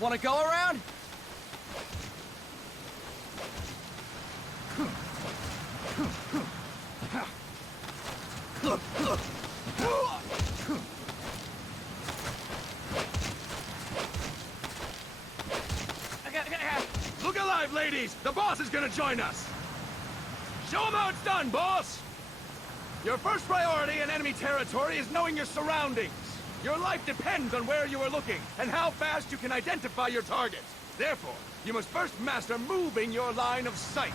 Want to go around? Look alive, ladies! The boss is gonna join us! Show him how it's done, boss! Your first priority in enemy territory is knowing your surroundings. Your life depends on where you are looking, and how fast you can identify your targets. Therefore, you must first master moving your line of sight.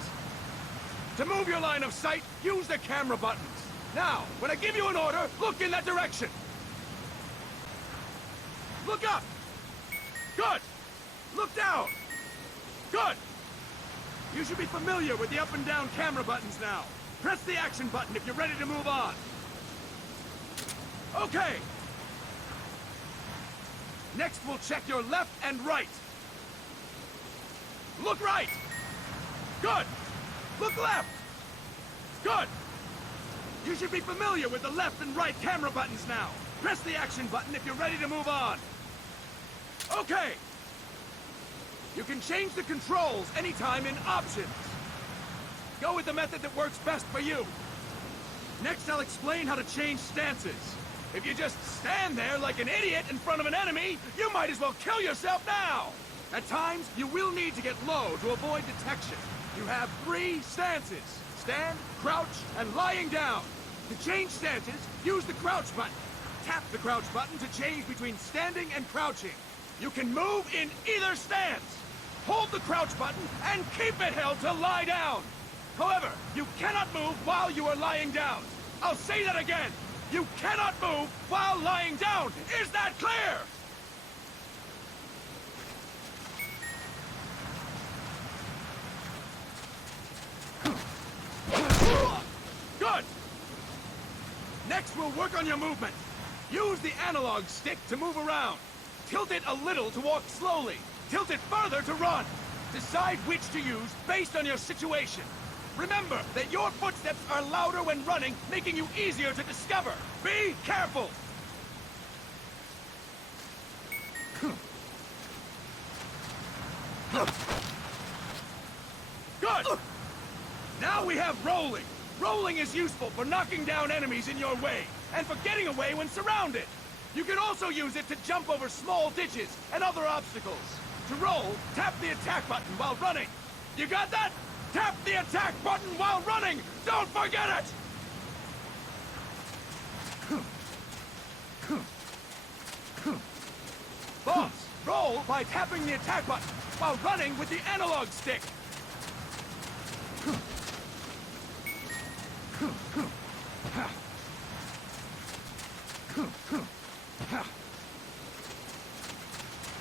To move your line of sight, use the camera buttons. Now, when I give you an order, look in that direction. Look up! Good! Look down! Good! You should be familiar with the up and down camera buttons now. Press the action button if you're ready to move on. Okay! Next, we'll check your left and right. Look right! Good! Look left! Good! You should be familiar with the left and right camera buttons now. Press the action button if you're ready to move on. Okay! You can change the controls anytime in Options. Go with the method that works best for you. Next, I'll explain how to change stances. If you just stand there like an idiot in front of an enemy, you might as well kill yourself now! At times, you will need to get low to avoid detection. You have 3 stances: stand, crouch, and lying down. To change stances, use the crouch button. Tap the crouch button to change between standing and crouching. You can move in either stance. Hold the crouch button and keep it held to lie down. However, you cannot move while you are lying down. I'll say that again. You cannot move while lying down. Is that clear? Good! Next, we'll work on your movement. Use the analog stick to move around. Tilt it a little to walk slowly. Tilt it further to run. Decide which to use based on your situation. Remember that your footsteps are louder when running, making you easier to discover. Be careful! Good! Now we have rolling. Rolling is useful for knocking down enemies in your way, and for getting away when surrounded. You can also use it to jump over small ditches and other obstacles. To roll, tap the attack button while running. You got that? Tap the attack button while running! Don't forget it! Boss, roll by tapping the attack button while running with the analog stick.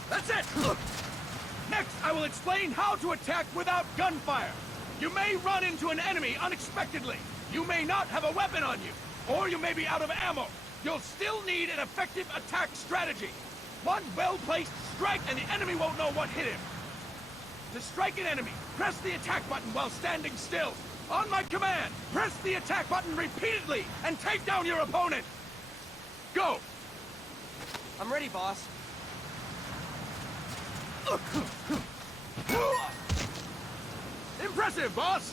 That's it! Next, I will explain how to attack without gunfire. You may run into an enemy unexpectedly. You may not have a weapon on you, or you may be out of ammo. You'll still need an effective attack strategy. One well-placed strike and the enemy won't know what hit him. To strike an enemy, press the attack button while standing still. On my command, press the attack button repeatedly and take down your opponent. Go! I'm ready, boss. Impressive, boss!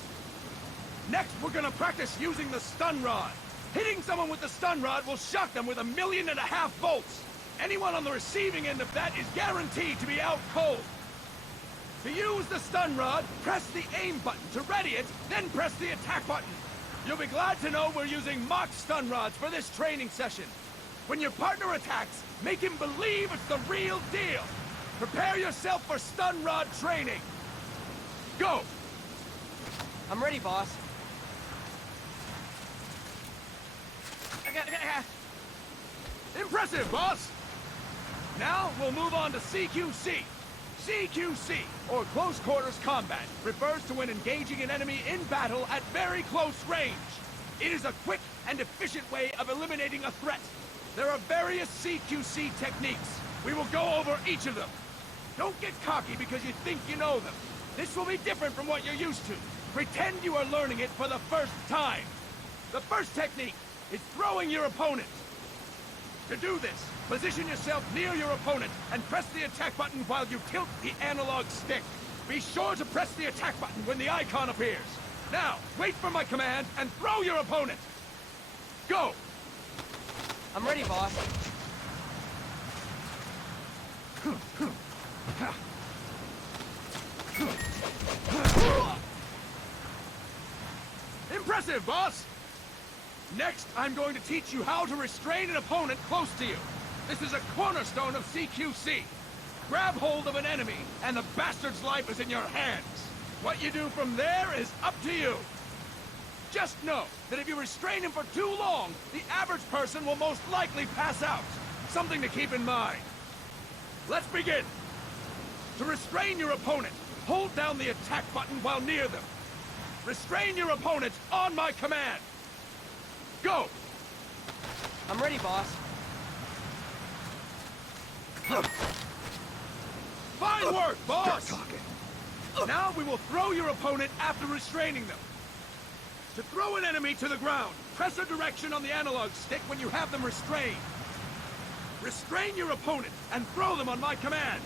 Next, we're gonna practice using the stun rod. Hitting someone with the stun rod will shock them with 1.5 million volts. Anyone on the receiving end of that is guaranteed to be out cold. To use the stun rod, press the aim button to ready it, then press the attack button. You'll be glad to know we're using mock stun rods for this training session. When your partner attacks, make him believe it's the real deal. Prepare yourself for stun rod training. Go! I'm ready, boss. Impressive, boss! Now, we'll move on to CQC. CQC, or Close Quarters Combat, refers to when engaging an enemy in battle at very close range. It is a quick and efficient way of eliminating a threat. There are various CQC techniques. We will go over each of them. Don't get cocky because you think you know them. This will be different from what you're used to. Pretend you are learning it for the first time. The first technique is throwing your opponent. To do this, Position yourself near your opponent and press the attack button while you tilt the analog stick. Be sure to press the attack button when the icon appears. Now, wait for my command and throw your opponent. Go! I'm ready, boss. Impressive, boss! Next, I'm going to teach you how to restrain an opponent close to you. This is a cornerstone of CQC. Grab hold of an enemy, and the bastard's life is in your hands. What you do from there is up to you. Just know that if you restrain him for too long, the average person will most likely pass out. Something to keep in mind. Let's begin. To restrain your opponent, hold down the attack button while near them. Restrain your opponent on my command. Go! I'm ready, boss. Fine work, boss! Now we will throw your opponent after restraining them. To throw an enemy to the ground, press a direction on the analog stick when you have them restrained. Restrain your opponent and throw them on my command.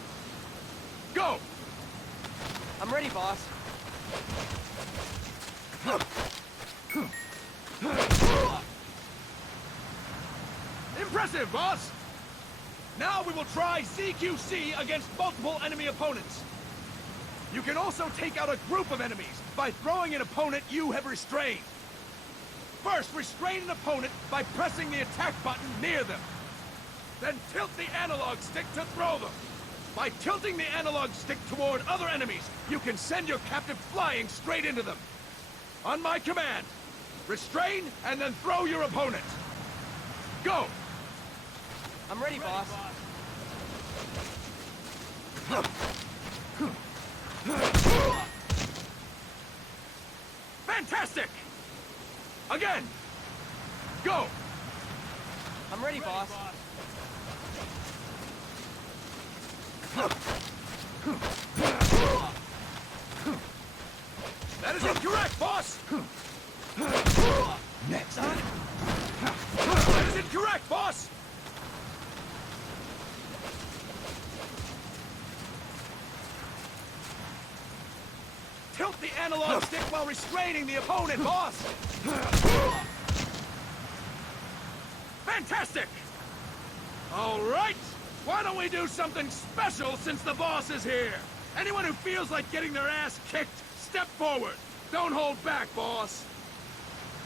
Go! I'm ready, boss. Impressive, boss! Now we will try CQC against multiple enemy opponents. You can also take out a group of enemies by throwing an opponent you have restrained. First, restrain an opponent by pressing the attack button near them. Then tilt the analog stick to throw them. By tilting the analog stick toward other enemies, you can send your captive flying straight into them. On my command, restrain and then throw your opponent. Go! I'm ready, boss. Fantastic! Again! Go! I'm ready, boss. That is incorrect, boss! Next. That is incorrect, boss! Tilt the analog stick while restraining the opponent, boss! Fantastic! All right! Why don't we do something special since the boss is here? Anyone who feels like getting their ass kicked, step forward. Don't hold back, boss.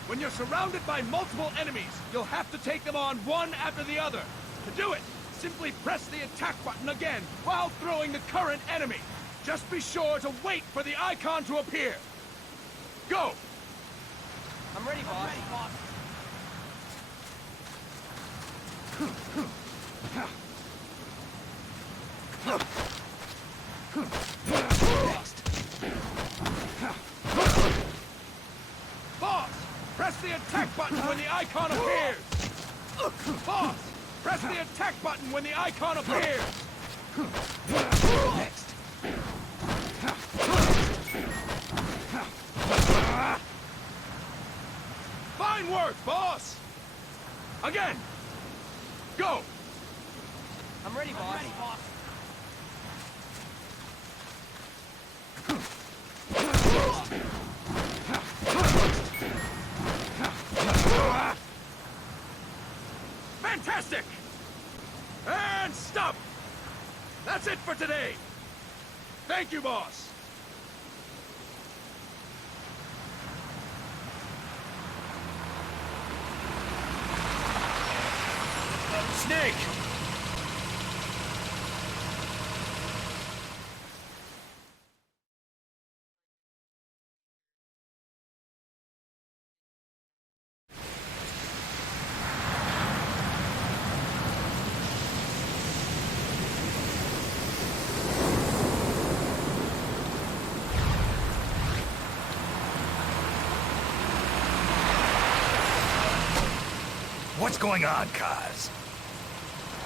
When you're surrounded by multiple enemies, you'll have to take them on one after the other. To do it, simply press the attack button again while throwing the current enemy. Just be sure to wait for the icon to appear. Go! I'm ready, boss. Next. Boss, press the attack button when the icon appears. Boss, press the attack button when the icon appears. Next. Fine work, boss! Again! Go! I'm ready, boss. Fantastic! And stop! That's it for today! Thank you, boss! Snake! What's going on, Kaz?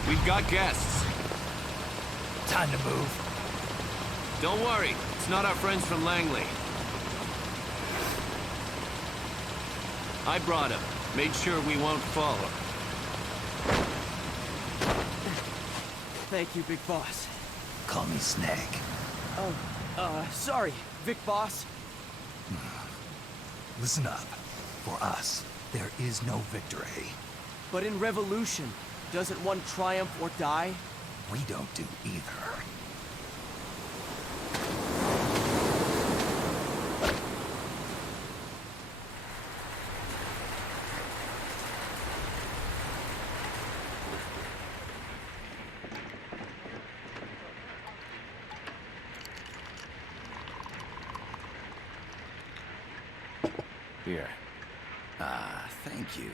We've got guests. Time to move. Don't worry, it's not our friends from Langley. I brought him. Made sure we won't fall. Thank you, Big Boss. Call me Snake. Sorry, Vic Boss. Listen up. For us, there is no victory. But in Revolution, doesn't one triumph or die? We don't do either. Here. Ah, thank you.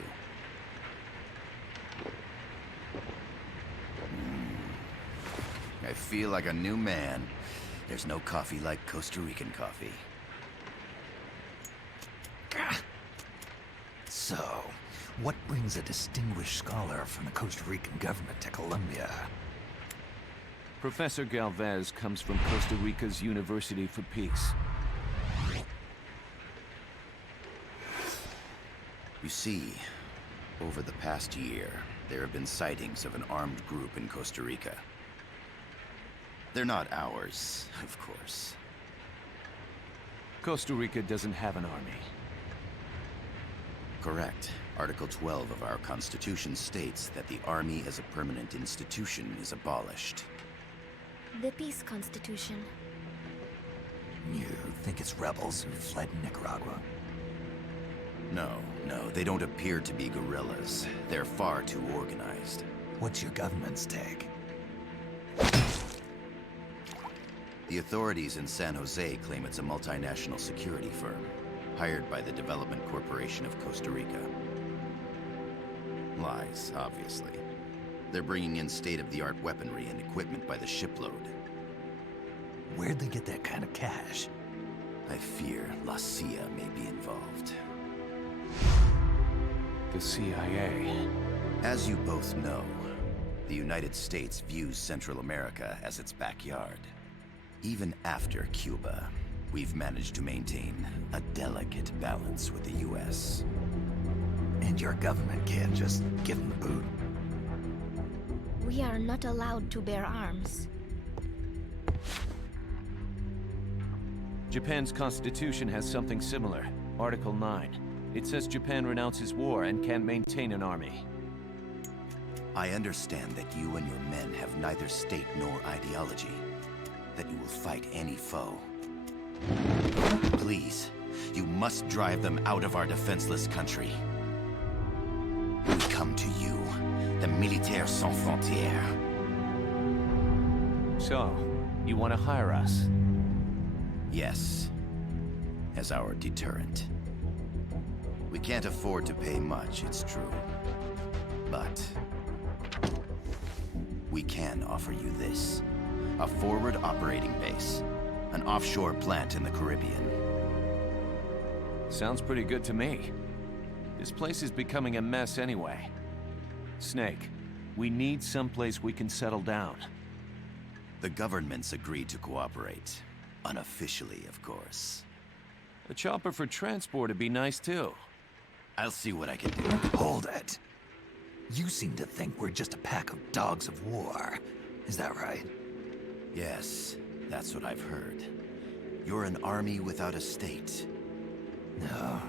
I feel like a new man. There's no coffee like Costa Rican coffee. So, what brings a distinguished scholar from the Costa Rican government to Colombia? Professor Galvez comes from Costa Rica's University for Peace. You see, over the past year, there have been sightings of an armed group in Costa Rica. They're not ours, of course. Costa Rica doesn't have an army. Correct. Article 12 of our Constitution states that the Army as a permanent institution is abolished. The Peace Constitution. You think it's rebels who fled Nicaragua? No, they don't appear to be guerrillas. They're far too organized. What's your government's take? The authorities in San Jose claim it's a multinational security firm, hired by the Development Corporation of Costa Rica. Lies, obviously. They're bringing in state-of-the-art weaponry and equipment by the shipload. Where'd they get that kind of cash? I fear La CIA may be involved. The CIA. As you both know, the United States views Central America as its backyard. Even after Cuba, we've managed to maintain a delicate balance with the US. And your government can't just give them the boot? We are not allowed to bear arms. Japan's constitution has something similar. Article 9. It says Japan renounces war and can't maintain an army. I understand that you and your men have neither state nor ideology. That you will fight any foe. Please, you must drive them out of our defenseless country. We come to you, the Militaires Sans Frontières. So, you want to hire us? Yes, as our deterrent. We can't afford to pay much, it's true. But we can offer you this. A forward operating base. An offshore plant in the Caribbean. Sounds pretty good to me. This place is becoming a mess anyway. Snake, we need someplace we can settle down. The government's agreed to cooperate. Unofficially, of course. A chopper for transport would be nice too. I'll see what I can do. Hold it. You seem to think we're just a pack of dogs of war. Is that right? Yes, that's what I've heard. You're an army without a state. No,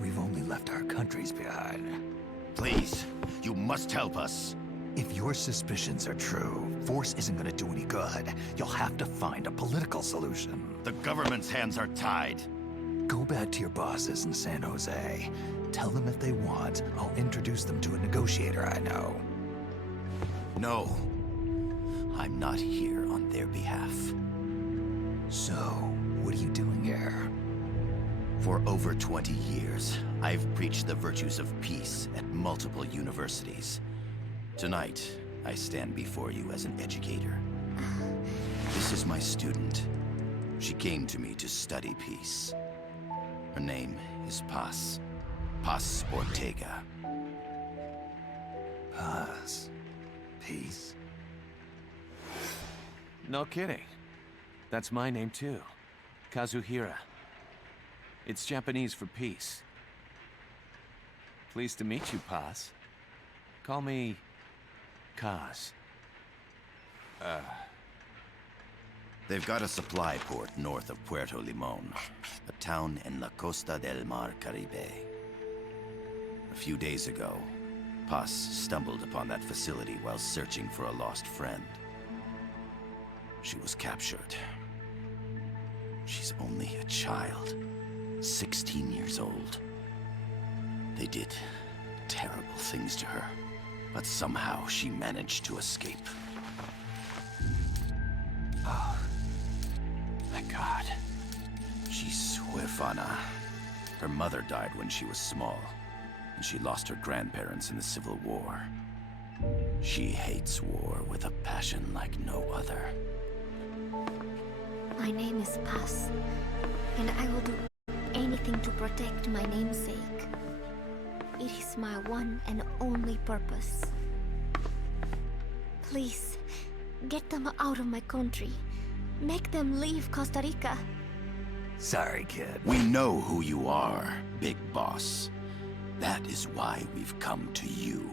we've only left our countries behind. Please, you must help us. If your suspicions are true, force isn't gonna do any good. You'll have to find a political solution. The government's hands are tied. Go back to your bosses in San Jose. Tell them if they want, I'll introduce them to a negotiator I know. No. I'm not here on their behalf. So, what are you doing here? For over 20 years, I've preached the virtues of peace at multiple universities. Tonight, I stand before you as an educator. This is my student. She came to me to study peace. Her name is Paz. Paz Ortega. Paz. Peace. No kidding. That's my name too. Kazuhira. It's Japanese for peace. Pleased to meet you, Paz. Call me Kaz. They've got a supply port north of Puerto Limon, a town in la Costa del Mar Caribe. A few days ago, Paz stumbled upon that facility while searching for a lost friend. She was captured. She's only a child, 16 years old. They did terrible things to her, but somehow she managed to escape. Oh, thank God. She's huérfana. Her mother died when she was small, and she lost her grandparents in the Civil War. She hates war with a passion like no other. My name is Paz, and I will do anything to protect my namesake. It is my one and only purpose. Please, get them out of my country. Make them leave Costa Rica. Sorry, kid. We know who you are, Big Boss. That is why we've come to you.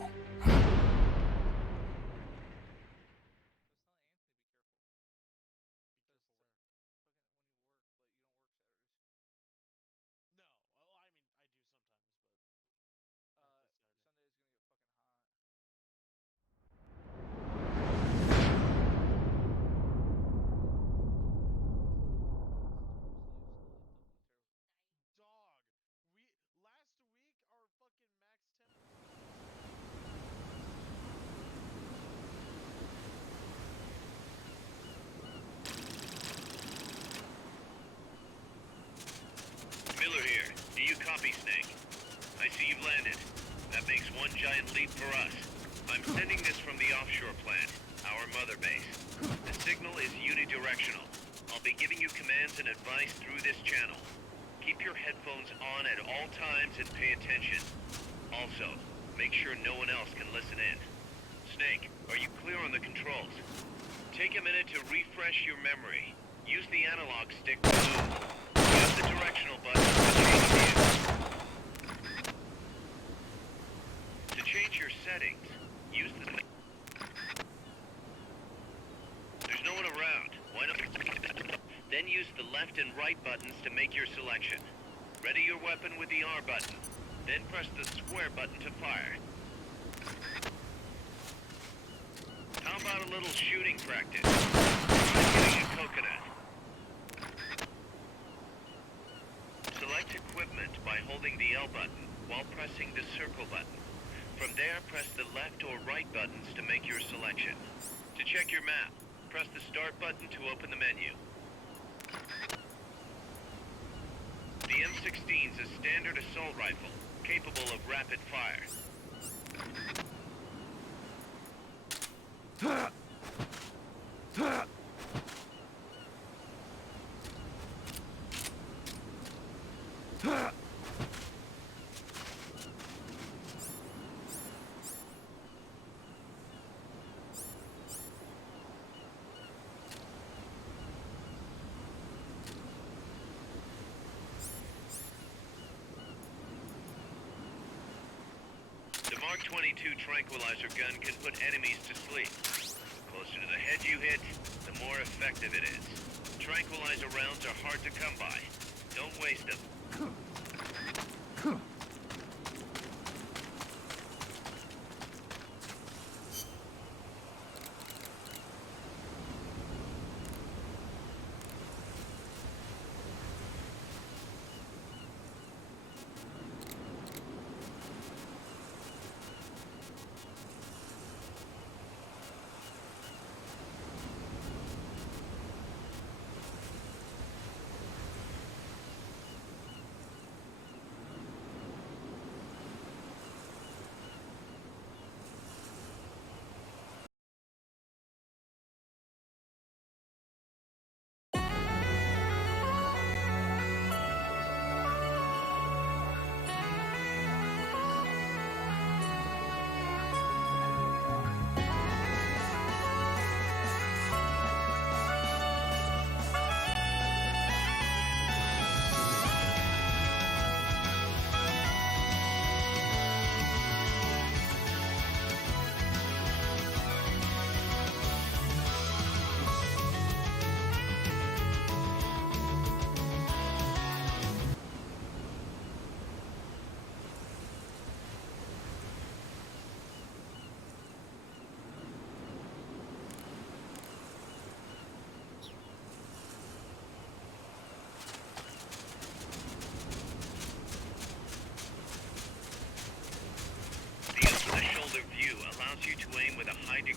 Miller here. Do you copy, Snake? I see you've landed. That makes one giant leap for us. I'm sending this from the offshore plant, our mother base. The signal is unidirectional. I'll be giving you commands and advice through this channel. Keep your headphones on at all times and pay attention. Also, make sure no one else can listen in. Snake, are you clear on the controls? Take a minute to refresh your memory. Use the analog stick to move. Use the directional button to change views. To change your settings, use the... There's no one around. Why not? Then use the left and right buttons to make your selection. Ready your weapon with the R button. Then press the square button to fire. How about a little shooting practice? Try hitting a coconut. Select equipment by holding the L button while pressing the circle button. From there, press the left or right buttons to make your selection. To check your map, press the start button to open the menu. The M16 is a standard assault rifle, capable of rapid fire. The Mark 22 tranquilizer gun can put enemies to sleep. The closer to the head you hit, the more effective it is. Tranquilizer rounds are hard to come by. Don't waste them.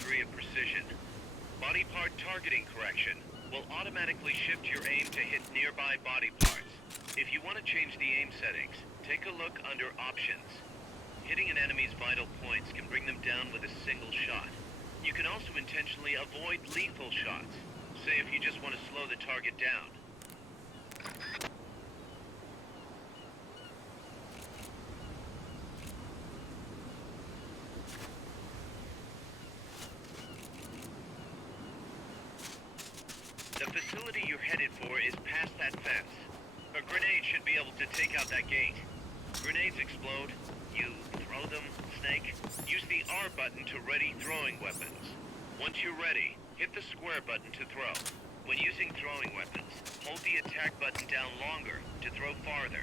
degree of precision. Body part targeting correction will automatically shift your aim to hit nearby body parts. If you want to change the aim settings, take a look under Options. Hitting an enemy's vital points can bring them down with a single shot. You can also intentionally avoid lethal shots. Say if you just want to slow the target down. The facility you're headed for is past that fence. A grenade should be able to take out that gate. Grenades explode. You throw them, Snake. Use the R button to ready throwing weapons. Once you're ready, hit the square button to throw. When using throwing weapons, hold the attack button down longer to throw farther.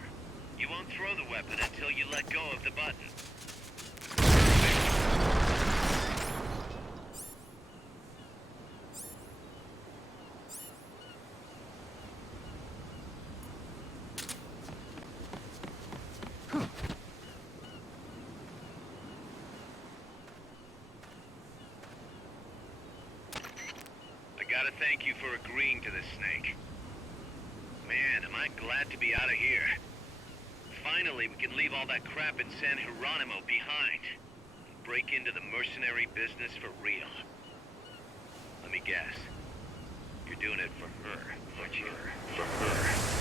You won't throw the weapon until you let go of the button. Gotta thank you for agreeing to this, Snake. Man, am I glad to be out of here. Finally, we can leave all that crap in San Geronimo behind. And break into the mercenary business for real. Let me guess. You're doing it for her, aren't you? For her.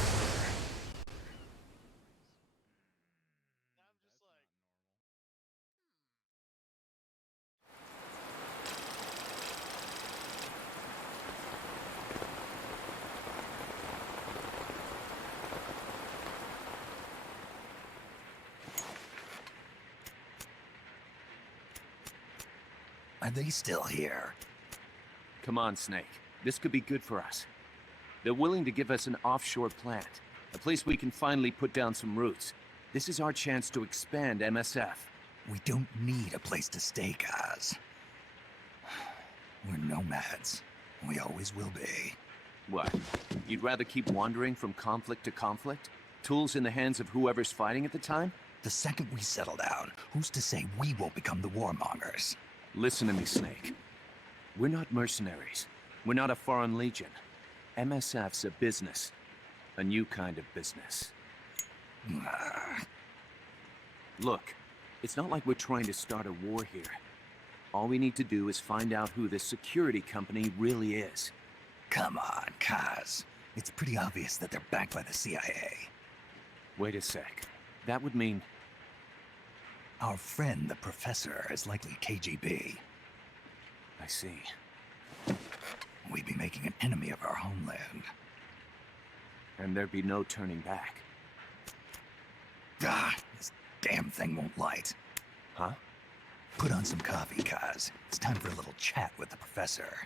Are they still here? Come on, Snake. This could be good for us. They're willing to give us an offshore plant, a place we can finally put down some roots. This is our chance to expand MSF. We don't need a place to stay, Kaz. We're nomads. We always will be. What? You'd rather keep wandering from conflict to conflict? Tools in the hands of whoever's fighting at the time? The second we settle down, who's to say we won't become the warmongers? Listen to me, Snake. We're not mercenaries. We're not a foreign legion. MSF's a business. A new kind of business. Look, it's not like we're trying to start a war here. All we need to do is find out who this security company really is. Come on, Kaz. It's pretty obvious that they're backed by the CIA. Wait a sec. That would mean... Our friend, the Professor, is likely KGB. I see. We'd be making an enemy of our homeland. And there'd be no turning back. This damn thing won't light. Huh? Put on some coffee, Kaz. It's time for a little chat with the Professor.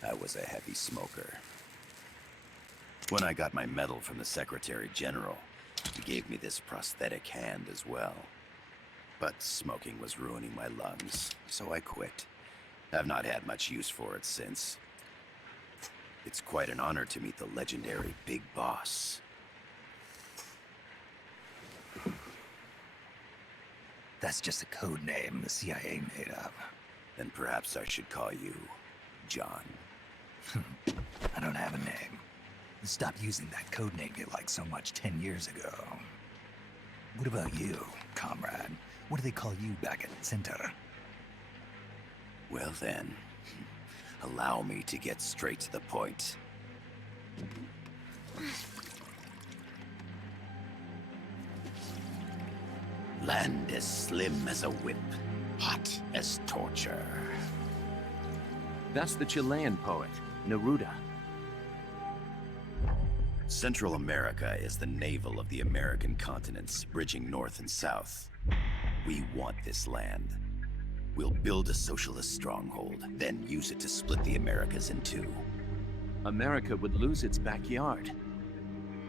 I was a heavy smoker. When I got my medal from the Secretary General, he gave me this prosthetic hand as well. But smoking was ruining my lungs, so I quit. I've not had much use for it since. It's quite an honor to meet the legendary Big Boss. That's just a code name the CIA made up. Then perhaps I should call you John. I don't have a name. Stop using that code name you liked so much 10 years ago. What about you, comrade? What do they call you back at Center? Well then, allow me to get straight to the point. Land as slim as a whip, hot as torture. That's the Chilean poet, Neruda. Central America is the navel of the American continents, bridging north and south. We want this land. We'll build a socialist stronghold, then use it to split the Americas in two. America would lose its backyard.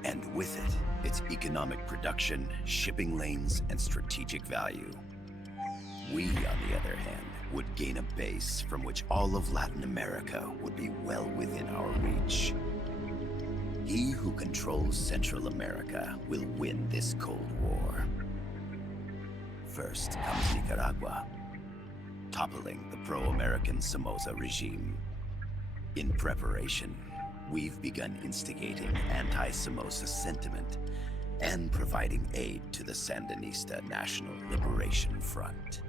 And with it, its economic production, shipping lanes, and strategic value. We, on the other hand, would gain a base from which all of Latin America would be well within our reach. He who controls Central America will win this Cold War. First comes Nicaragua, toppling the pro-American Somoza regime. In preparation, we've begun instigating anti-Somoza sentiment and providing aid to the Sandinista National Liberation Front.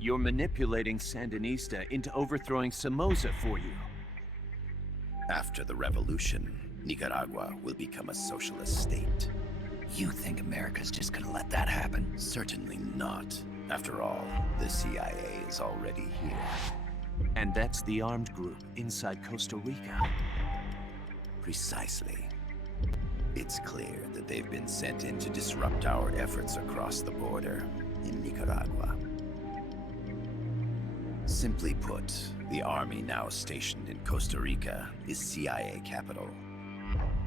You're manipulating Sandinista into overthrowing Somoza for you. After the revolution, Nicaragua will become a socialist state. You think America's just gonna let that happen? Certainly not. After all, the CIA is already here. And that's the armed group inside Costa Rica. Precisely. It's clear that they've been sent in to disrupt our efforts across the border in Nicaragua. Simply put, the army now stationed in Costa Rica is CIA capital.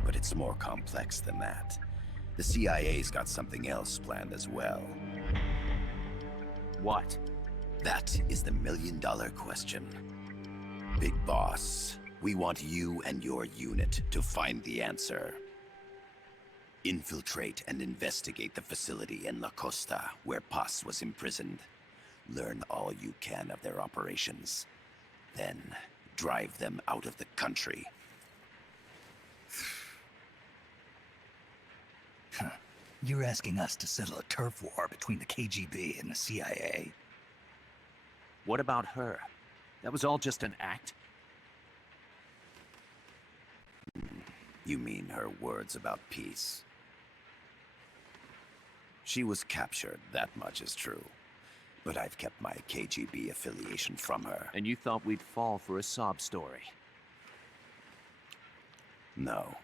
But it's more complex than that. The CIA's got something else planned as well. What? That is the million-dollar question. Big Boss, we want you and your unit to find the answer. Infiltrate and investigate the facility in La Costa where Paz was imprisoned. Learn all you can of their operations. Then, drive them out of the country. You're asking us to settle a turf war between the KGB and the CIA? What about her? That was all just an act? You mean her words about peace? She was captured, that much is true. But I've kept my KGB affiliation from her. And you thought we'd fall for a sob story? No.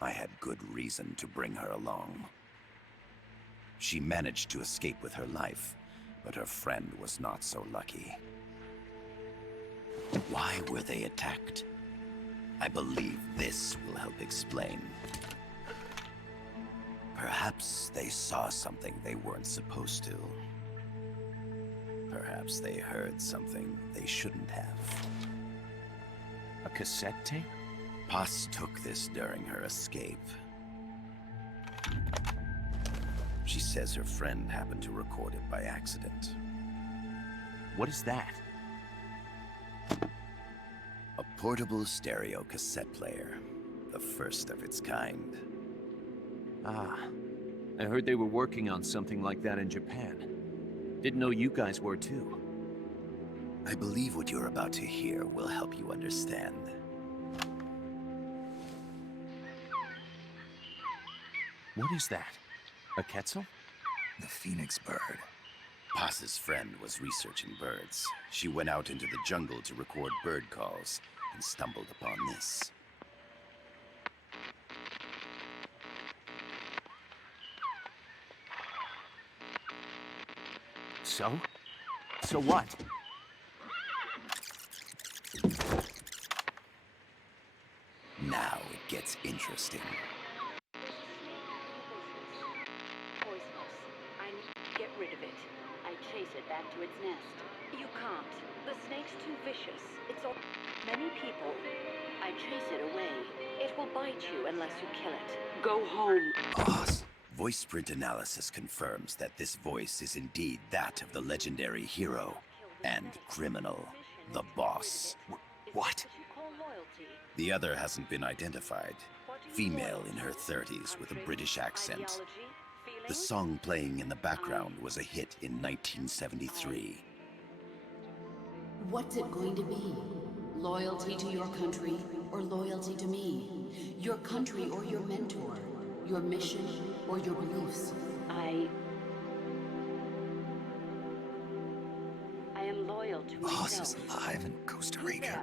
I had good reason to bring her along. She managed to escape with her life, but her friend was not so lucky. Why were they attacked? I believe this will help explain. Perhaps they saw something they weren't supposed to. Perhaps they heard something they shouldn't have. A cassette tape? Paz took this during her escape. She says her friend happened to record it by accident. What is that? A portable stereo cassette player. The first of its kind. Ah, I heard they were working on something like that in Japan. Didn't know you guys were too. I believe what you're about to hear will help you understand. What is that? A Quetzal? The Phoenix bird. Paz's friend was researching birds. She went out into the jungle to record bird calls and stumbled upon this. So? So what? Now it gets interesting. Poisonous. I need to get rid of it. I chase it back to its nest. You can't. The snake's too vicious. It's all... Many people. I chase it away. It will bite you unless you kill it. Go home. Boss. Voice print analysis confirms that this voice is indeed that of the legendary hero and criminal, the Boss. What? The other hasn't been identified. Female in her 30s with a British accent. The song playing in the background was a hit in 1973. What's it going to be? Loyalty to your country or loyalty to me? Your country or your mentor? Your mission or your beliefs? I am loyal to Boss myself. is alive in Costa Rica.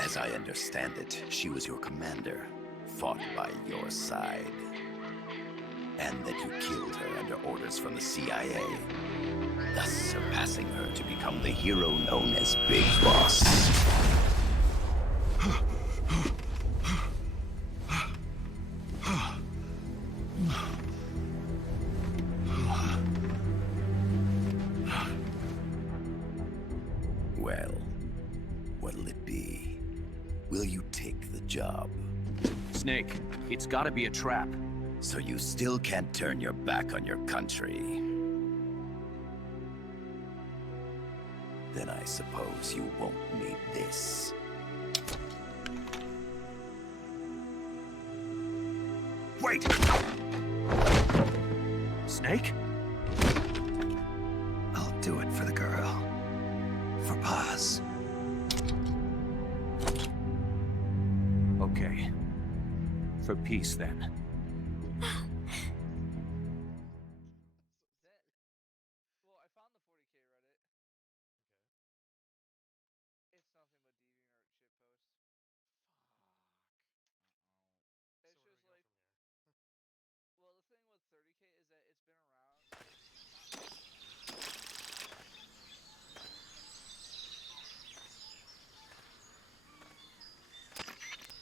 As I understand it, she was your commander, fought by your side. And that you killed her under orders from the CIA, thus surpassing her to become the hero known as Big Boss. Well, what'll it be? Will you take the job? Snake, it's gotta be a trap. So you still can't turn your back on your country? Then I suppose you won't need this. Wait! Snake? I'll do it for the girl. For Paz. Okay. For peace, then.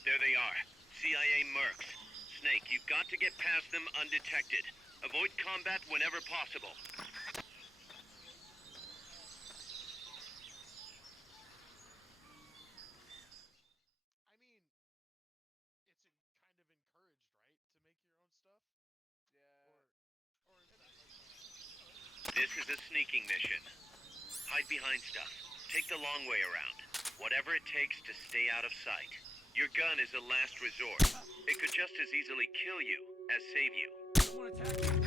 There they are. CIA mercs. Snake, you've got to get past them undetected. Avoid combat whenever possible. This is a sneaking mission. Hide behind stuff. Take the long way around. Whatever it takes to stay out of sight. Your gun is a last resort. It could just as easily kill you as save you. Someone attacking.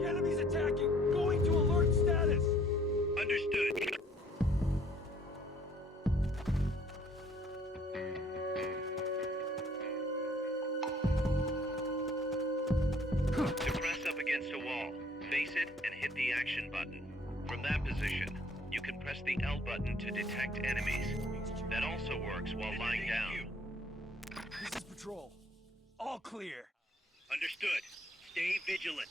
The enemy's attacking! Going to alert status! Understood. To press up against a wall, face it and hit the action button. From that position, you can press the L button to detect enemies. That also works while lying down. This is patrol. All clear. Understood. Stay vigilant.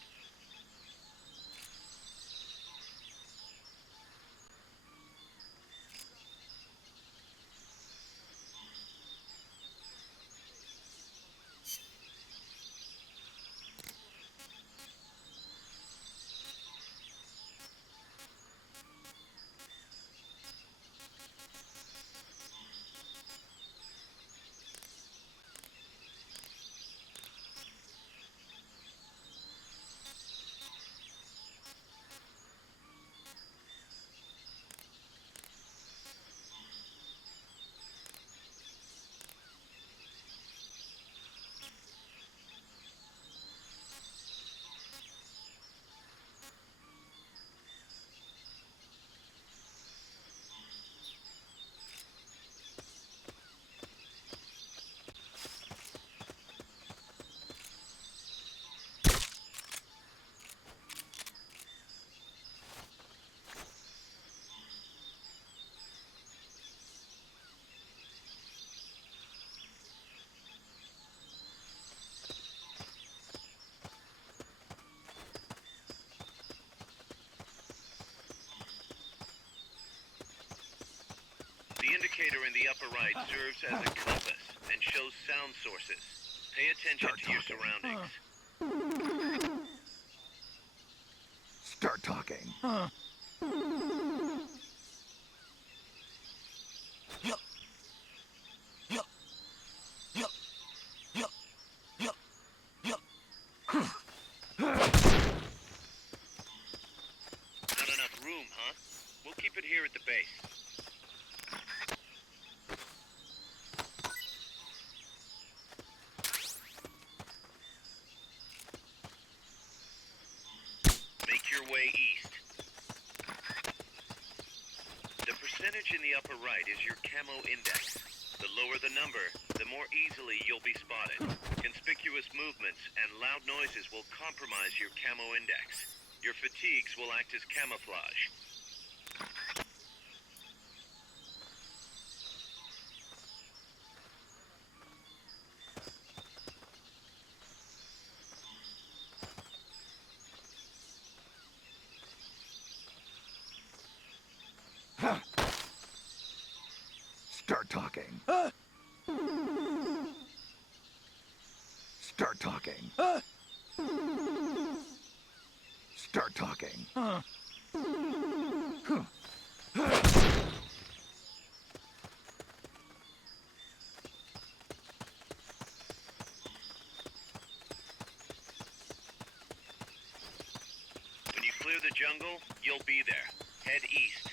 The indicator in the upper right serves as a compass and shows sound sources. Pay attention to your surroundings. Start talking. Not enough room, huh? We'll keep it here at the base. Make your way east. The percentage in the upper right is your camo index. The lower the number, the more easily you'll be spotted. Conspicuous movements and loud noises will compromise your camo index. Your fatigues will act as camouflage. Start talking. Start talking. start talking. When you clear the jungle, you'll be there. Head east.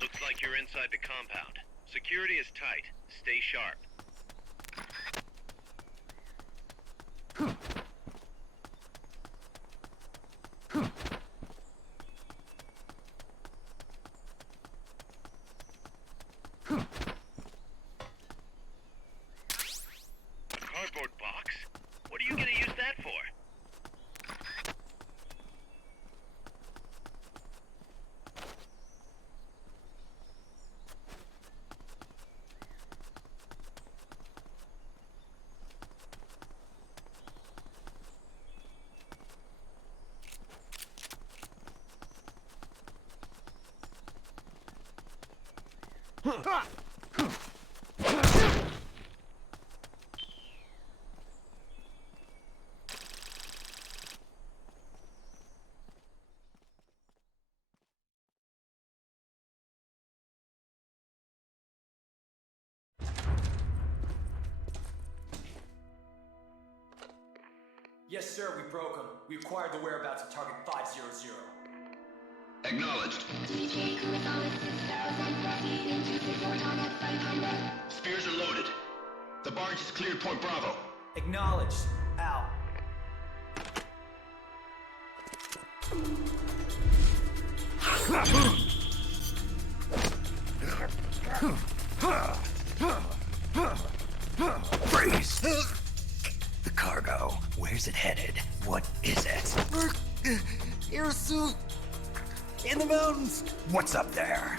Looks like you're inside the compound. Security is tight. Stay sharp. A cardboard box? What are you gonna use that for? Yes, sir, we broke them. We acquired the whereabouts of Target 500. Acknowledged. Spears are loaded. The barge is cleared Point Bravo. Acknowledged. Out. Freeze! The cargo. Where's it headed? What is it? Airsuit! In the mountains! What's up there?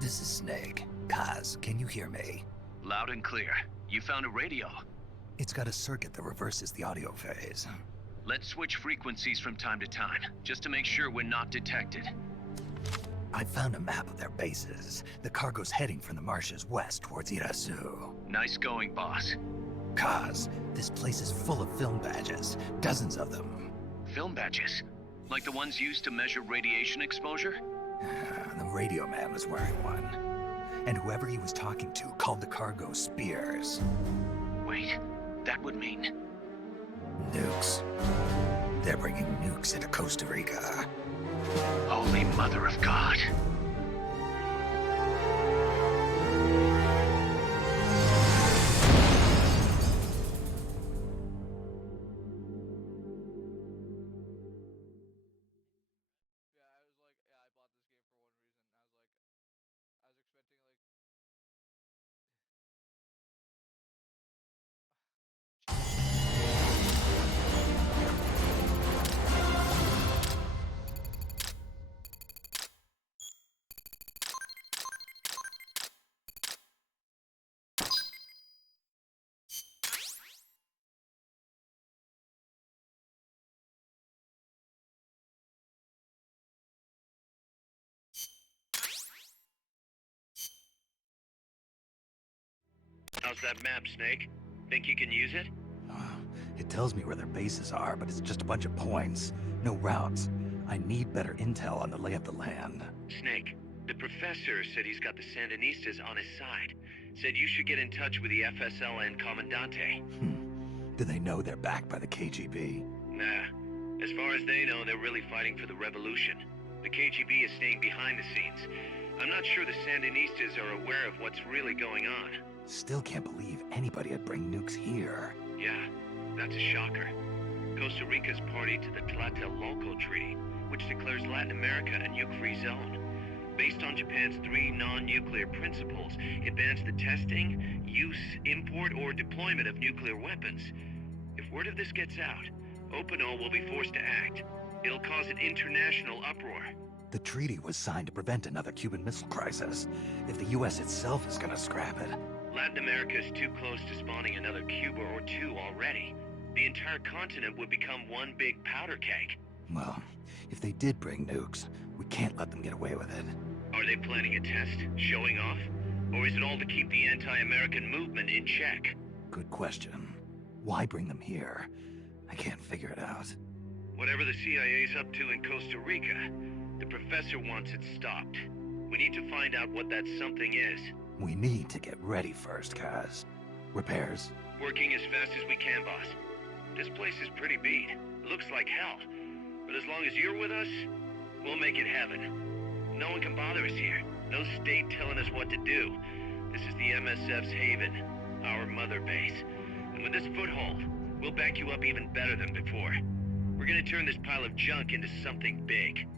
This is Snake. Kaz, can you hear me? Loud and clear. You found a radio. It's got a circuit that reverses the audio phase. Let's switch frequencies from time to time, just to make sure we're not detected. I found a map of their bases. The cargo's heading from the marshes west towards Irasu. Nice going, boss. Kaz, this place is full of film badges. Dozens of them. Film badges? Like the ones used to measure radiation exposure? The radio man was wearing one. And whoever he was talking to called the cargo Spears. Wait, that would mean... Nukes. They're bringing nukes into Costa Rica. Holy Mother of God. How's that map, Snake? Think you can use it? It tells me where their bases are, but it's just a bunch of points. No routes. I need better intel on the lay of the land. Snake, the professor said he's got the Sandinistas on his side. Said you should get in touch with the FSL and Commandante. Do they know they're backed by the KGB? Nah. As far as they know, they're really fighting for the revolution. The KGB is staying behind the scenes. I'm not sure the Sandinistas are aware of what's really going on. Still can't believe anybody would bring nukes here. Yeah, that's a shocker. Costa Rica's party to the Tlatelolco Treaty, which declares Latin America a nuke-free zone. Based on Japan's 3 non-nuclear principles, it bans the testing, use, import, or deployment of nuclear weapons. If word of this gets out, Opinol will be forced to act. It'll cause an international uproar. The treaty was signed to prevent another Cuban Missile Crisis. If the US itself is gonna scrap it... Latin America is too close to spawning another Cuba or two already. The entire continent would become one big powder keg. Well, if they did bring nukes, we can't let them get away with it. Are they planning a test? Showing off? Or is it all to keep the anti-American movement in check? Good question. Why bring them here? I can't figure it out. Whatever the CIA's up to in Costa Rica, the professor wants it stopped. We need to find out what that something is. We need to get ready first, Kaz. Repairs? Working as fast as we can, boss. This place is pretty beat. It looks like hell. But as long as you're with us, we'll make it heaven. No one can bother us here. No state telling us what to do. This is the MSF's haven, our mother base. And with this foothold, we'll back you up even better than before. We're gonna turn this pile of junk into something big.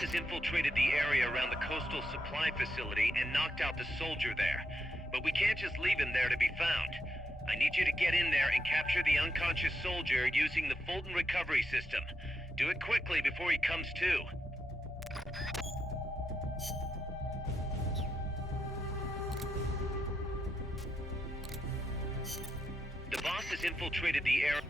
has infiltrated the area around the coastal supply facility and knocked out the soldier there. But we can't just leave him there to be found. I need you to get in there and capture the unconscious soldier using the Fulton recovery system. Do it quickly before he comes to. The boss has infiltrated the area.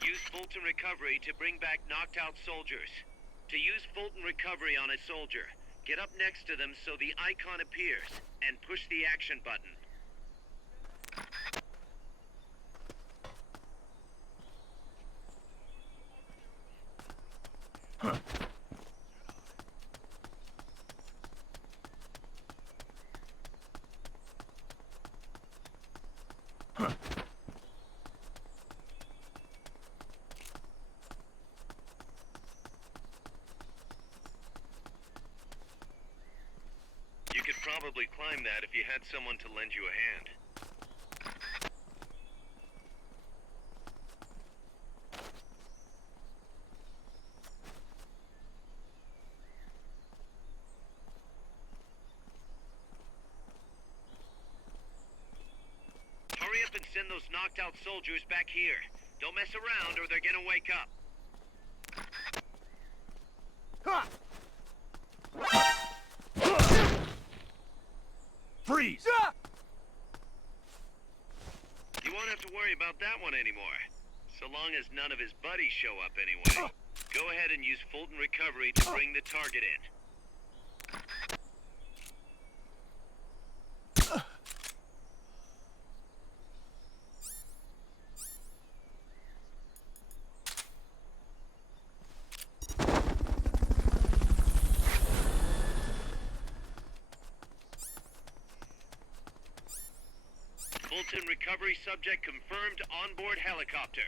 Use Fulton Recovery to bring back knocked out soldiers. To use Fulton Recovery on a soldier, get up next to them so the icon appears, and push the action button. You could probably climb that if you had someone to lend you a hand. Hurry up and send those knocked out soldiers back here. Don't mess around or they're gonna wake up. Freeze! You won't have to worry about that one anymore. So long as none of his buddies show up anyway. Go ahead and use Fulton Recovery to bring the target in. Fulton Recovery subject confirmed onboard helicopter.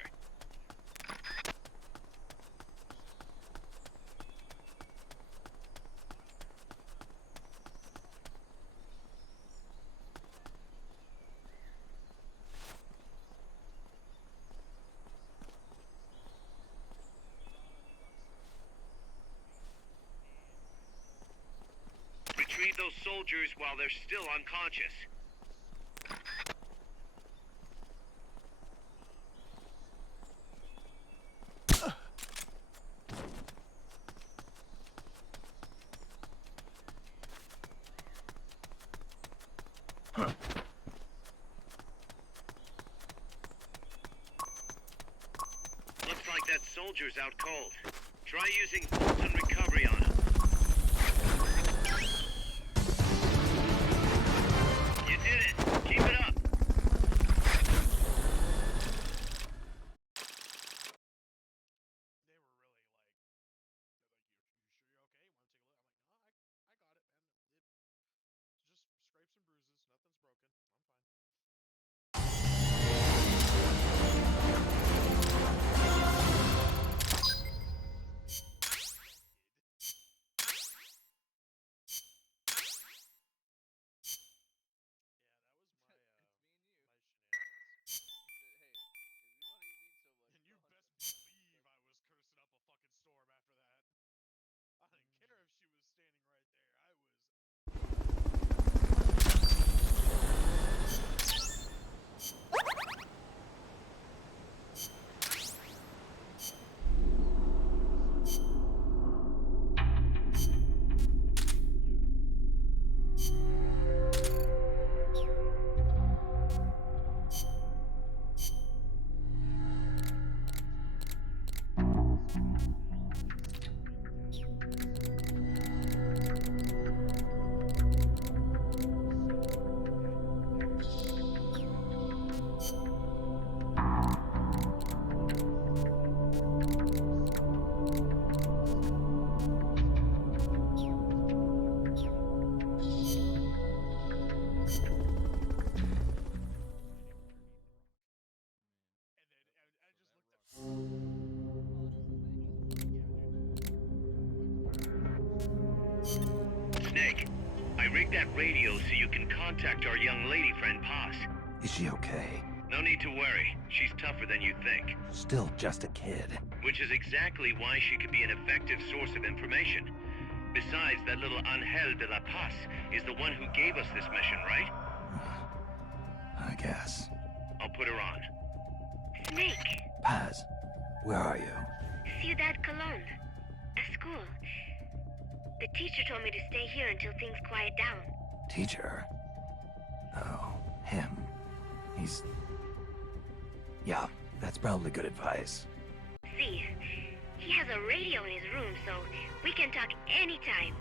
Retrieve those soldiers while they're still unconscious. Looks like that soldier's out cold. Try using Fulton Recovery on him. You did it! Keep it up! rigged that radio so you can contact our young lady friend Paz. Is she okay? No need to worry. She's tougher than you think. Still just a kid. Which is exactly why she could be an effective source of information. Besides, that little Angel de la Paz is the one who gave us this mission, right? I guess. I'll put her on. Snake, Paz, where are you? Ciudad Colon. A school. The teacher told me to stay here until things quiet down. Teacher? Oh, him. He's... Yeah, that's probably good advice. See, he has a radio in his room, so we can talk anytime.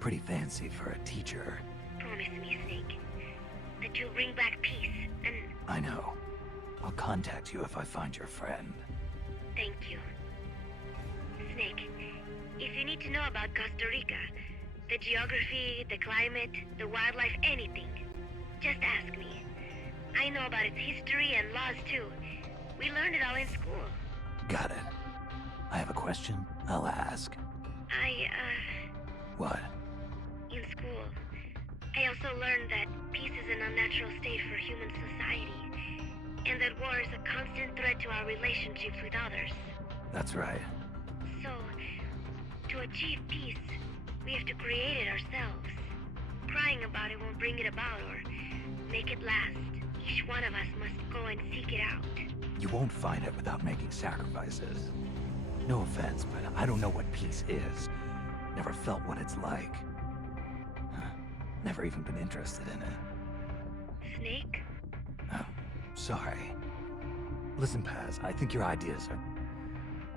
Pretty fancy for a teacher. Promise me, Snake, that you'll bring back peace, and I know. I'll contact you if I find your friend. thank you. Snake, if you need to know about Costa Rica, the geography, the climate, the wildlife, anything, just ask me. I know about its history and laws too. We learned it all in school. Got it. I have a question. I'll ask. What? In school, I also learned that peace is an unnatural state for human society, and that war is a constant threat to our relationships with others. That's right. So, to achieve peace, we have to create it ourselves. Crying about it won't bring it about or make it last. Each one of us must go and seek it out. You won't find it without making sacrifices. No offense, but I don't know what peace is. Never felt what it's like. Never even been interested in it. Snake? Oh, sorry. Listen, Paz, I think your ideas are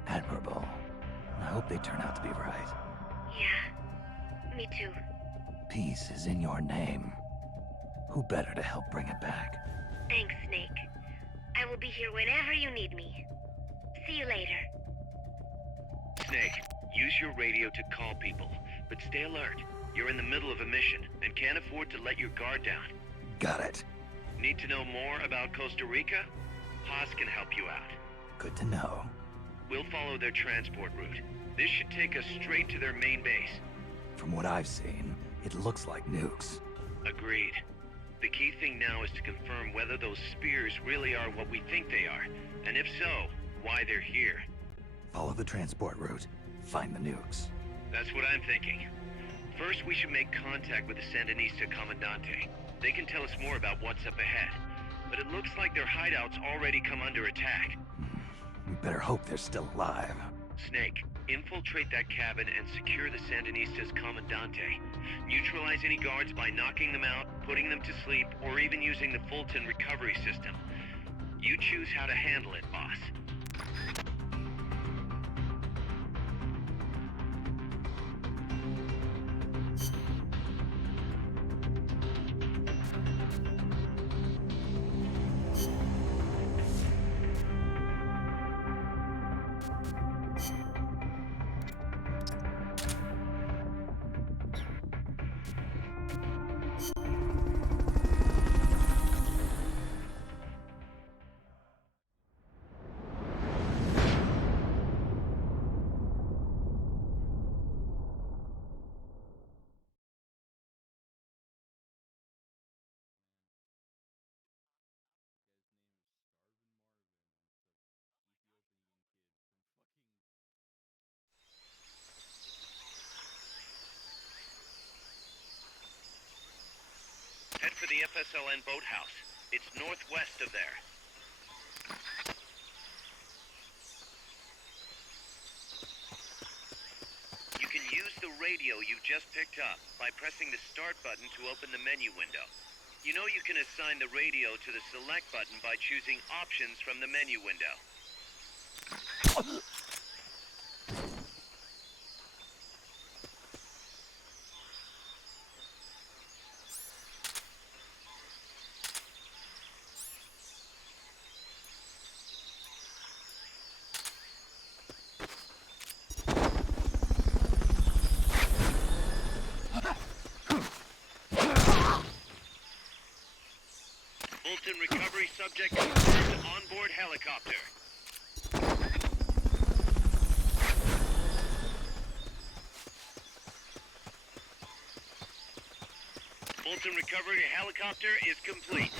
admirable. I hope they turn out to be right. Yeah, me too. Peace is in your name. Who better to help bring it back? Thanks, Snake. I will be here whenever you need me. See you later. Snake, use your radio to call people, but stay alert. You're in the middle of a mission and can't afford to let your guard down. Got it. Need to know more about Costa Rica? Paz can help you out. Good to know. We'll follow their transport route. This should take us straight to their main base. From what I've seen, it looks like nukes. Agreed. The key thing now is to confirm whether those spears really are what we think they are, and if so, why they're here. Follow the transport route. Find the nukes. That's what I'm thinking. First, we should make contact with the Sandinista Comandante. They can tell us more about what's up ahead. But it looks like their hideout's already come under attack. We better hope they're still alive. Snake, infiltrate that cabin and secure the Sandinista's Comandante. Neutralize any guards by knocking them out, putting them to sleep, or even using the Fulton recovery system. You choose how to handle it, boss. Head for the FSLN boathouse. It's northwest of there. You can use the radio you just picked up by pressing the start button to open the menu window. You know you can assign the radio to the select button by choosing options from the menu window. Fulton recovery subject confirmed onboard helicopter. Fulton recovery helicopter is complete.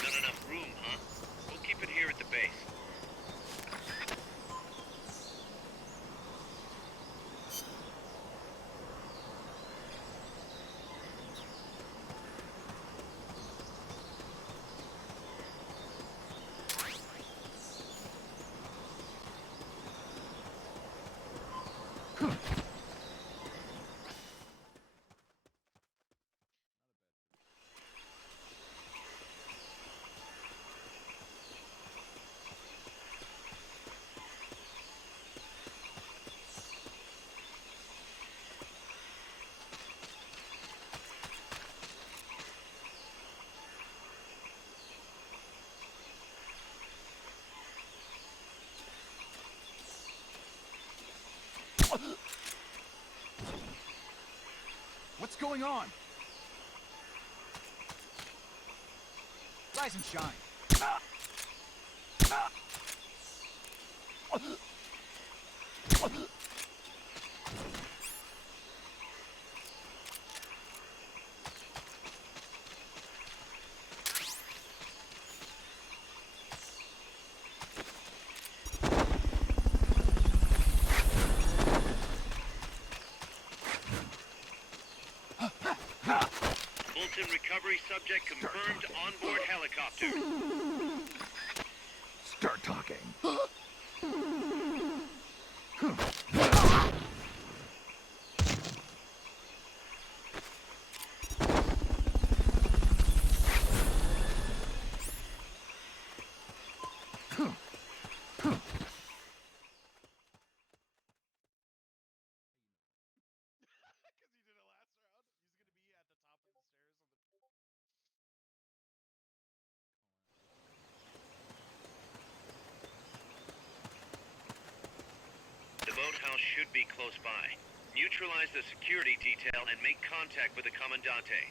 Not enough room, huh? We'll keep it here at the base. What's going on? Rise and shine. Fulton recovery subject confirmed onboard helicopter. Start talking. The boathouse should be close by. Neutralize the security detail and make contact with the Commandante.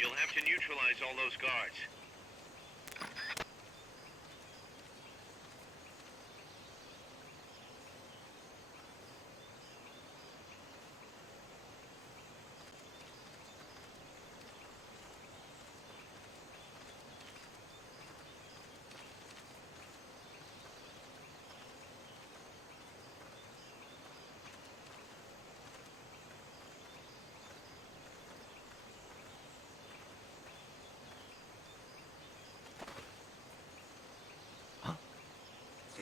You'll have to neutralize all those guards.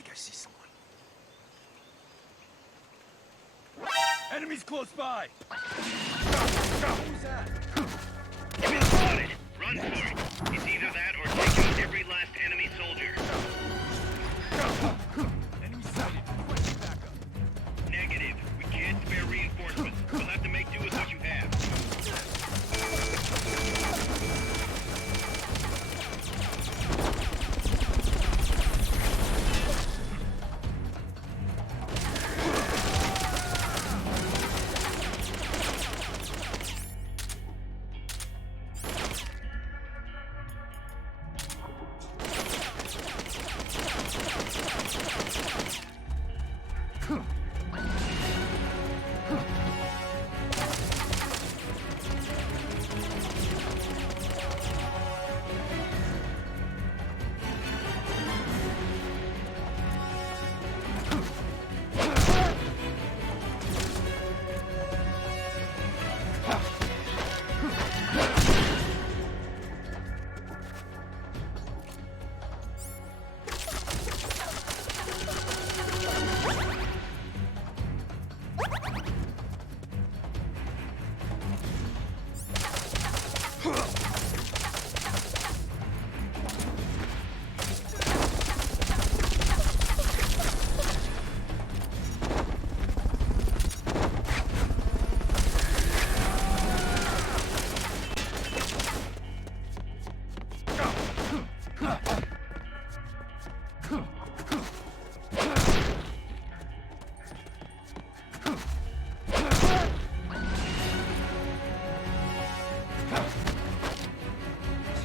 I see someone. Enemies close by! Who's that? You've been spotted. Run for it. It's either that or take out every last enemy soldier. Enemy sighted. Requesting backup. Negative. We can't spare reinforcements. We'll have to make do with what you have.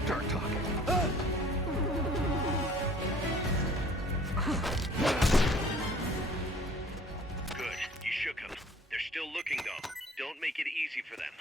Start talking. Good. You shook them. They're still looking, though. Don't make it easy for them.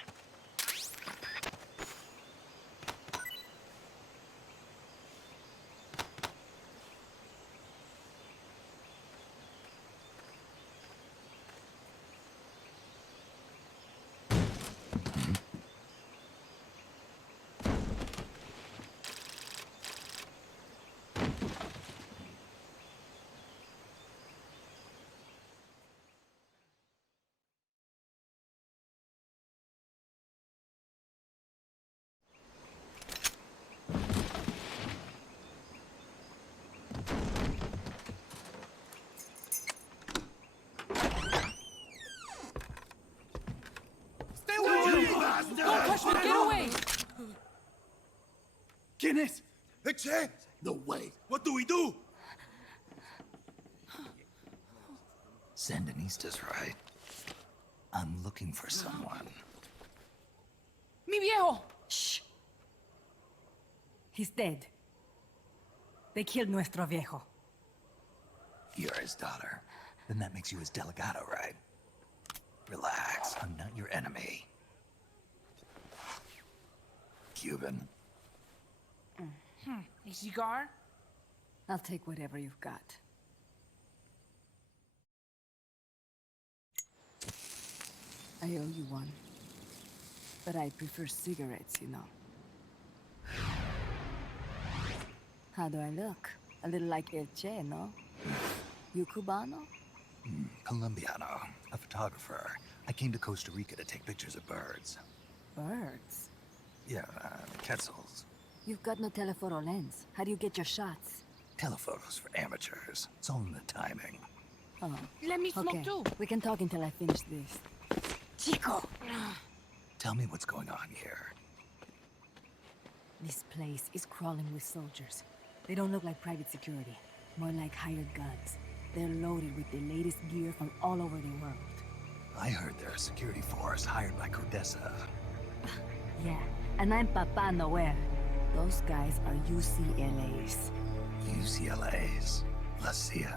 Don't touch me! Get away! ¿Quién es? Eche? No way. What do we do? Sandinista's right. I'm looking for someone. Mi viejo! Shh! He's dead. They killed nuestro viejo. You're his daughter. Then that makes you his delegado, right? Relax, I'm not your enemy. Cuban. A cigar? I'll take whatever you've got. I owe you one. But I prefer cigarettes, you know. How do I look? A little like El Che, no? You Cubano? Colombiano, a photographer. I came to Costa Rica to take pictures of birds. Birds? Yeah, quetzals. You've got no telephoto lens. How do you get your shots? Telephotos for amateurs. It's all in the timing. Oh. Let me smoke Okay, too. we can talk until I finish this. Chico! Tell me what's going on here. This place is crawling with soldiers. They don't look like private security. More like hired guns. They're loaded with the latest gear from all over the world. I heard they're a security force hired by Codesa. Yeah, and I'm Papa Noel. Those guys are UCLA's. UCLA's? La CIA.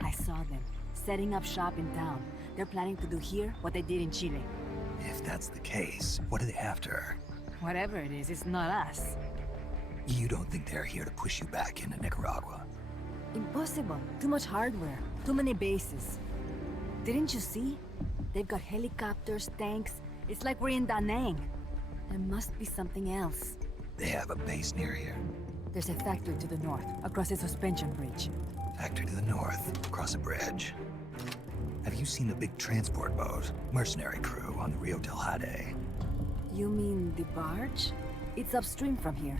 I saw them, setting up shop in town. They're planning to do here what they did in Chile. If that's the case, what are they after? Whatever it is, it's not us. You don't think they're here to push you back into Nicaragua? Impossible. Too much hardware. Too many bases. Didn't you see? They've got helicopters, tanks. It's like we're in Da Nang. There must be something else. They have a base near here. There's a factory to the north, across a suspension bridge. Factory to the north, across a bridge. Have you seen the big transport boat? Mercenary crew on the Rio del Jade. You mean the barge? It's upstream from here.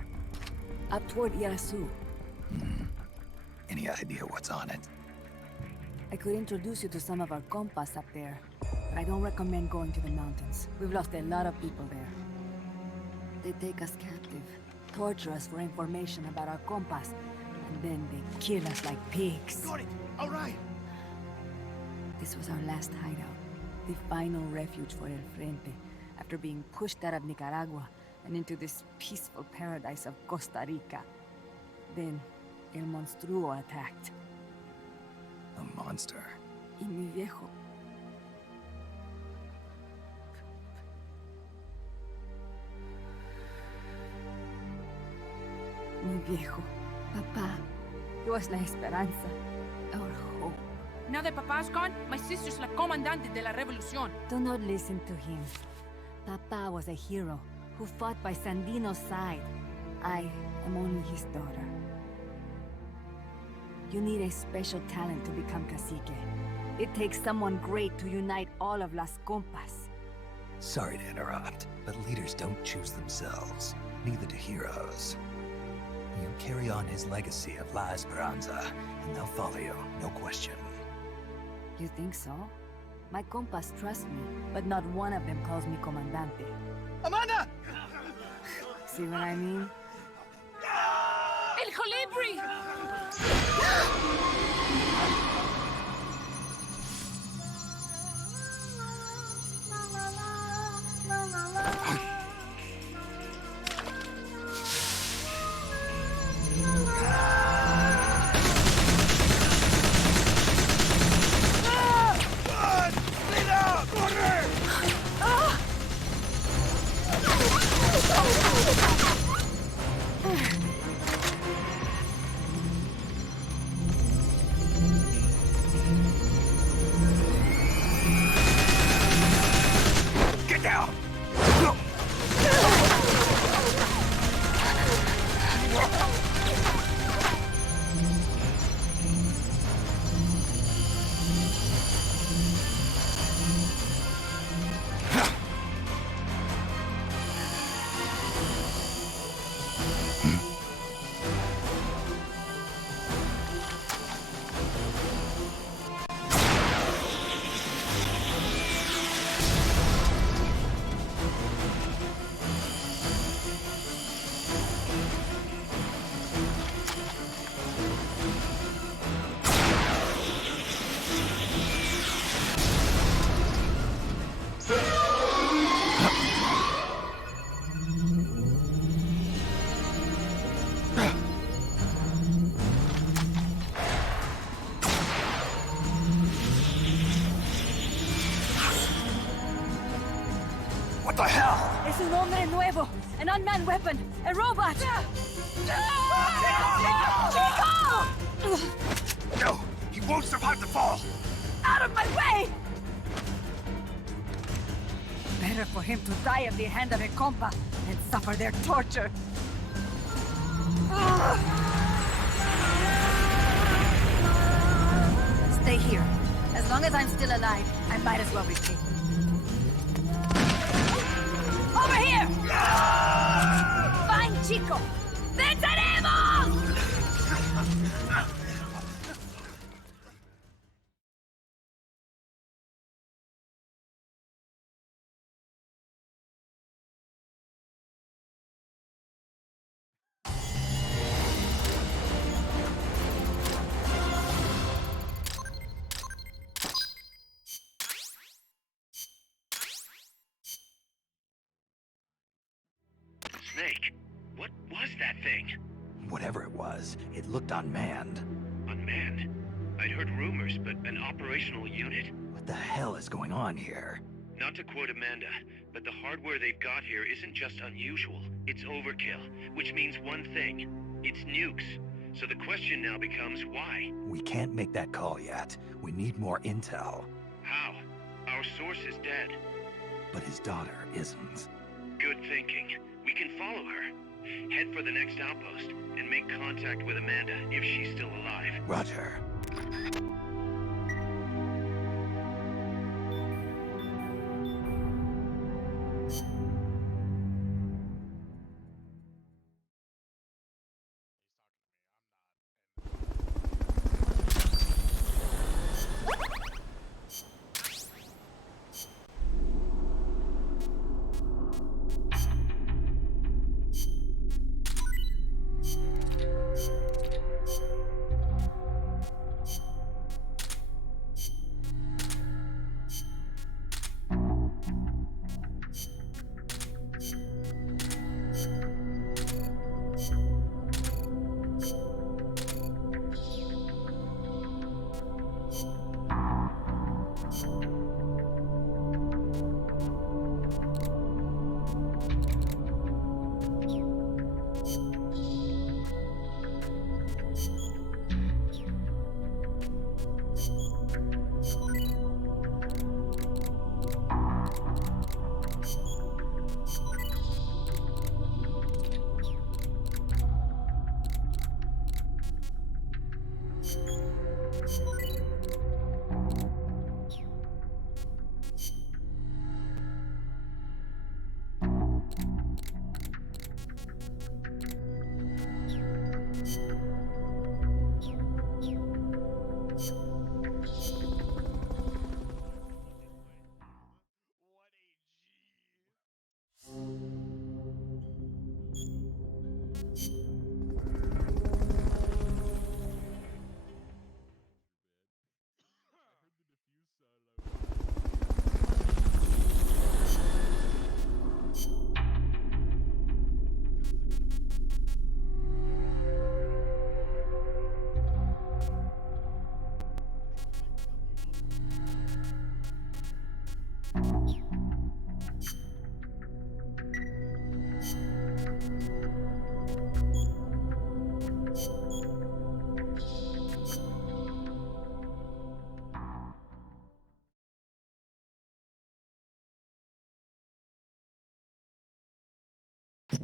Up toward Irasu. Any idea what's on it? I could introduce you to some of our compas up there, but I don't recommend going to the mountains. We've lost a lot of people there. They take us captive, torture us for information about our compas, and then they kill us like pigs. Got it. All right. This was our last hideout, the final refuge for El Frente, after being pushed out of Nicaragua and into this peaceful paradise of Costa Rica. Then, El Monstruo attacked. A monster. Y mi viejo. Mi viejo. Papá. He was la esperanza. Our hope. Now that Papa's gone, my sister's la comandante de la revolución. Do not listen to him. Papa was a hero who fought by Sandino's side. I am only his daughter. You need a special talent to become cacique. It takes someone great to unite all of Las Compas. Sorry to interrupt, but leaders don't choose themselves. Neither do heroes. You carry on his legacy of La Esperanza, and they'll follow you, no question. You think so? My compas trust me, but not one of them calls me Comandante. Amanda! See what I mean? El Colibri! Get down! What the hell? Es un hombre nuevo, an unmanned weapon, a robot! Chico! No, he won't survive the fall! Out of my way! Better for him to die at the hand of a compa and suffer their torture. Stay here. As long as I'm still alive, I might as well be free. Over here! Find Chico! ¡Venceremos! Snake, what was that thing? Whatever it was, it looked unmanned. Unmanned? I'd heard rumors, but an operational unit? What the hell is going on here? Not to quote Amanda, but the hardware they've got here isn't just unusual, it's overkill, which means one thing. It's nukes. So the question now becomes why? We can't make that call yet. We need more intel. How? Our source is dead. But his daughter isn't. Good thinking. We can follow her. Head for the next outpost, and make contact with Amanda if she's still alive. Roger. The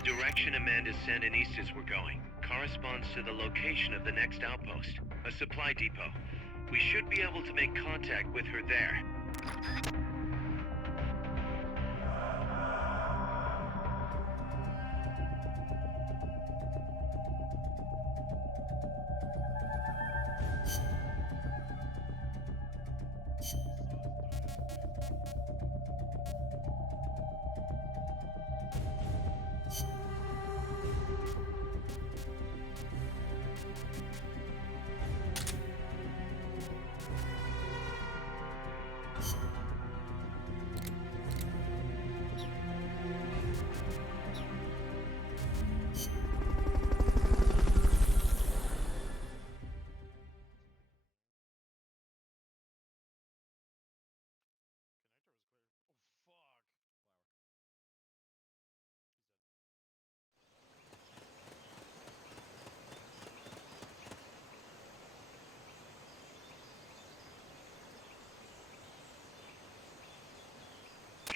direction Amanda's Sandinistas were going corresponds to the location of the next outpost, a supply depot. We should be able to make contact with her there.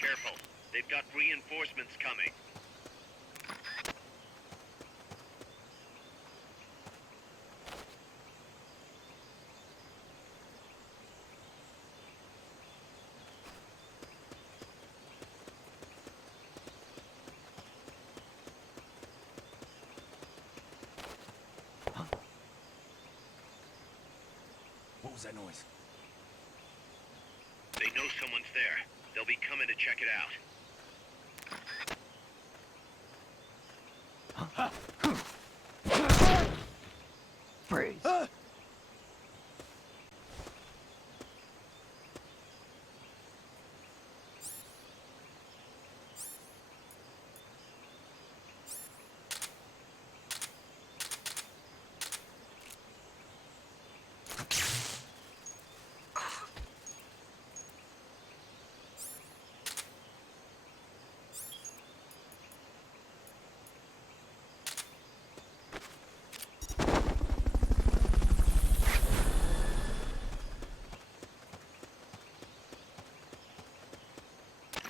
Careful. They've got reinforcements coming. What was that noise? They know someone's there. They'll be coming to check it out. Freeze.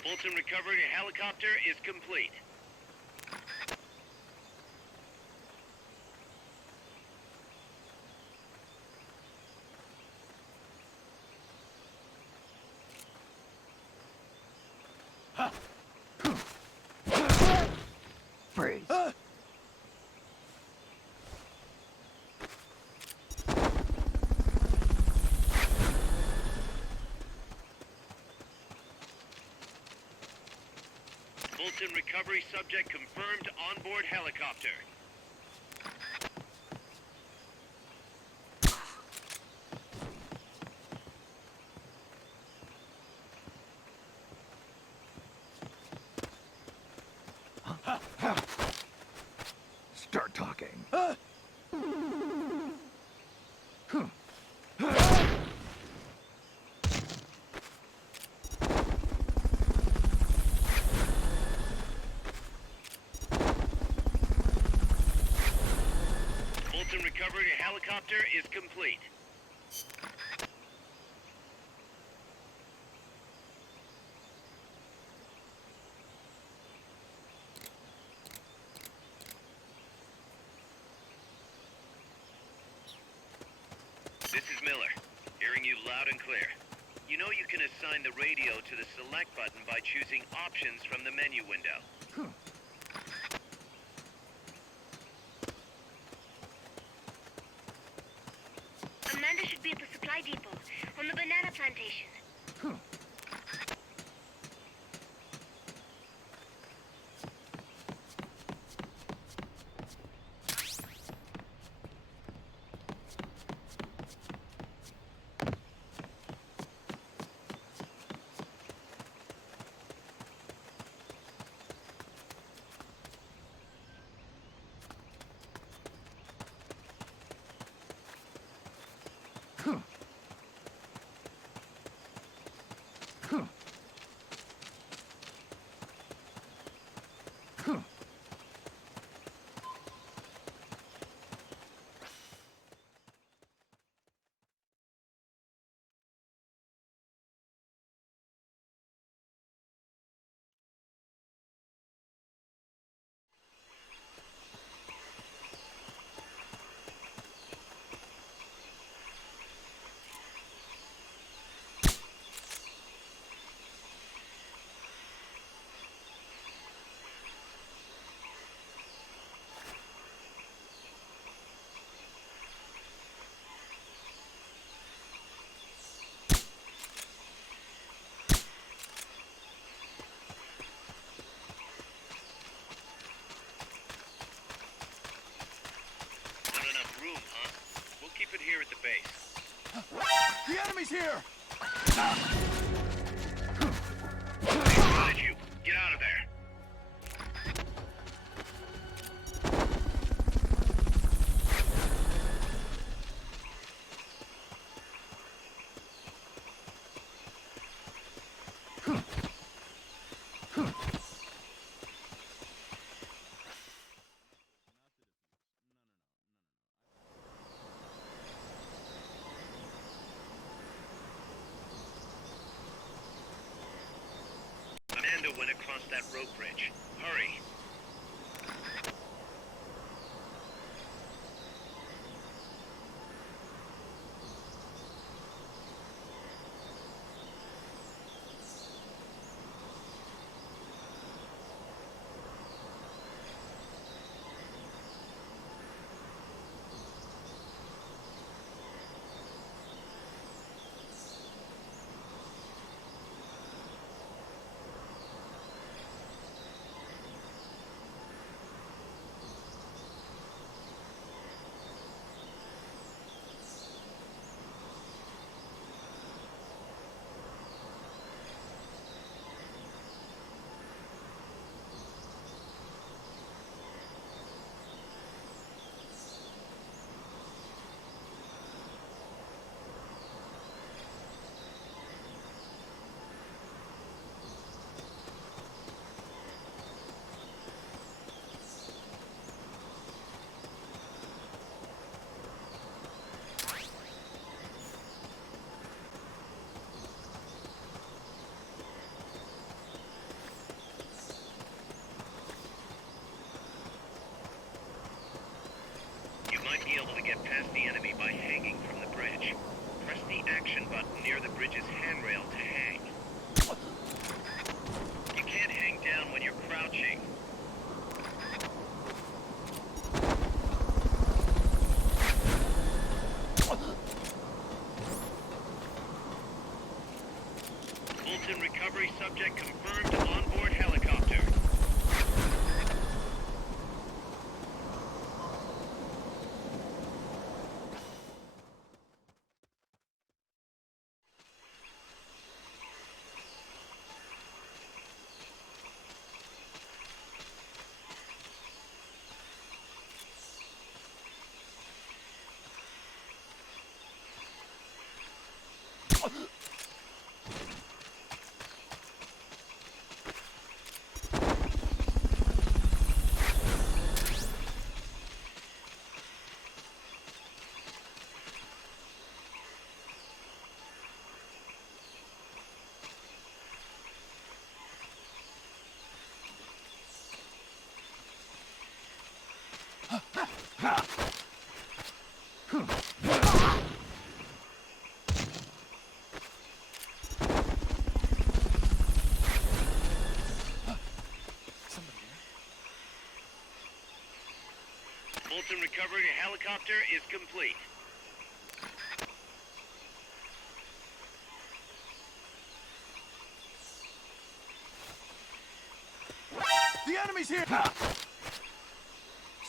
Fulton recovery helicopter is complete. Freeze. Fulton recovery subject confirmed onboard helicopter. Start talking. Fulton recovery helicopter is complete. This is Miller, hearing you loud and clear. You know you can assign the radio to the select button by choosing options from the menu window. Amanda should be at the supply depot on the banana plantation. Keep it here at the base. The enemy's here! Behind you. Get out of there. Amanda went across that rope bridge. Hurry. past the enemy by hanging from the bridge. Press the action button near the bridge's handrail to hang. You can't hang down when you're crouching. Fulton recovery subject confirmed onboard helicopter. Fulton recovery helicopter is complete. The enemy's here!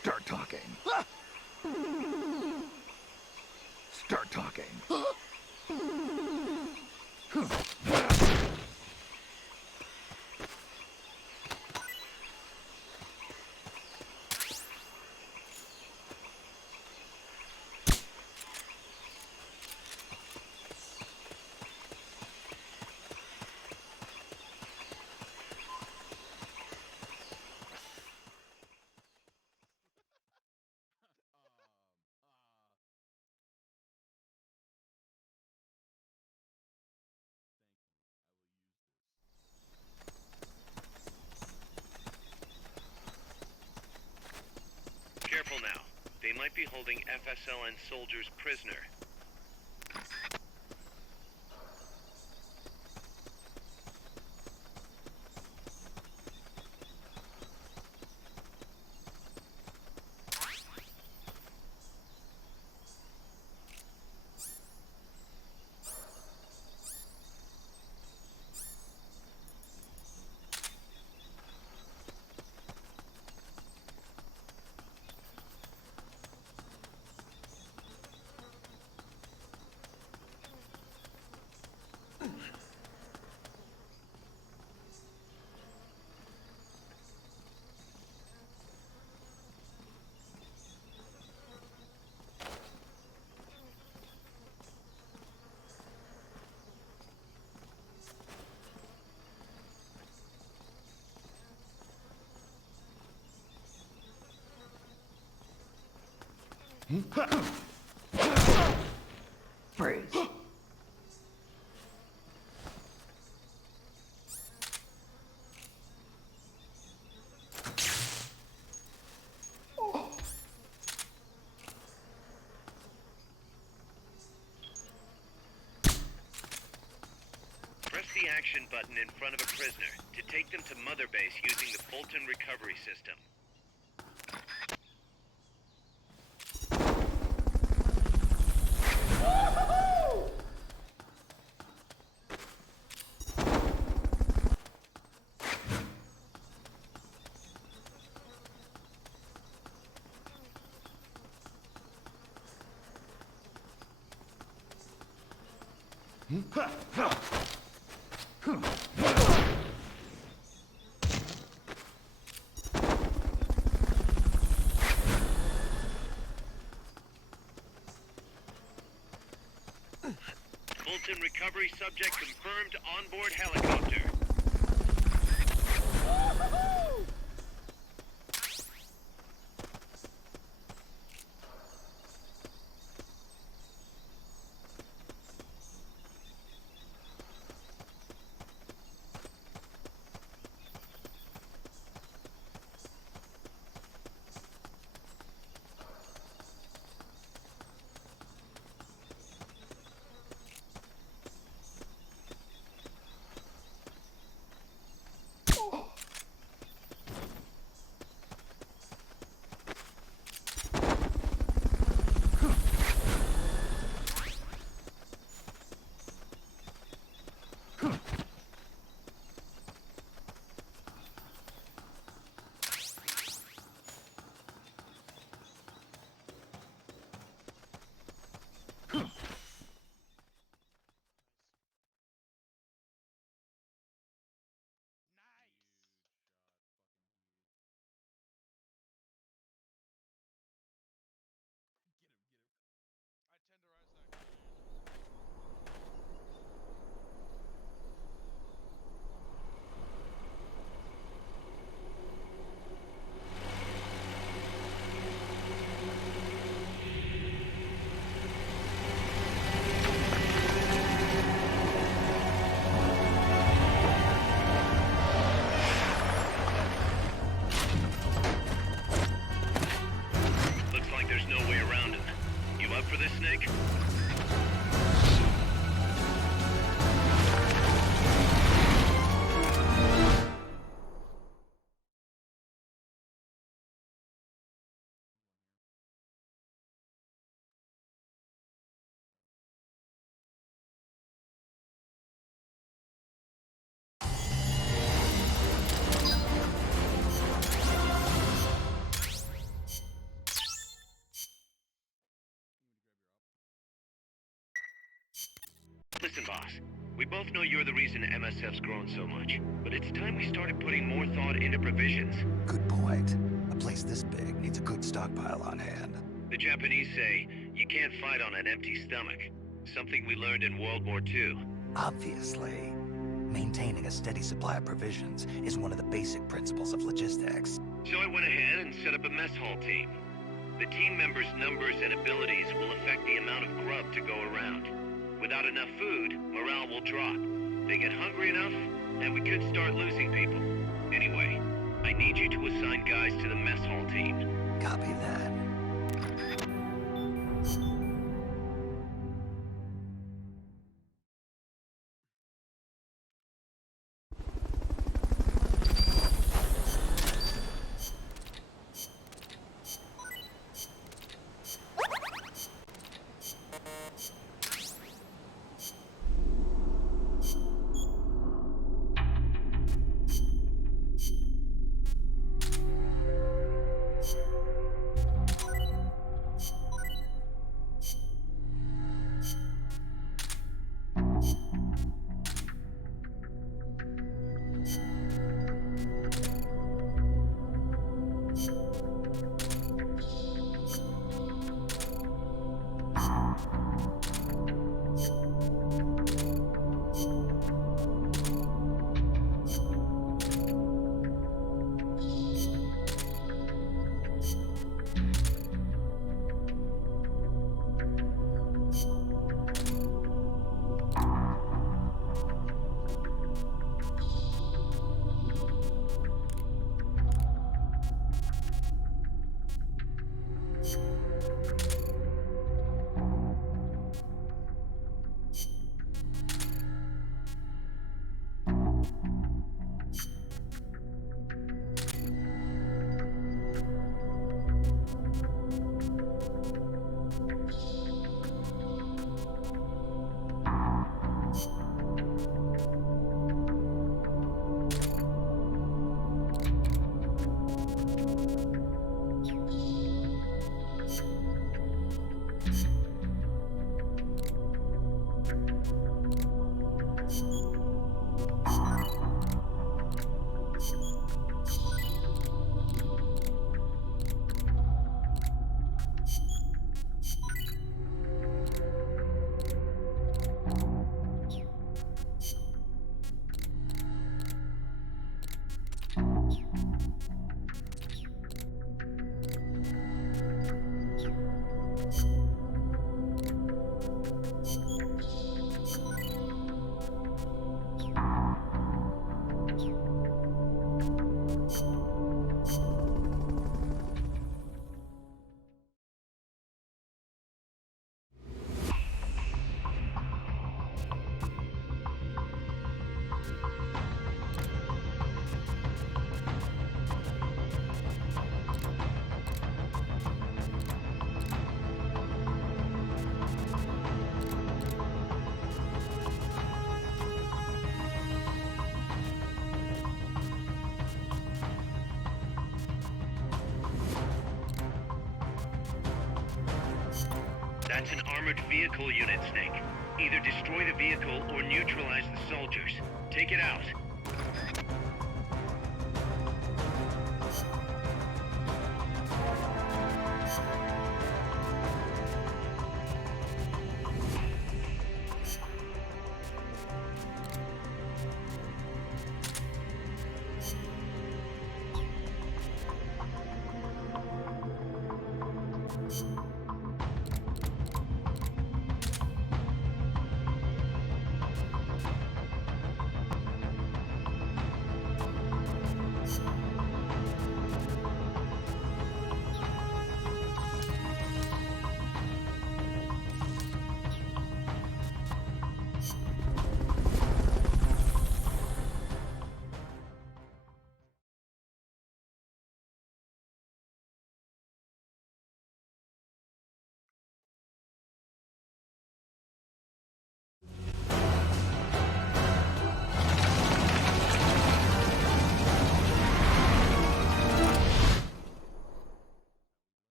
Start talking. Start talking. Careful now. They might be holding FSLN soldiers prisoner. Freeze. Press the action button in front of a prisoner to take them to Mother Base using the Fulton recovery system. Fulton recovery subject confirmed onboard helicopter. Listen, boss. We both know you're the reason MSF's grown so much, but it's time we started putting more thought into provisions. Good point. A place this big needs a good stockpile on hand. The Japanese say, you can't fight on an empty stomach. Something we learned in World War II. Obviously. Maintaining a steady supply of provisions is one of the basic principles of logistics. So I went ahead and set up a mess hall team. The team members' numbers and abilities will affect the amount of grub to go around. Without enough food, morale will drop. They get hungry enough, and we could start losing people. Anyway, I need you to assign guys to the mess hall team. Copy that. That's an armored vehicle unit, Snake. Either destroy the vehicle or neutralize the soldiers. Take it out.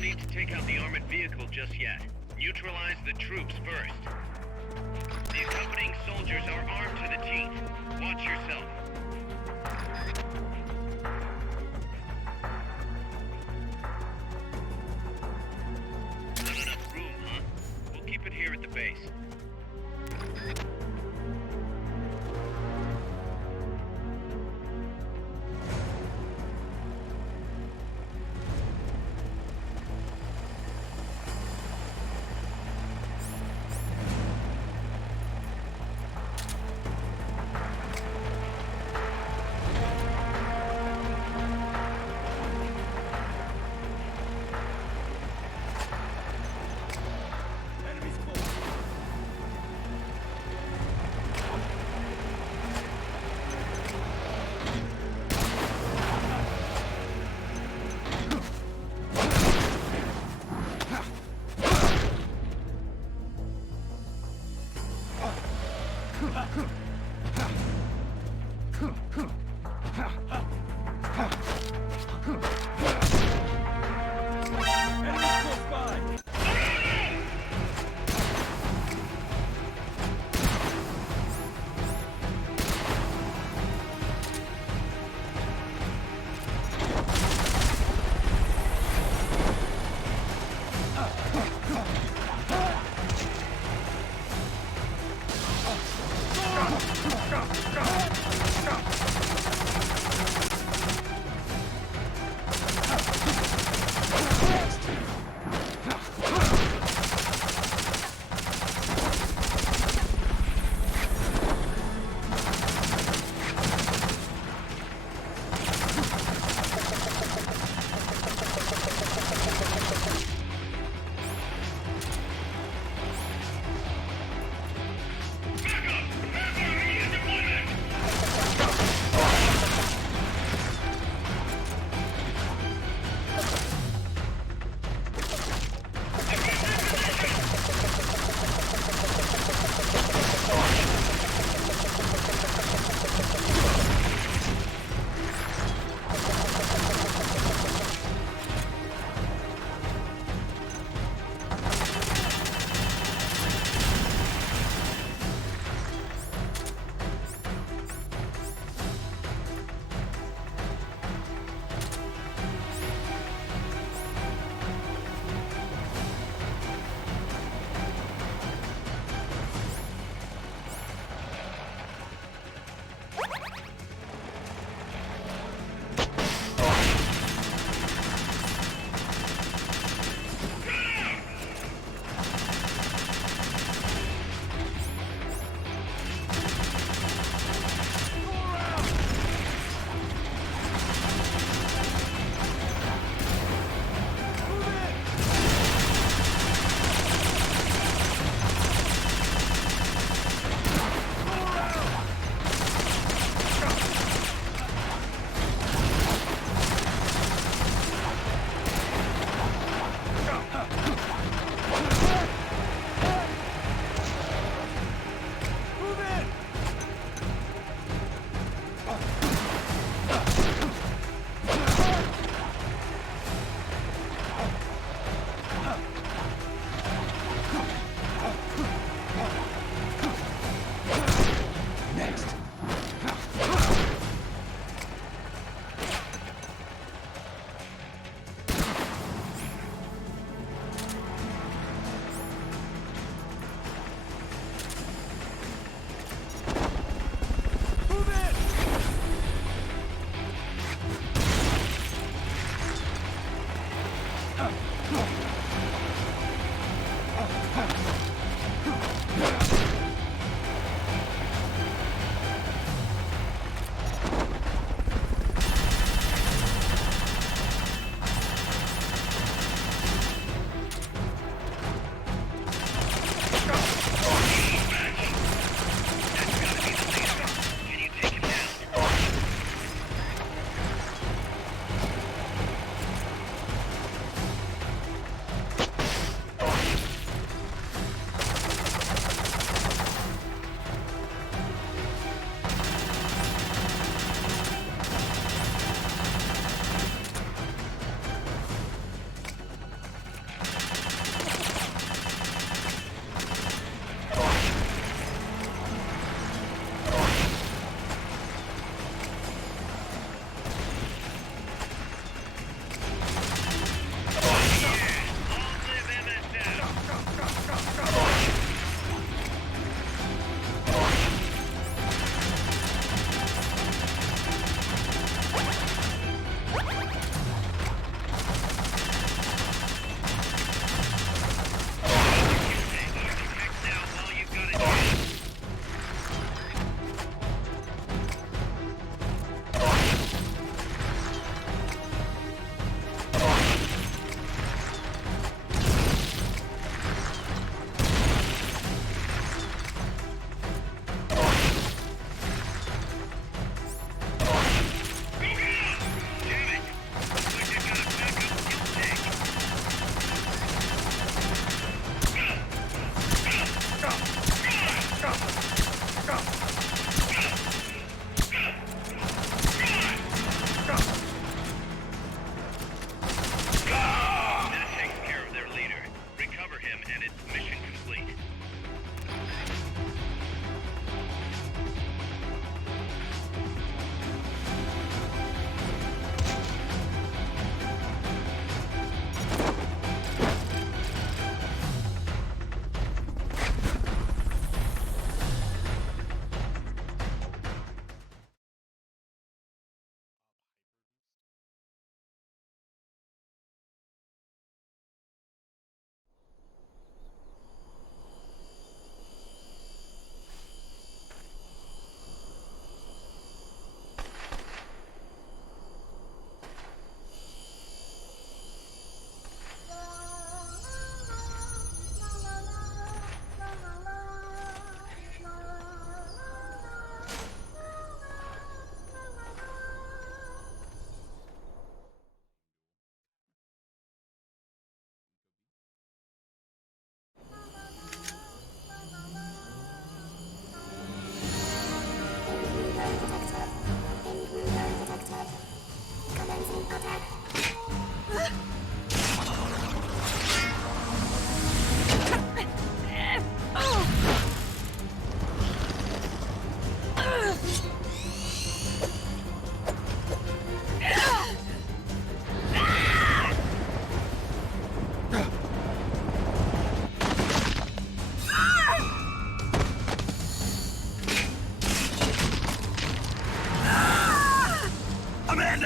No need to take out the armored vehicle just yet. Neutralize the troops first. The accompanying soldiers are armed to the teeth. Watch yourself. Not enough room, huh? We'll keep it here at the base.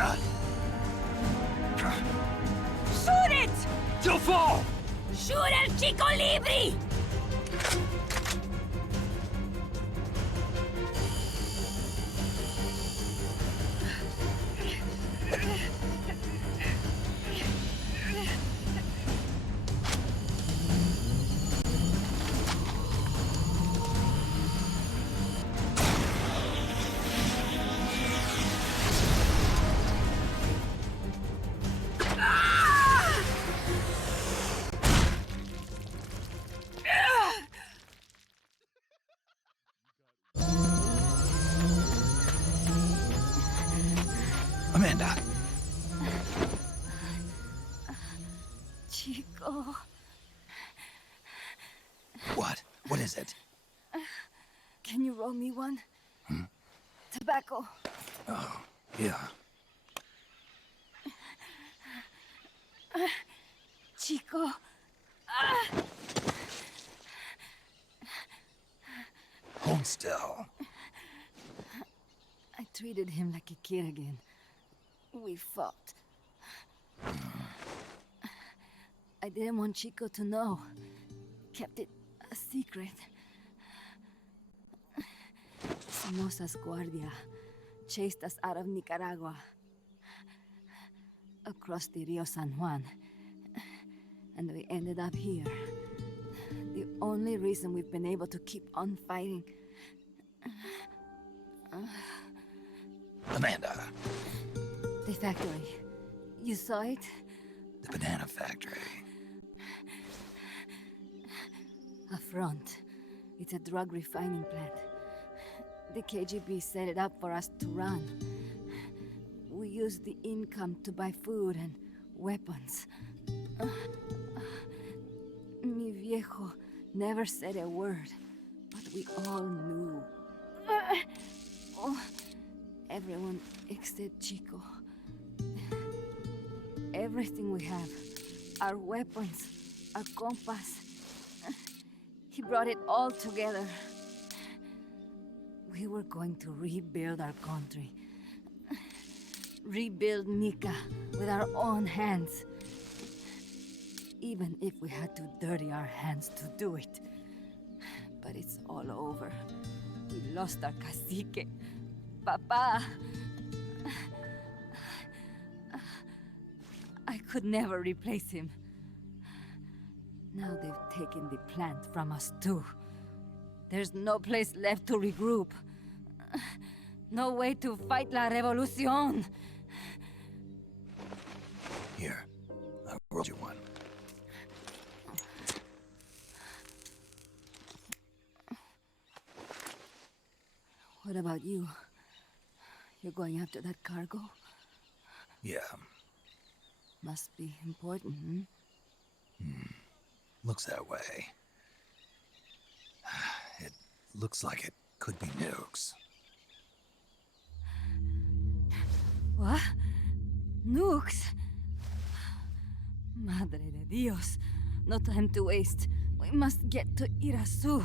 Amanda! Shoot it! She'll fall! Shoot El Chico Libre! Amanda! Chico. What? What is it? Can you roll me one? Tobacco. Oh, yeah. Chico. Hold still. I treated him like a kid again. We fought. I didn't want Chico to know. Kept it a secret. Somoza's Guardia chased us out of Nicaragua. Across the Rio San Juan. And we ended up here. The only reason we've been able to keep on fighting. Amanda. The factory. You saw it? The banana factory. A front. It's a drug refining plant. The KGB set it up for us to run. We used the income to buy food and weapons. Mi viejo never said a word, but we all knew. Everyone except Chico. Everything we have. Our weapons, our compass. He brought it all together. We were going to rebuild our country. Rebuild Nika with our own hands. Even if we had to dirty our hands to do it. But it's all over. We lost our cacique. Papa. I could never replace him. Now they've taken the plant from us too. There's no place left to regroup. No way to fight la revolución. Here, I rolled you one. What about you? You're going after that cargo? Yeah. Must be important, Looks that way. It looks like it could be nukes. What? Nukes? Madre de Dios. No time to waste. We must get to Irasu.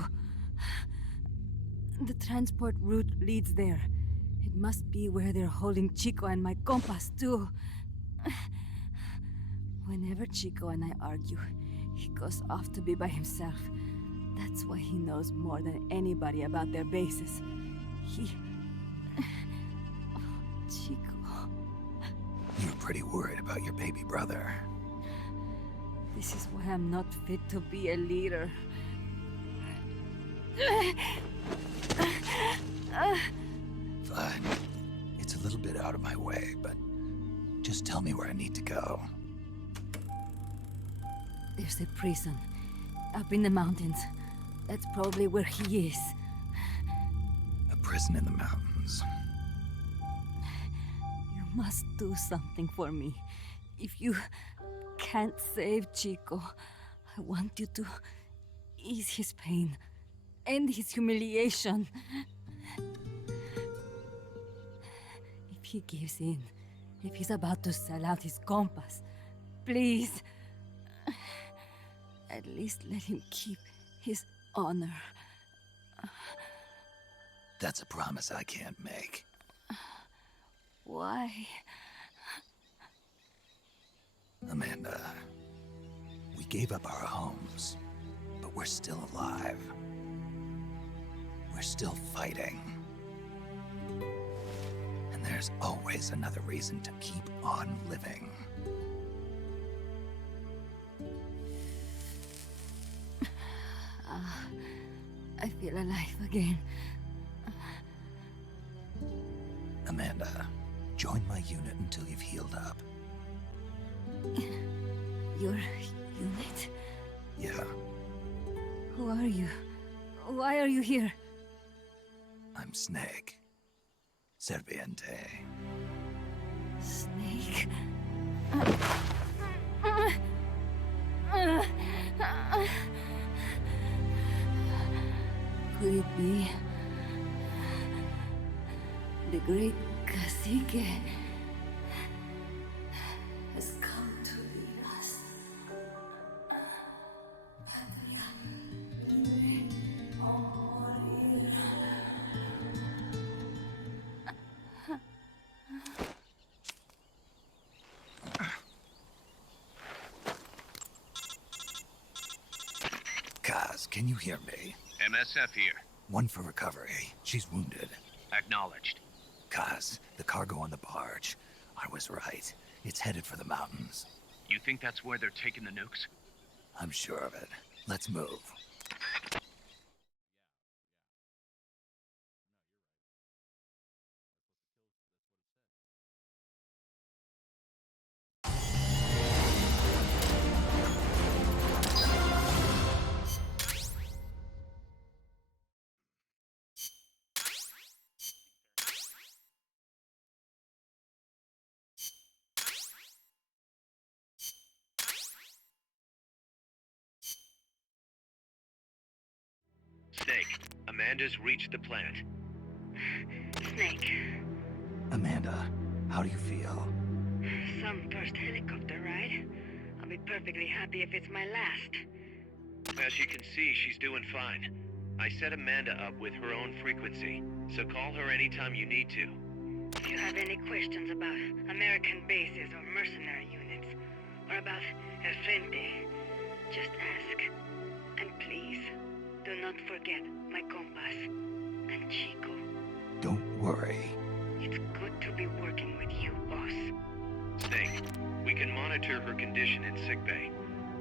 The transport route leads there. It must be where they're holding Chico and my compas, too. Whenever Chico and I argue, he goes off to be by himself. That's why he knows more than anybody about their bases. Chico. You're pretty worried about your baby brother. This is why I'm not fit to be a leader. Fine. It's a little bit out of my way, but just tell me where I need to go. There's a prison up in the mountains. That's probably where he is. A prison in the mountains. You must do something for me. If you can't save Chico, I want you to ease his pain, end his humiliation. If he gives in, if he's about to sell out his compass, please, at least let him keep his honor. That's a promise I can't make. Why? Amanda, we gave up our homes, but we're still alive. We're still fighting. And there's always another reason to keep on living. I feel alive again. Amanda, join my unit until you've healed up. Your unit? Yeah, Who are you? Why are you here? I'm Snake. Serviente. Snake? Could it be the great cacique has come to lead us? Kaz, can you hear me? MSF here. One for recovery. She's wounded. Acknowledged. Kaz, the cargo on the barge. I was right. It's headed for the mountains. You think that's where they're taking the nukes? I'm sure of it. Let's move. Snake, Amanda's reached the plant. Snake, Amanda, how do you feel? some first helicopter ride. I'll be perfectly happy if it's my last. As you can see, she's doing fine. I set Amanda up with her own frequency, so call her anytime you need to. If you have any questions about American bases or mercenary units, or about El Frente, just ask. And please, do not forget my compas and Chico. Don't worry. It's good to be working with you, boss. Snake, we can monitor her condition in sickbay.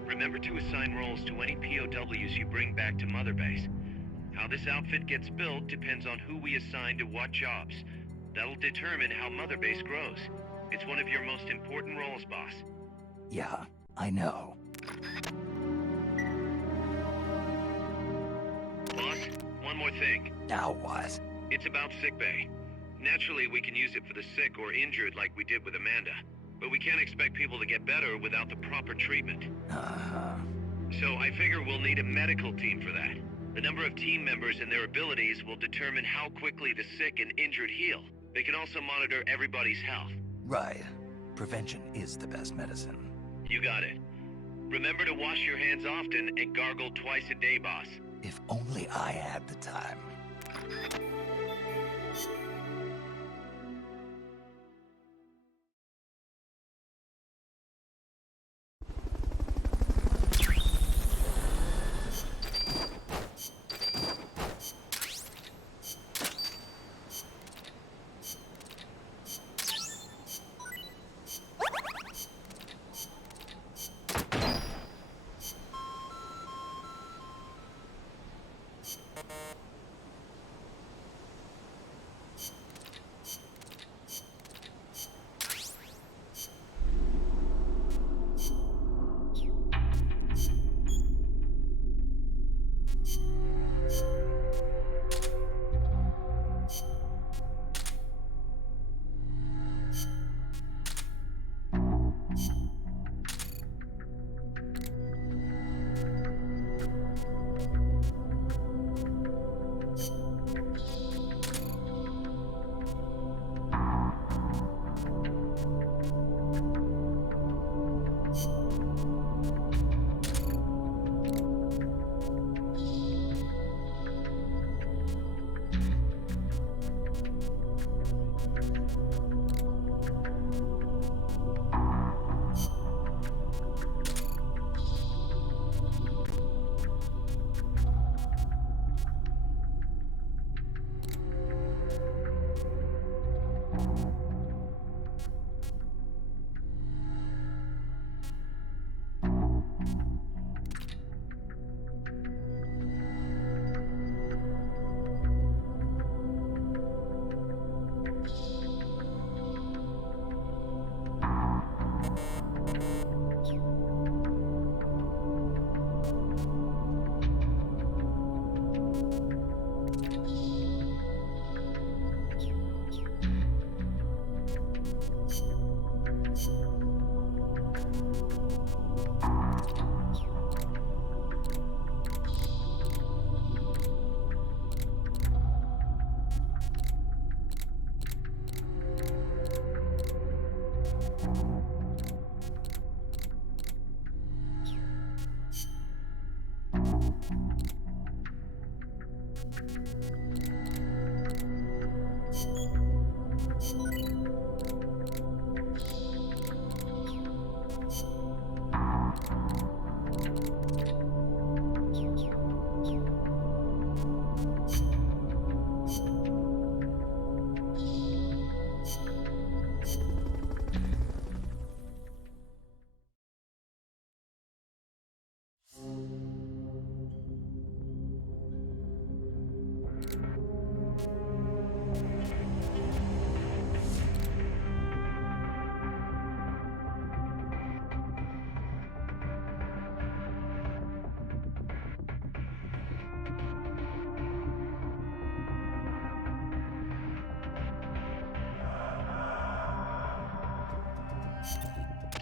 Remember to assign roles to any POWs you bring back to Mother Base. How this outfit gets built depends on who we assign to what jobs. That'll determine how Mother Base grows. It's one of your most important roles, boss. Yeah, I know. Boss, one more thing. Now what? It's about sickbay. Naturally, we can use it for the sick or injured like we did with Amanda. But we can't expect people to get better without the proper treatment. Uh-huh. So I figure we'll need a medical team for that. The number of team members and their abilities will determine how quickly the sick and injured heal. They can also monitor everybody's health. Right. Prevention is the best medicine. You got it. Remember to wash your hands often and gargle twice a day, boss. If only I had the time.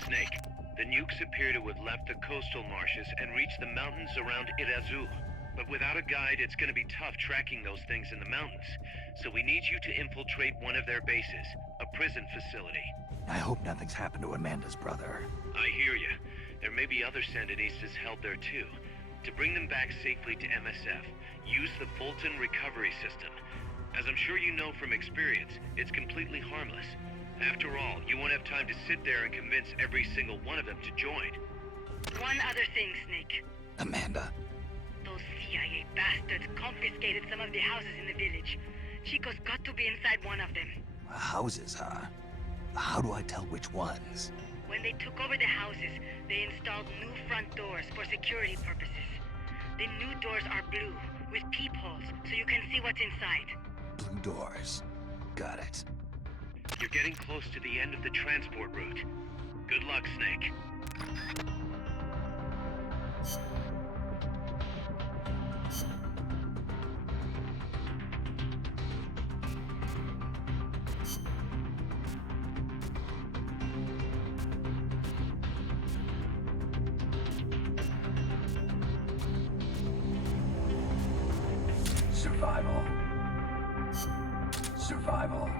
Snake, the nukes appear to have left the coastal marshes and reached the mountains around Irazu. But without a guide, it's gonna be tough tracking those things in the mountains. So we need you to infiltrate one of their bases, a prison facility. I hope nothing's happened to Amanda's brother. I hear you. There may be other Sandinistas held there too. To bring them back safely to MSF, use the Fulton recovery system. As I'm sure you know from experience, it's completely harmless. After all, you won't have time to sit there and convince every single one of them to join. One other thing, Snake. Amanda. Those CIA bastards confiscated some of the houses in the village. Chico's got to be inside one of them. Houses, huh? How do I tell which ones? When they took over the houses, they installed new front doors for security purposes. The new doors are blue, with peepholes, so you can see what's inside. Blue doors. Got it. You're getting close to the end of the transport route. Good luck, Snake. Survival. Survival.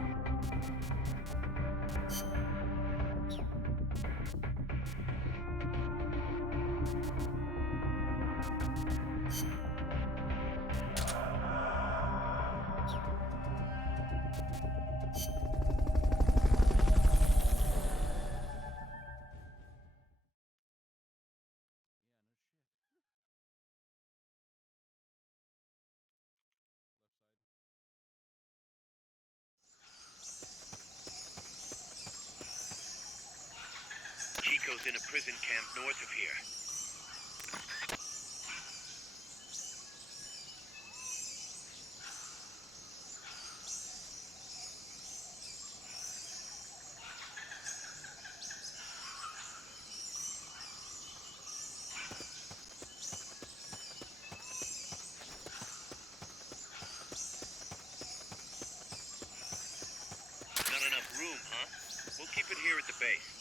Chico's in a prison camp north of here. Not enough room, huh? We'll keep it here at the base.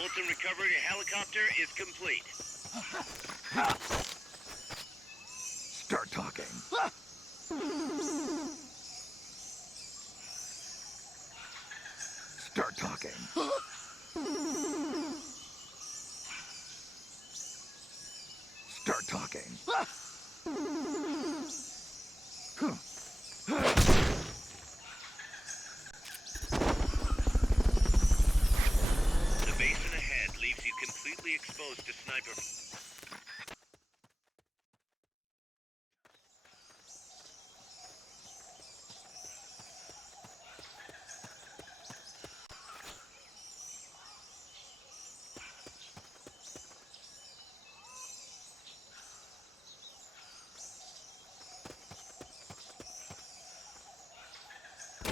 Fulton recovery helicopter is complete. Start talking. Start talking. Start talking. The basin ahead leaves you completely exposed to sniper.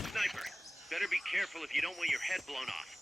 Sniper, better be careful if you don't want your head blown off.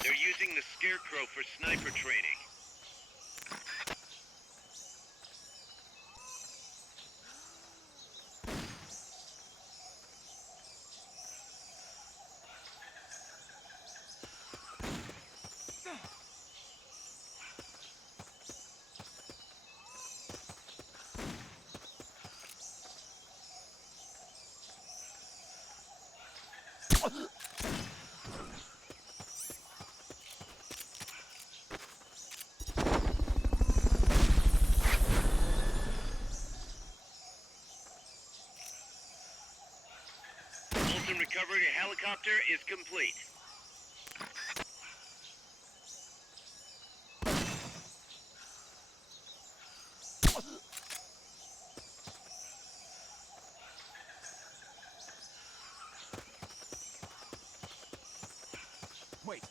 They're using the Scarecrow for sniper training. Fulton recovery helicopter is complete. Wait.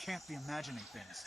Can't be imagining things.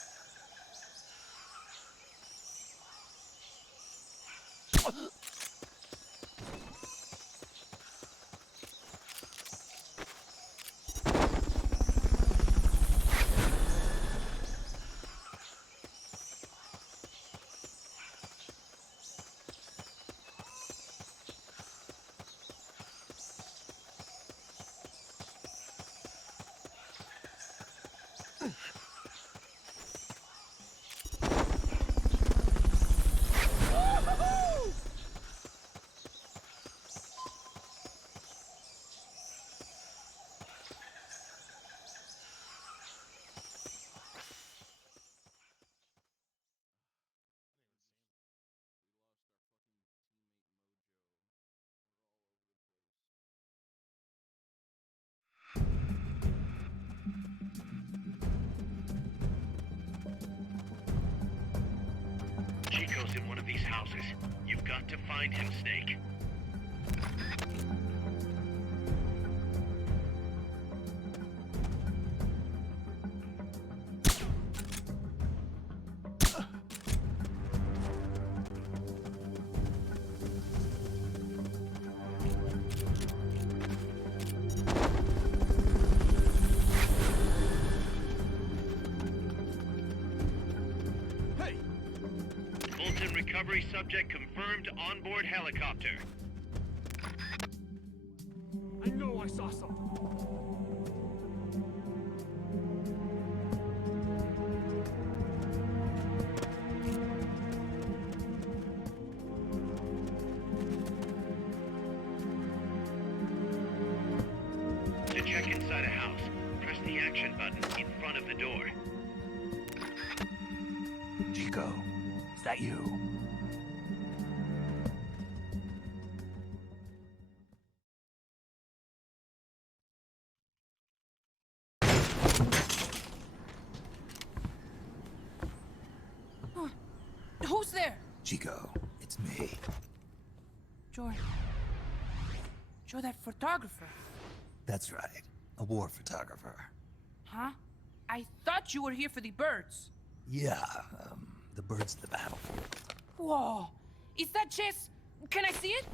Chico's in one of these houses. You've got to find him, Snake. Fulton recovery subject confirmed onboard helicopter. I know I saw something. To check inside a house, press the action button in front of the door. Chico, is that you? Who's there? Chico, it's me. You're that photographer. That's right. A war photographer. Huh? I thought you were here for the birds. Yeah, the birds of the battlefield. Whoa. Is that chess? Can I see it?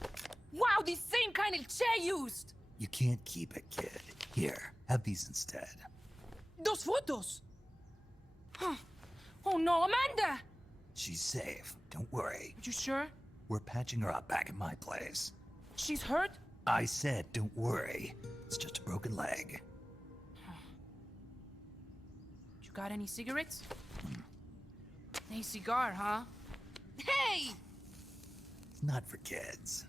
Wow, the same kind of chair used. You can't keep it, kid. Here, have these instead. Those photos. Huh. Oh no, Amanda! She's safe. Don't worry. You sure? We're patching her up back at my place. She's hurt? I said, don't worry. It's just a broken leg. You got any cigarettes? A cigar, huh? Hey! It's not for kids.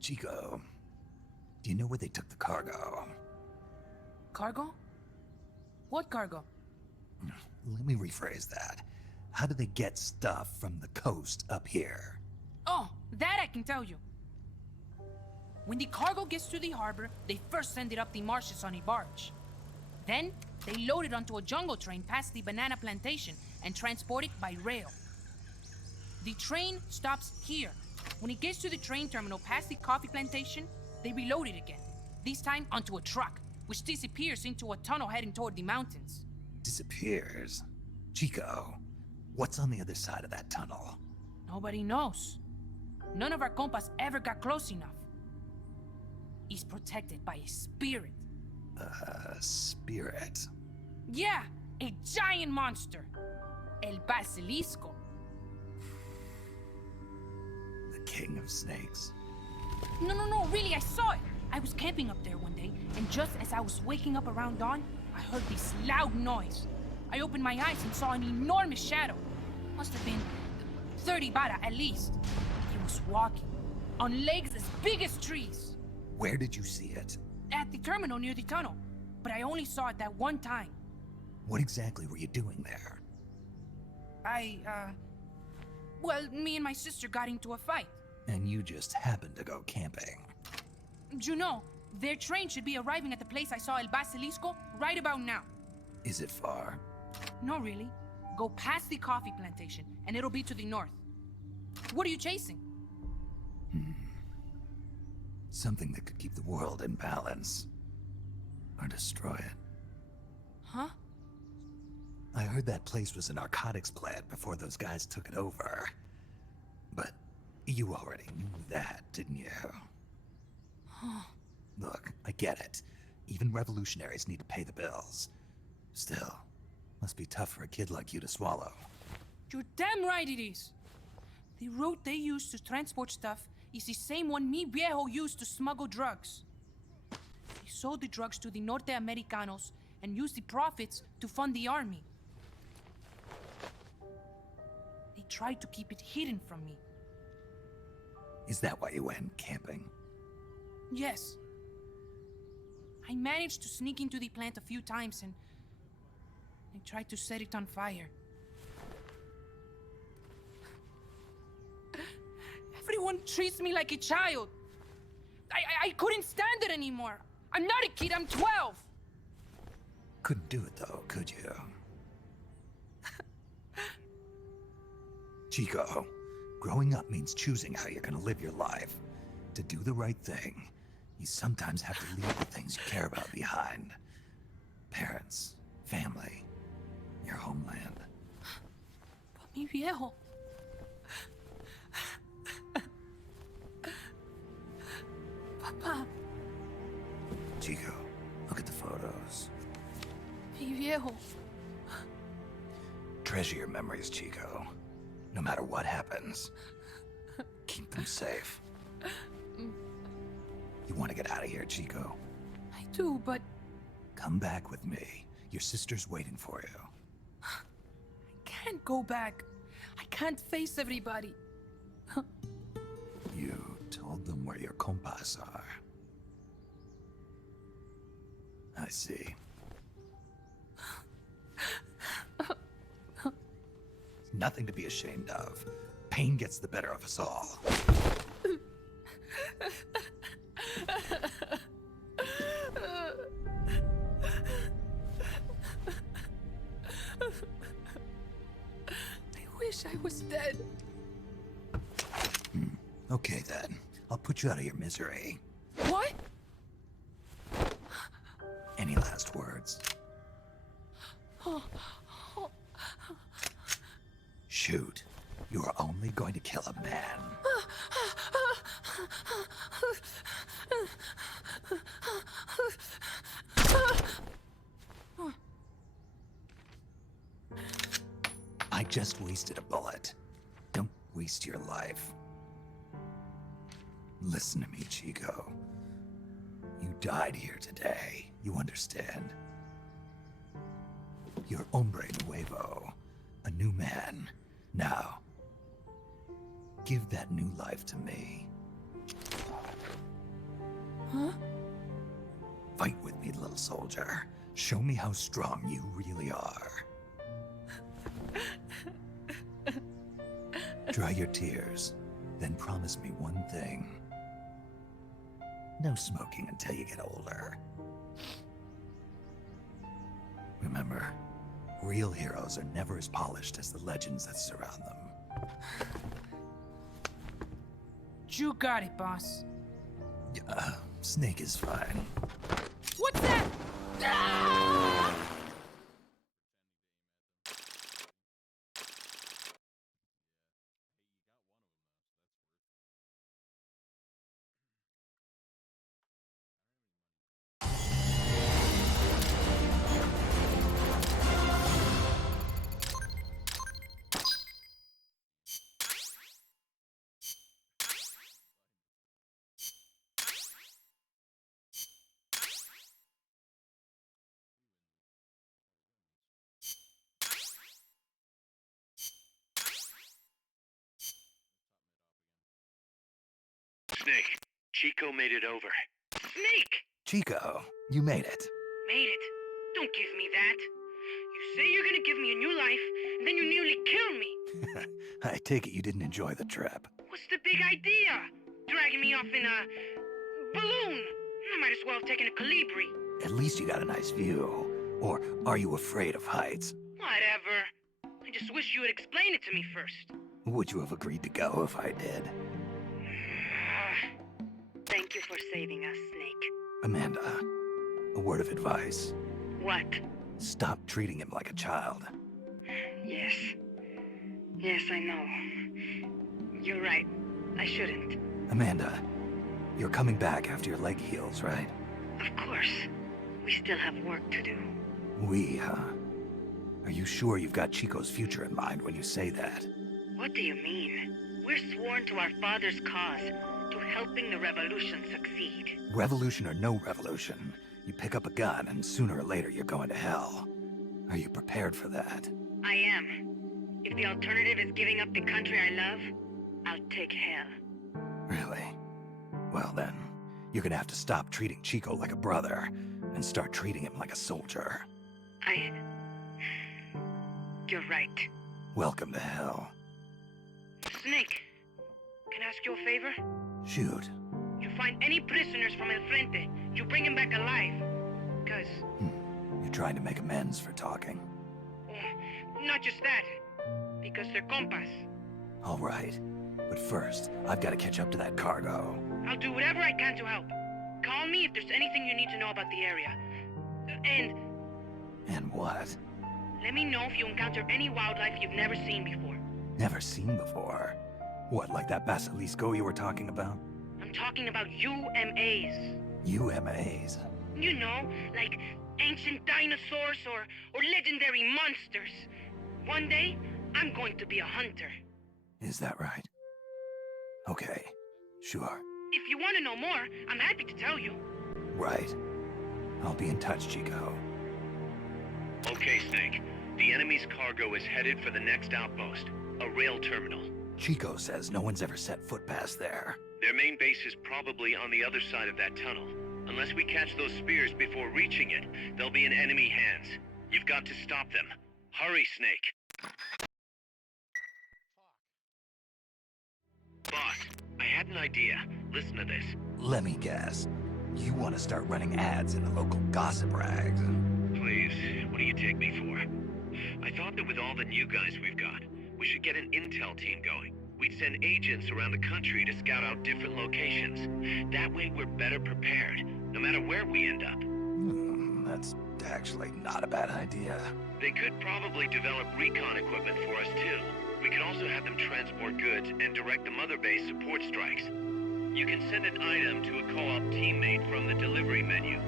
Chico, Do you know where they took the cargo? Cargo? What cargo? Let me rephrase that. How do they get stuff from the coast up here? Oh, that I can tell you. When the cargo gets to the harbor, they first send it up the marshes on a barge. Then, they load it onto a jungle train past the banana plantation and transport it by rail. The train stops here. When it gets to the train terminal past the coffee plantation, they reload it again. This time onto a truck, which disappears into a tunnel heading toward the mountains. Disappears? Chico, what's on the other side of that tunnel? Nobody knows. None of our compas ever got close enough. He's protected by a spirit. Spirit? Yeah, a giant monster. El Basilisco. The king of snakes? No, really, I saw it. I was camping up there one day, and just as I was waking up around dawn, I heard this loud noise. I opened my eyes and saw an enormous shadow. Must have been 30 bara at least. He was walking, on legs as big as trees. Where did you see it? At the terminal near the tunnel, but I only saw it that one time. What exactly were you doing there? Well, me and my sister got into a fight. And you just happened to go camping. You know, their train should be arriving at the place I saw El Basilisco right about now. Is it far? No, really. Go past the coffee plantation, and it'll be to the north. What are you chasing? Something that could keep the world in balance. Or destroy it. Huh? I heard that place was a narcotics plant before those guys took it over. But you already knew that, didn't you? Look, I get it. Even revolutionaries need to pay the bills. Still, must be tough for a kid like you to swallow. You're damn right it is. The route they use to transport stuff is the same one mi viejo used to smuggle drugs. He sold the drugs to the Norte Americanos and used the profits to fund the army. They tried to keep it hidden from me. Is that why you went camping? Yes. I managed to sneak into the plant a few times and I tried to set it on fire. Everyone treats me like a child. I couldn't stand it anymore. I'm not a kid, I'm 12. Couldn't do it though, could you? Chico, growing up means choosing how you're gonna live your life. To do the right thing, you sometimes have to leave the things you care about behind. Parents, family, your homeland. But mi viejo... Papa... Chico, look at the photos. Mi viejo... Treasure your memories, Chico. No matter what happens, keep them safe. You want to get out of here, Chico? I do, but... Come back with me. Your sister's waiting for you. I can't go back. I can't face everybody. You told them where your compas are. I see. Nothing to be ashamed of. Pain gets the better of us all. I wish I was dead. Okay then. I'll put you out of your misery. What? Any last words? Shoot. You are only going to kill a man. I just wasted a bullet. Don't waste your life. Listen to me, Chico. You died here today. You understand? You're hombre nuevo. A new man. Now, give that new life to me. Huh? Fight with me, little soldier. Show me how strong you really are. Dry your tears, then promise me one thing. No smoking until you get older. Remember, real heroes are never as polished as the legends that surround them. You got it, boss. Snake is fine. What's that? Ah! Snake, Chico made it over. Snake! Chico, you made it. Made it. Don't give me that. You say you're gonna give me a new life, and then you nearly kill me. I take it you didn't enjoy the trip. What's the big idea? Dragging me off in a balloon. I might as well have taken a Colibri. At least you got a nice view. Or are you afraid of heights? Whatever. I just wish you would explain it to me first. Would you have agreed to go if I did? Thank you for saving us, Snake. Amanda, a word of advice. What? Stop treating him like a child. Yes. Yes, I know. You're right. I shouldn't. Amanda, you're coming back after your leg heals, right? Of course. We still have work to do. We, huh? Are you sure you've got Chico's future in mind when you say that? What do you mean? We're sworn to our father's cause, to helping the revolution succeed. Revolution or no revolution, you pick up a gun and sooner or later you're going to hell. Are you prepared for that? I am. If the alternative is giving up the country I love, I'll take hell. Really? Well then, you're gonna have to stop treating Chico like a brother and start treating him like a soldier. You're right. Welcome to hell. Snake, can I ask you a favor? Shoot. You find any prisoners from El Frente, you bring them back alive. Cause... You're trying to make amends for talking. Not just that. Because they're compas. All right. But first, I've got to catch up to that cargo. I'll do whatever I can to help. Call me if there's anything you need to know about the area. And what? Let me know if you encounter any wildlife you've never seen before. Never seen before? What, like that basilisco you were talking about? I'm talking about UMAs. UMAs? You know, like ancient dinosaurs or legendary monsters. One day, I'm going to be a hunter. Is that right? Okay, sure. If you want to know more, I'm happy to tell you. Right. I'll be in touch, Chico. Okay, Snake. The enemy's cargo is headed for the next outpost, a rail terminal. Chico says no one's ever set foot past there. Their main base is probably on the other side of that tunnel. Unless we catch those spears before reaching it, they'll be in enemy hands. You've got to stop them. Hurry, Snake. Boss, I had an idea. Listen to this. Let me guess. You want to start running ads in the local gossip rags? Please, what do you take me for? I thought that with all the new guys we've got, we should get an intel team going. We'd send agents around the country to scout out different locations. That way we're better prepared, no matter where we end up. That's actually not a bad idea. They could probably develop recon equipment for us too. We could also have them transport goods and direct the Mother Base support strikes. You can send an item to a co-op teammate from the delivery menu.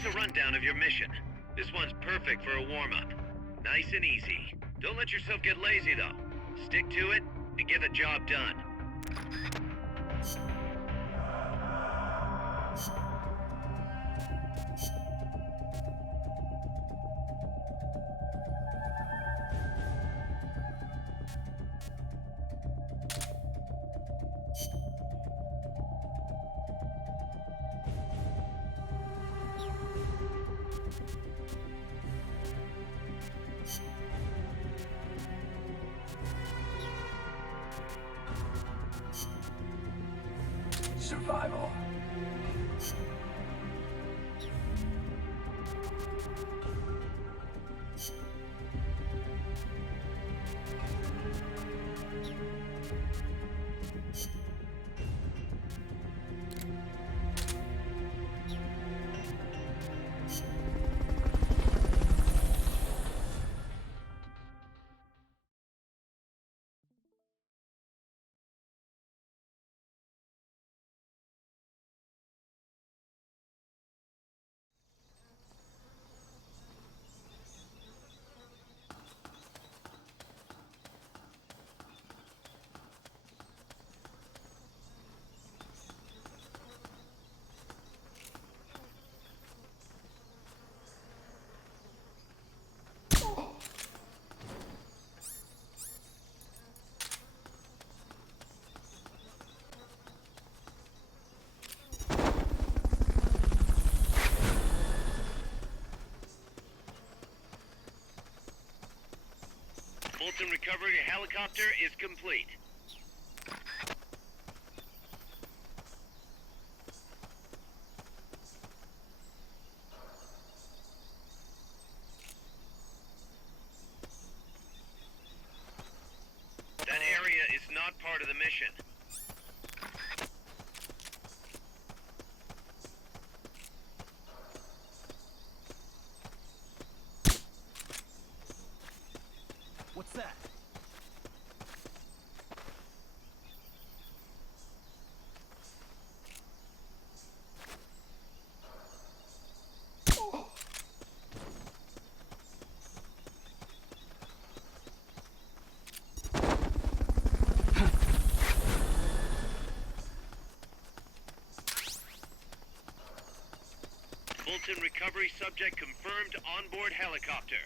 Here's a rundown of your mission. This one's perfect for a warm-up. Nice and easy. Don't let yourself get lazy, though. Stick to it and get the job done. Survival. Fulton recovery helicopter is complete. That area is not part of the mission. What's that? Fulton recovery subject confirmed onboard helicopter.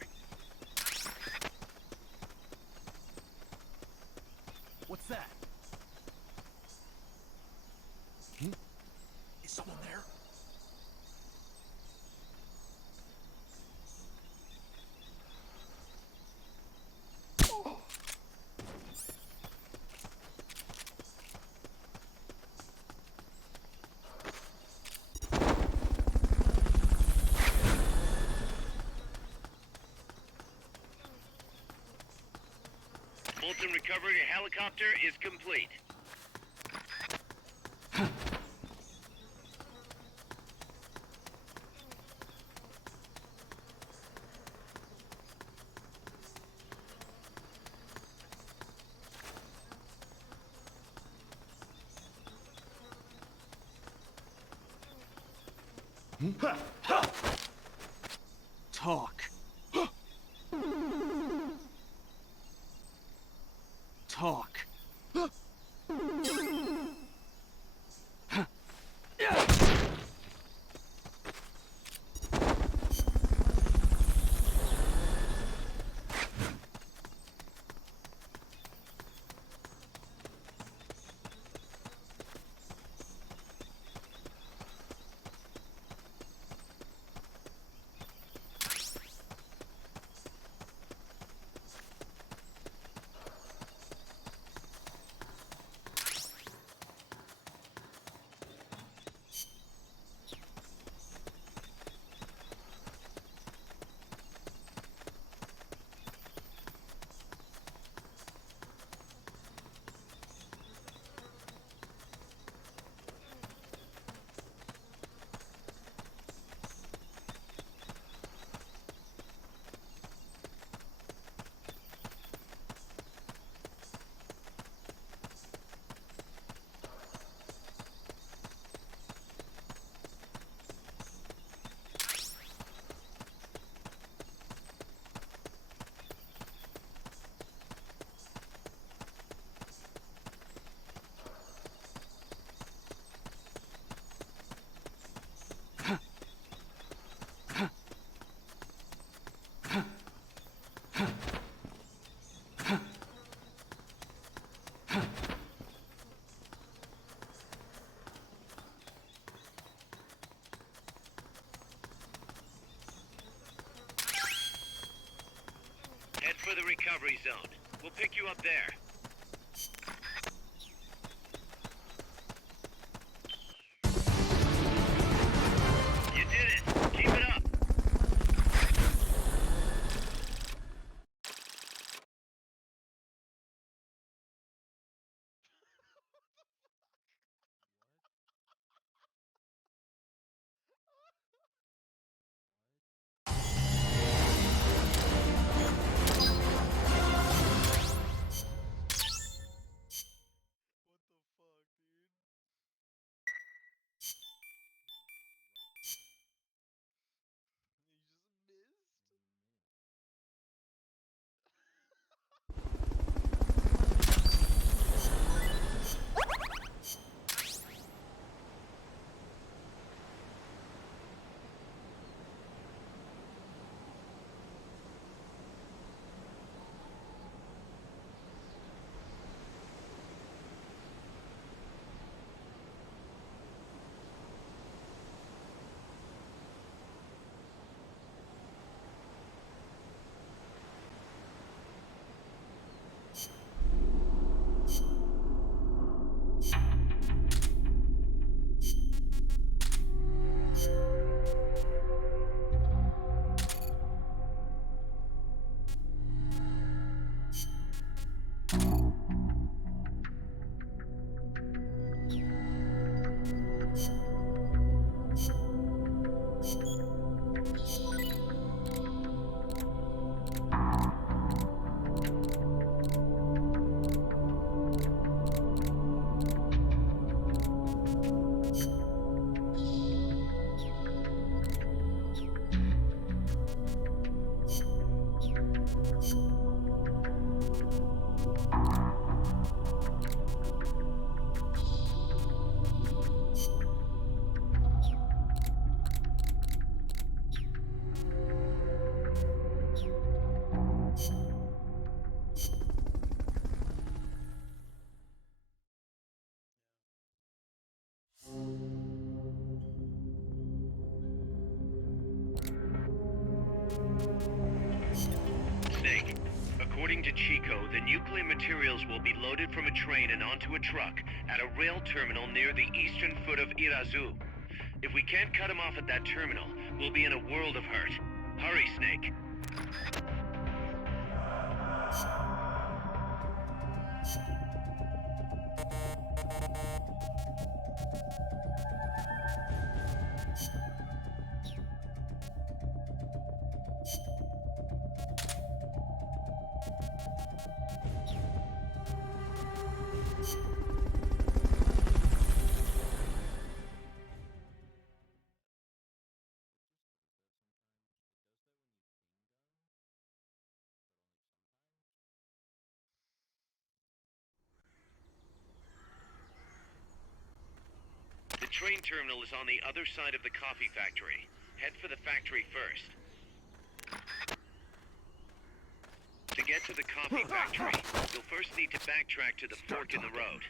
What's that? Is someone there? Fulton recovery helicopter is complete. Talk. Talk. recovery zone. We'll pick you up there. You did it! Keep it up! Snake, according to Chico, the nuclear materials will be loaded from a train and onto a truck at a rail terminal near the eastern foot of Irazu. If we can't cut him off at that terminal, we'll be in a world of hurt. Hurry, Snake. The train terminal is on the other side of the coffee factory. Head for the factory first. To get to the coffee factory, you'll first need to backtrack to the fork in the road.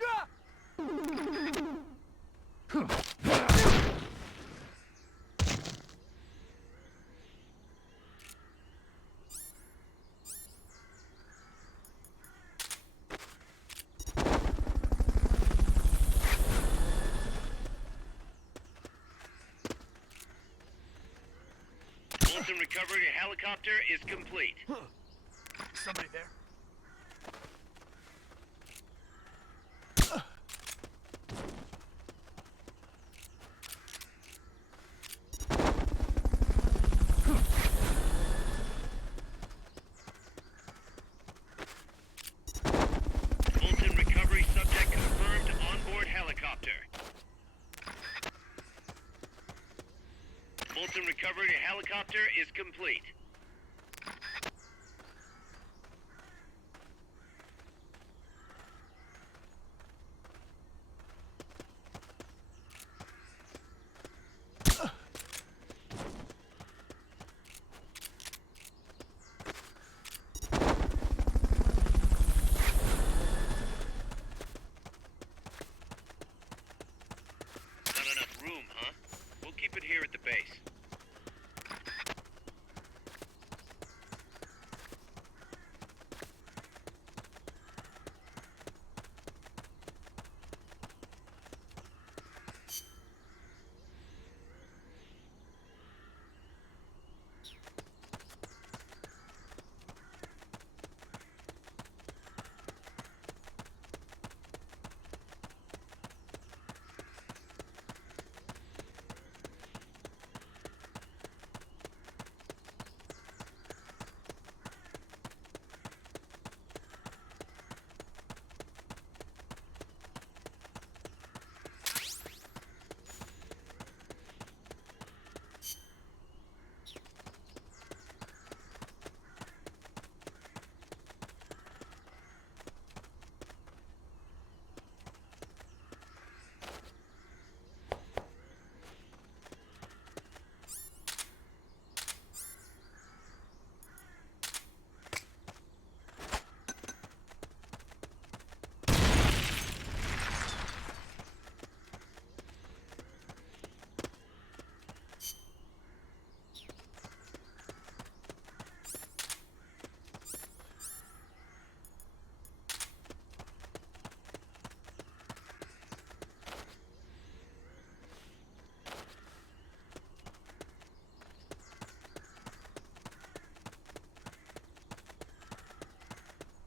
Bolton recovery helicopter is complete. Somebody there? Bolton recovery subject confirmed onboard helicopter. Bolton recovery helicopter is complete. Not enough room, huh? We'll keep it here at the base.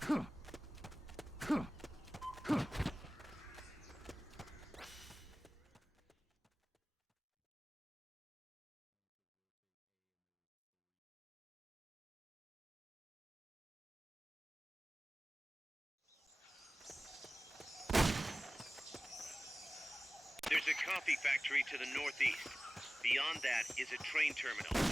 There's a coffee factory to the northeast. Beyond that is a train terminal.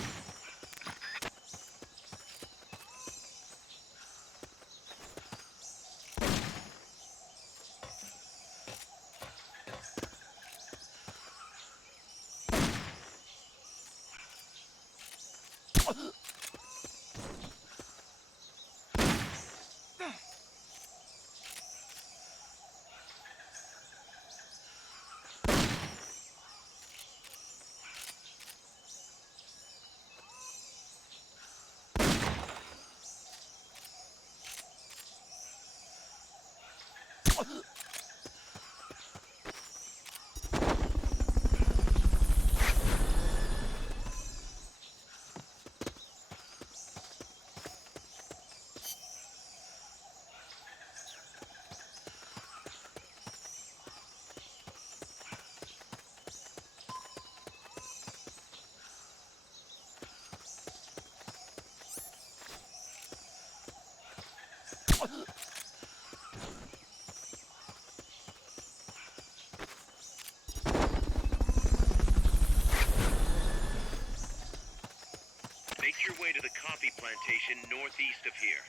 Make your way to the coffee plantation northeast of here.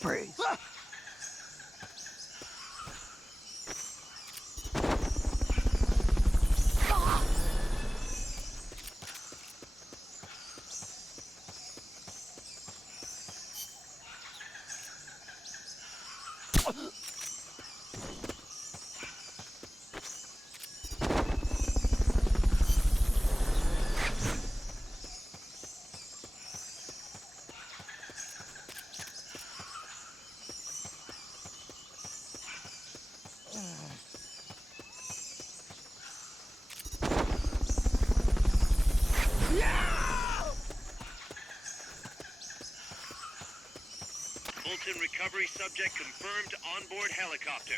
Freeze. Fulton recovery subject confirmed onboard helicopter.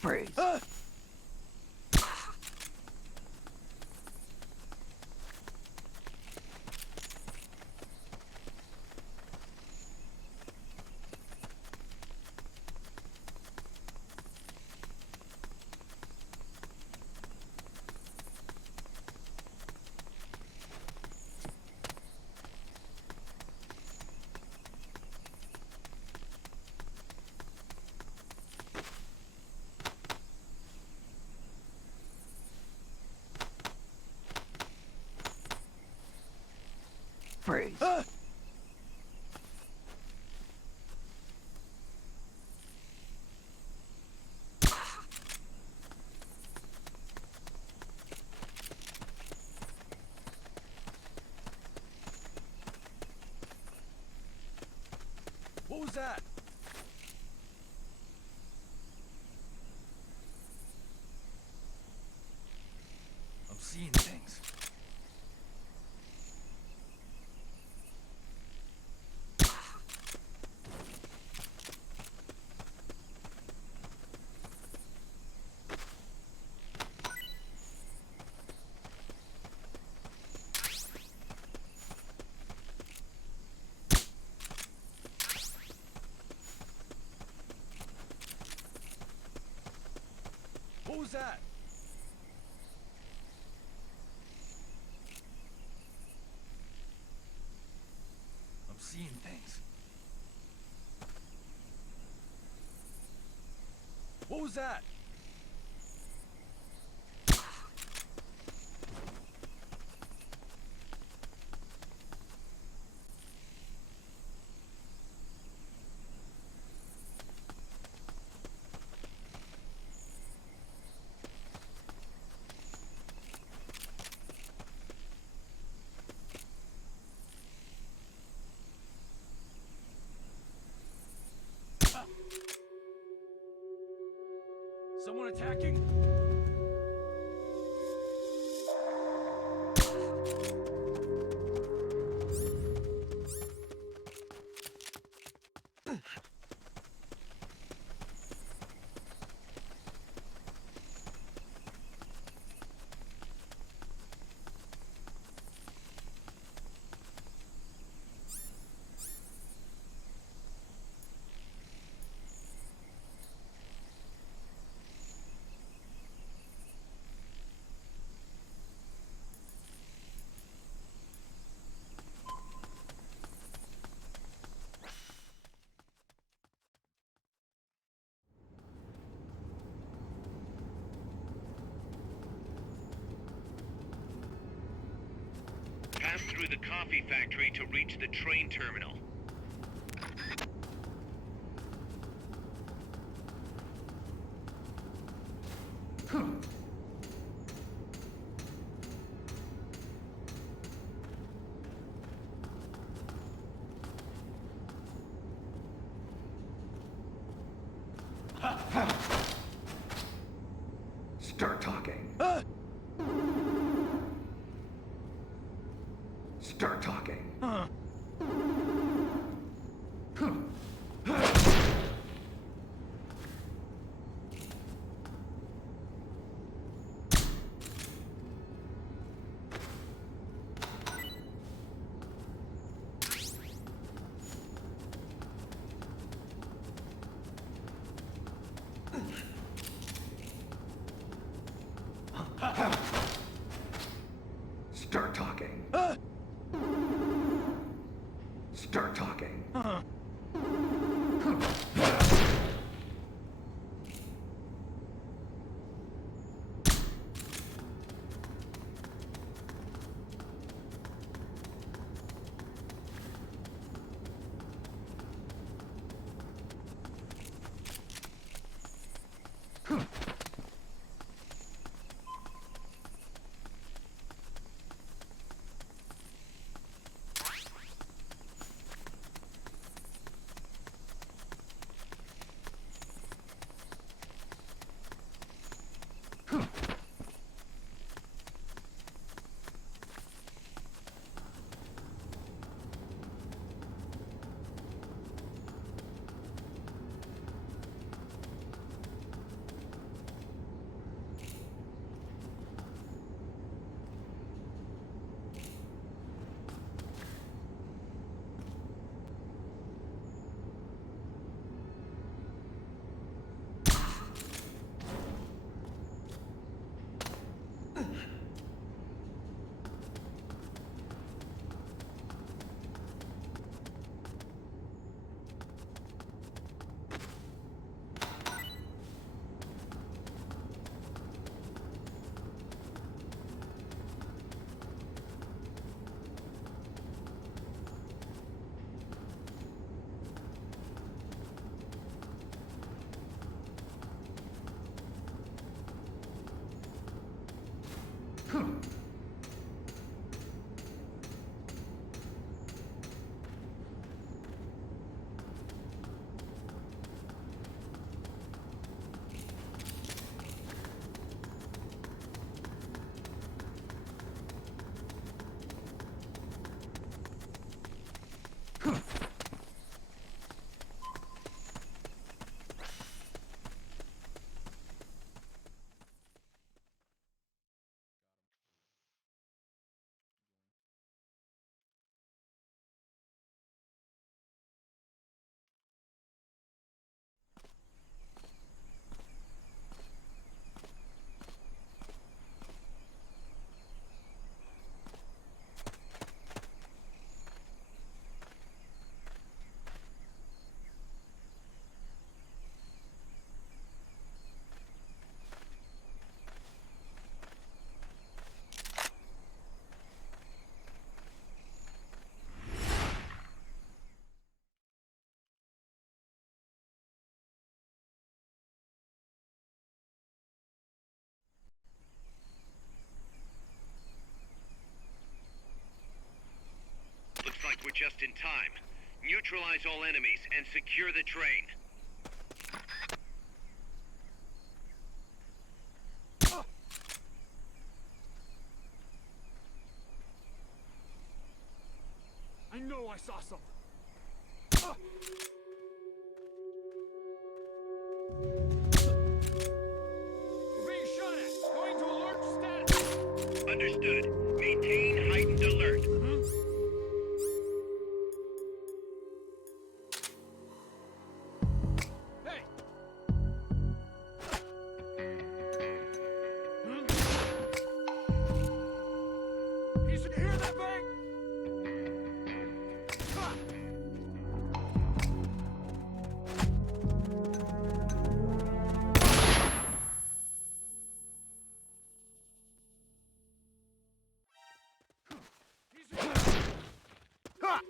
Freeze. Freeze. What was that? I'm seeing things. What was that? I'm seeing things. What was that? Someone attacking? Pass through the coffee factory to reach the train terminal. Start talking. Start talking. Start talking. Start talking. were just in time. Neutralize all enemies and secure the train. I know I saw something. We're being shot at. Going to alert status. Understood. Maintain heightened alert. Hey! You hear that bang? Ha!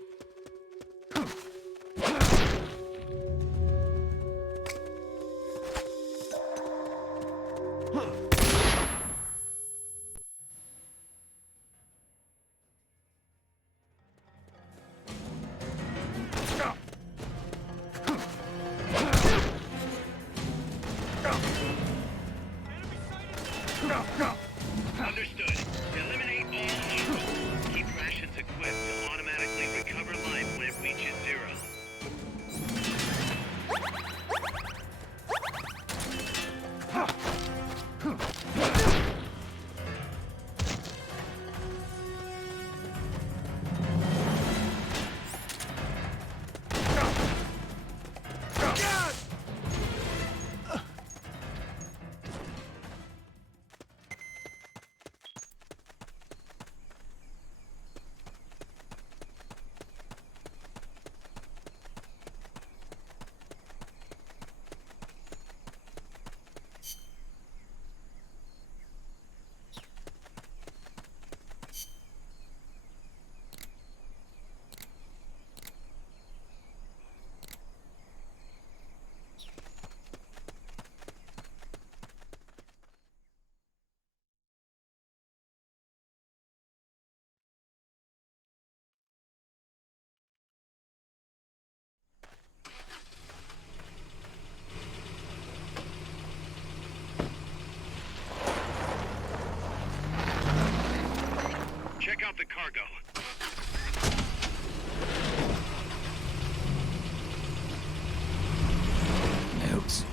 Understood. Eliminate all autos. Keep rations equipped to automatically recover life when it reaches zero. Check out the cargo. Notes.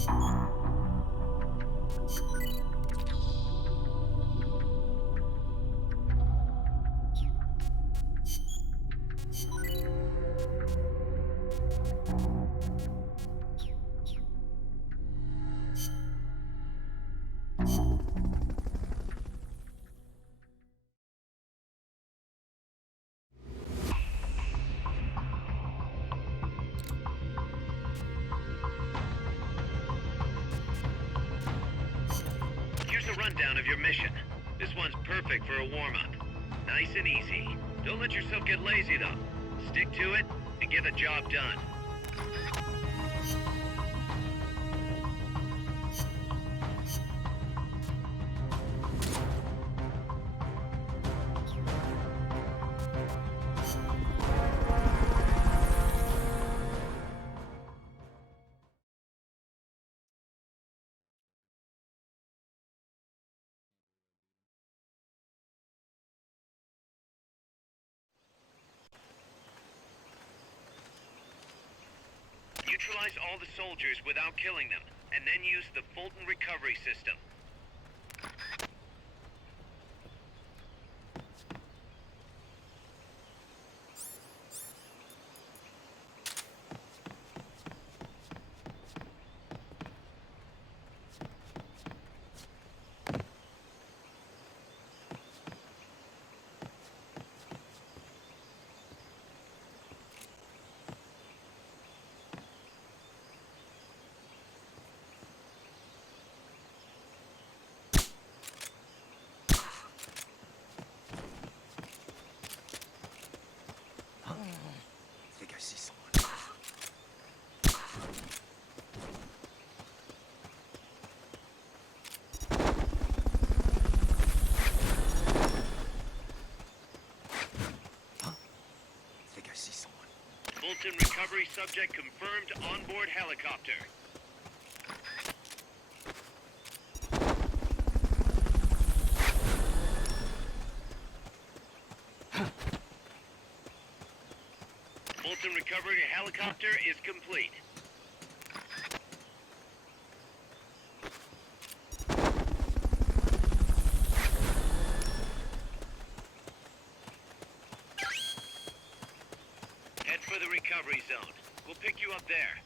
Here's a rundown of your mission. This one's perfect for a warm-up. Nice and easy. Don't let yourself get lazy, though. Stick to it and get the job done. Neutralize all the soldiers without killing them, and then use the Fulton recovery system. I think I see someone. I think I see someone. Fulton recovery subject confirmed onboard helicopter. Fulton recovery helicopter is complete. Head for the recovery zone. We'll pick you up there.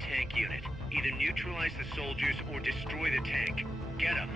tank unit. Either neutralize the soldiers or destroy the tank. Get them.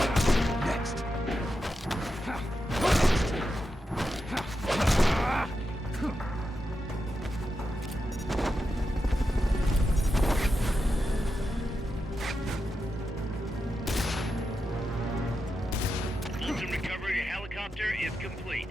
Next. Fulton recovery helicopter is complete.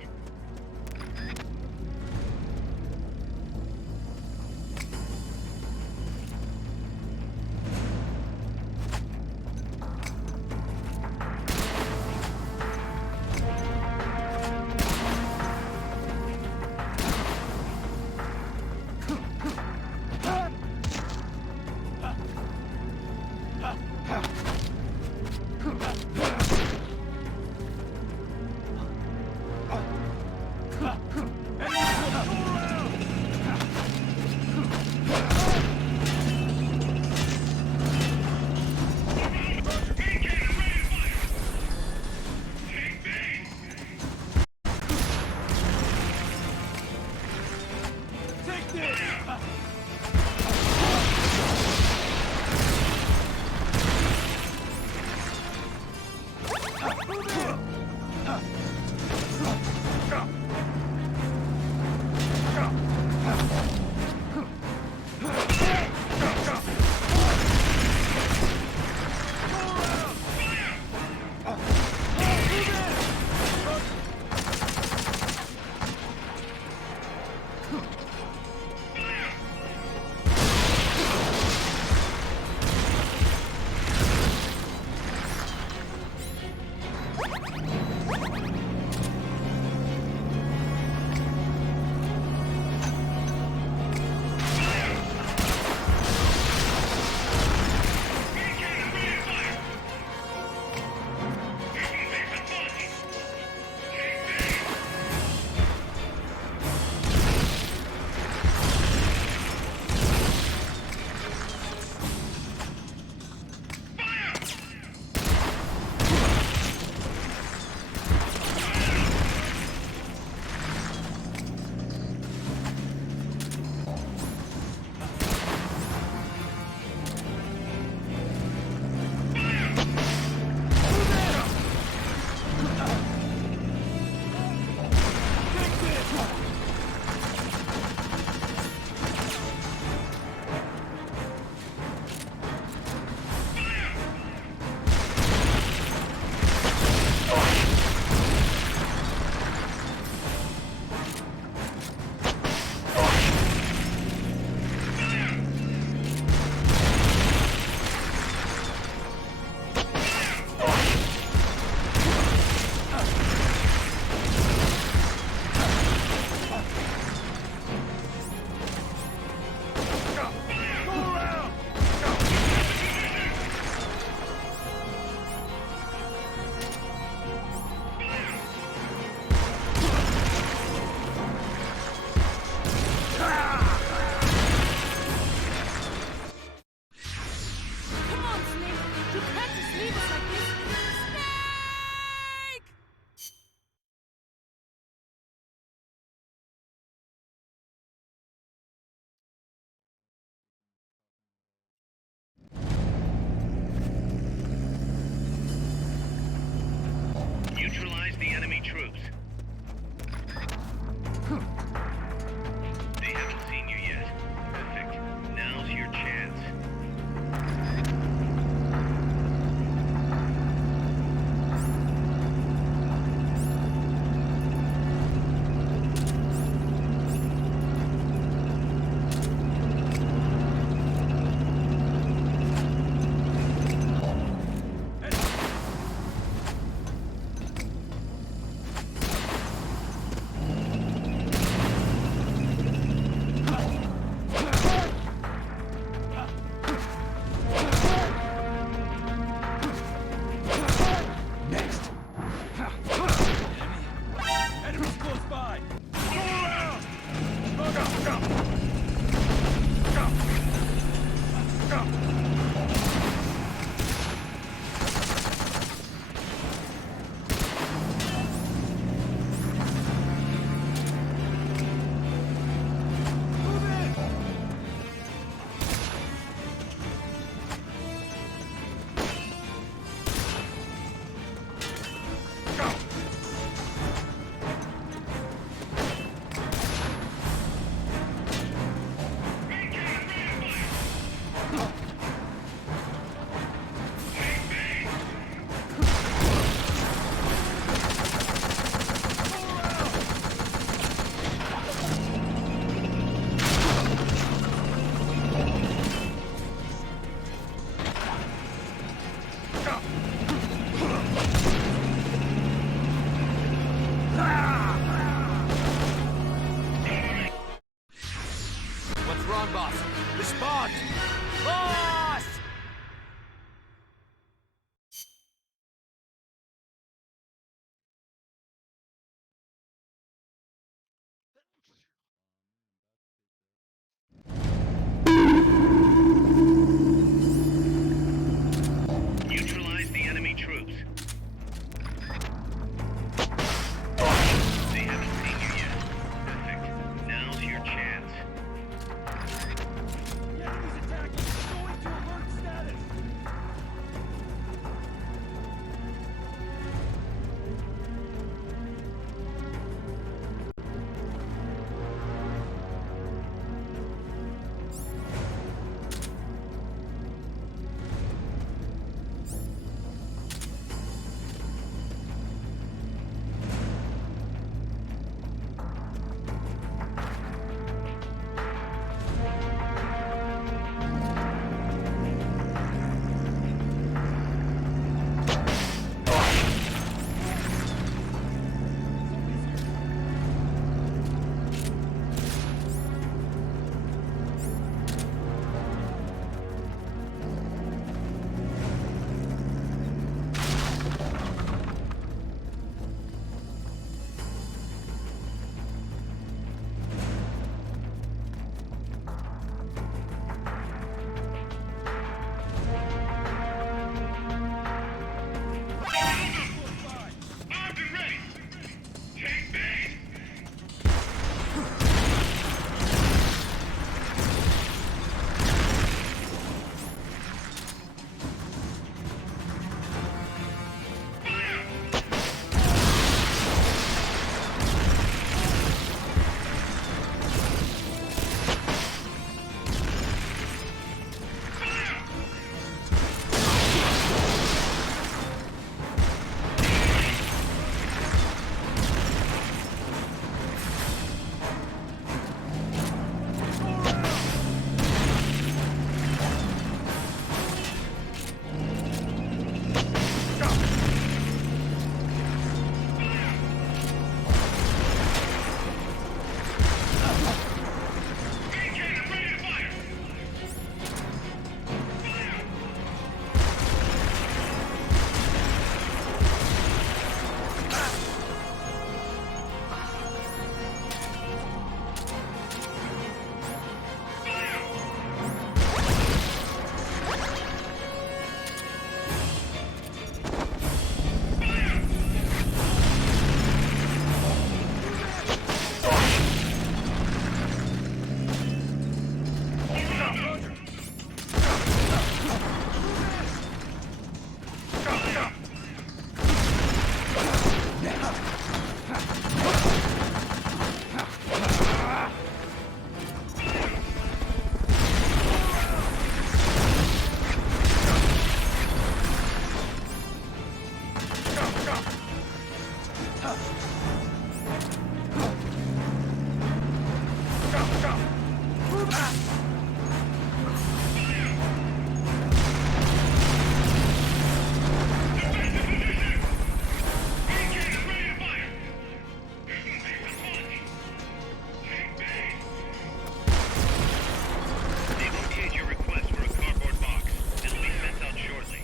Negotiate your request for a cardboard box. It'll be sent out shortly.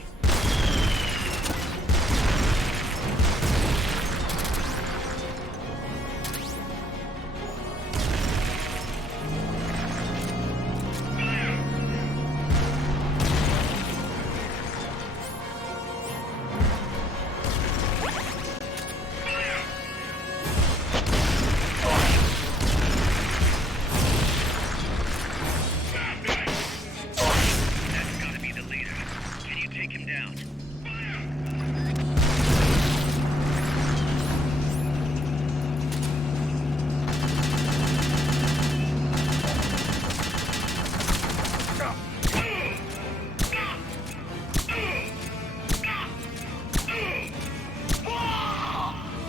That's gotta be the leader. Can you take him down?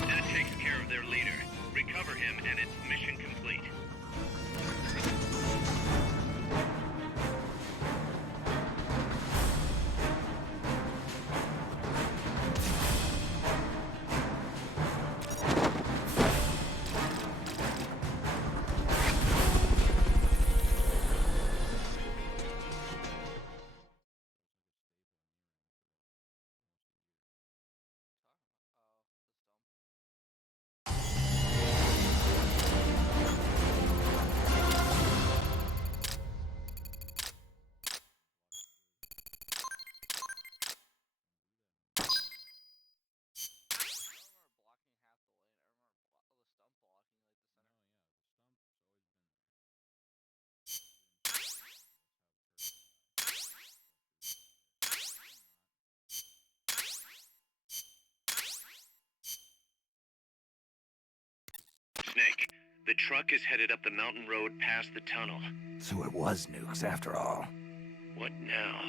That takes care of their leader. Recover him and it's mission complete. Snake, the truck is headed up the mountain road past the tunnel. So it was nukes after all. What now?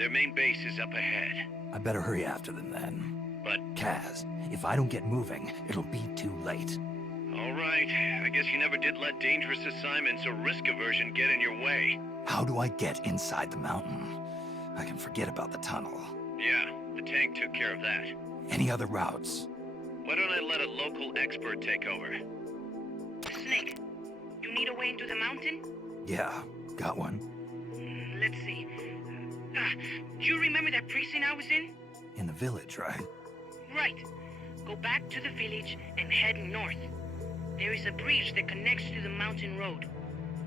Their main base is up ahead. I better hurry after them then. But, Kaz, if I don't get moving, it'll be too late. all right. I guess you never did let dangerous assignments or risk aversion get in your way. How do I get inside the mountain? I can forget about the tunnel. Yeah, the tank took care of that. Any other routes? Why don't I let a local expert take over? Snake, you need a way into the mountain? Yeah, got one. Let's see. Do you remember that precinct I was in? In the village, right? Right. Go back to the village and head north. There is a bridge that connects to the mountain road.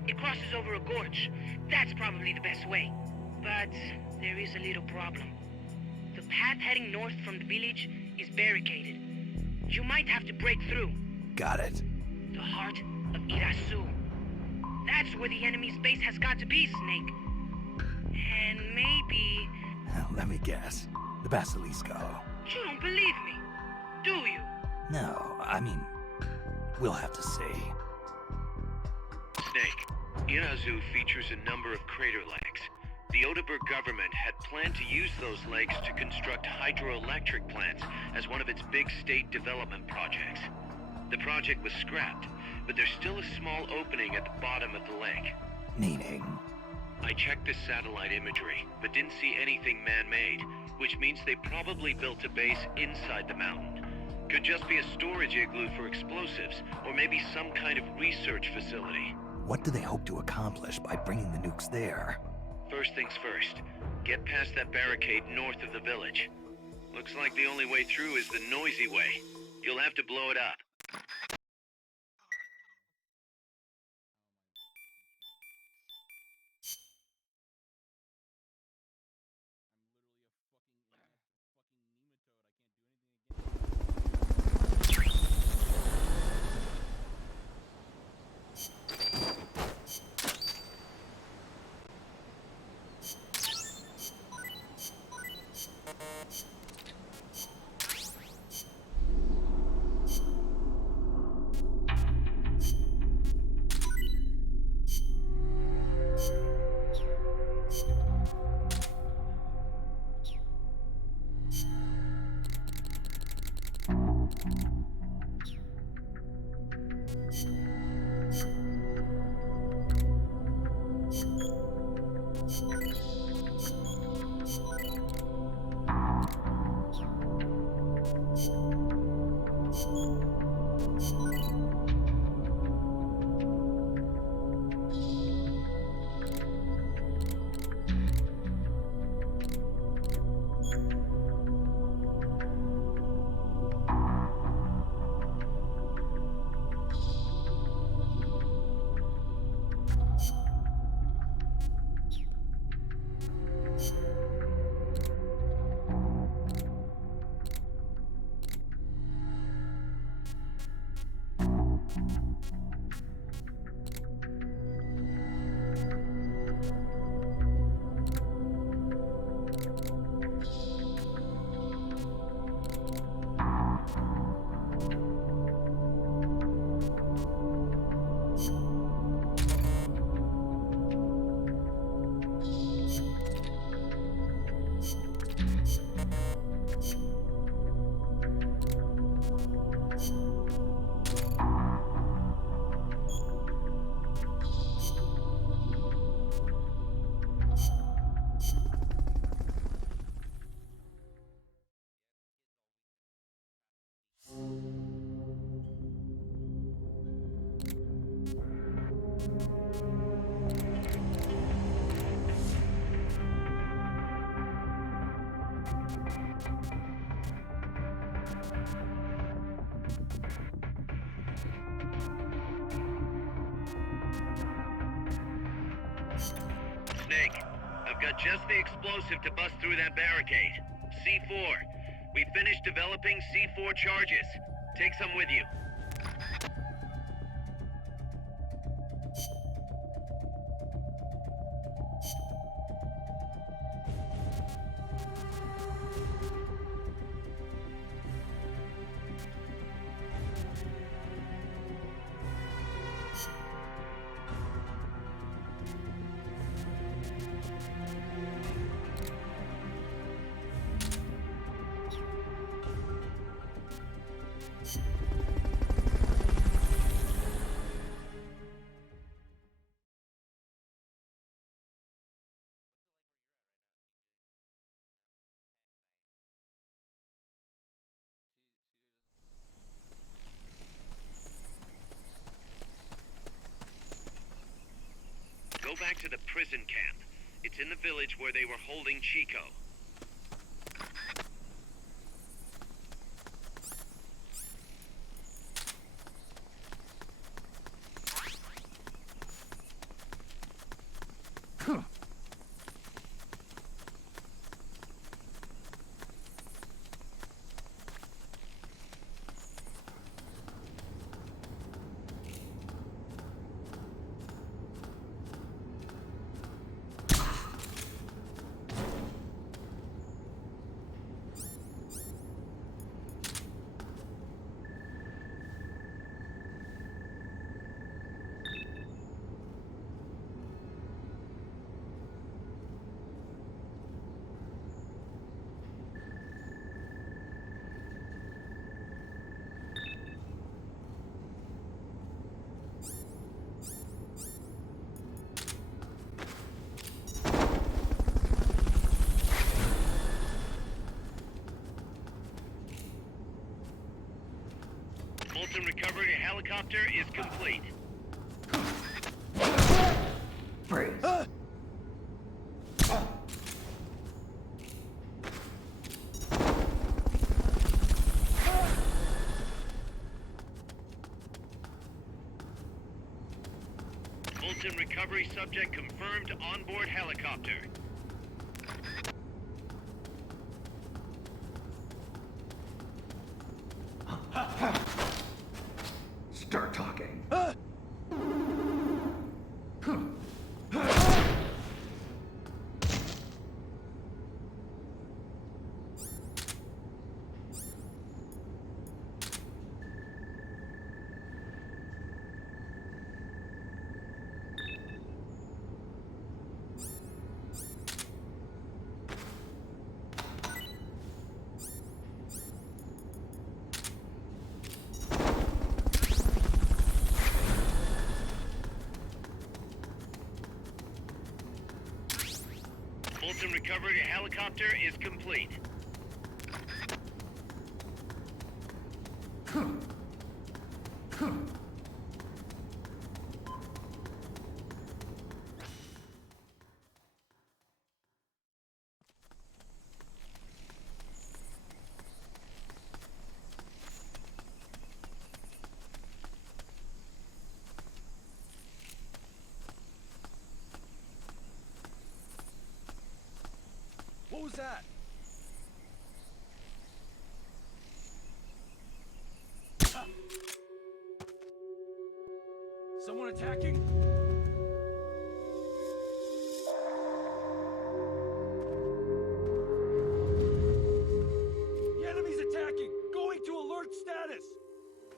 It crosses over a gorge. That's probably the best way. But there is a little problem. The path heading north from the village is barricaded. You might have to break through. Got it. The heart of Irasu. That's where the enemy's base has got to be, Snake. And maybe... Let me guess. The Basilisco. You don't believe me, do you? No, I mean, we'll have to see. Snake, Irazu features a number of crater lakes. The Odeberg government had planned to use those lakes to construct hydroelectric plants as one of its big state development projects. The project was scrapped, but there's still a small opening at the bottom of the lake. Meaning? I checked the satellite imagery, but didn't see anything man-made, which means they probably built a base inside the mountain. Could just be a storage igloo for explosives, or maybe some kind of research facility. What do they hope to accomplish by bringing the nukes there? First things first, get past that barricade north of the village. Looks like the only way through is the noisy way. You'll have to blow it up. Snake, I've got just the explosive to bust through that barricade. C4. We finished developing C4 charges. Take some with you. Go back to the prison camp. It's in the village where they were holding Chico. Fulton recovery helicopter is complete. Freeze. Fulton recovery subject confirmed onboard helicopter. Start talking. Fulton recovery helicopter is complete. What was that? Someone attacking? The enemy's attacking! Going to alert status!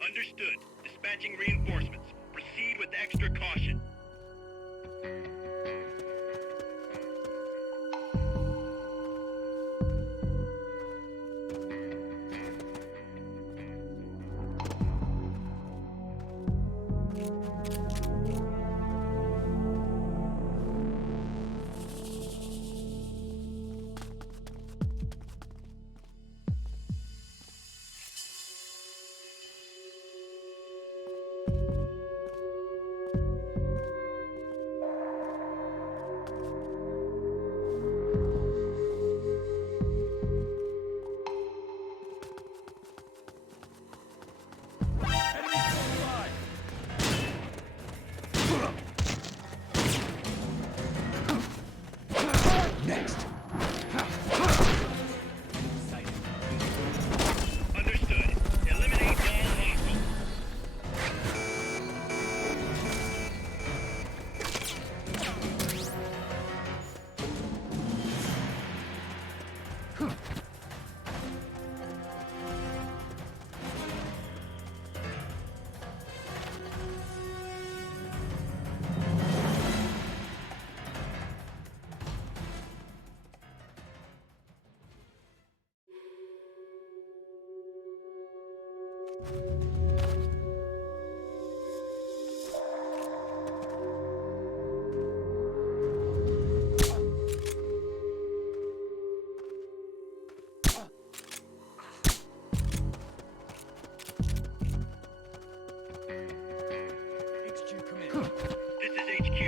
Understood. Dispatching reinforcements. Proceed with extra caution. HQ, come in. This is HQ.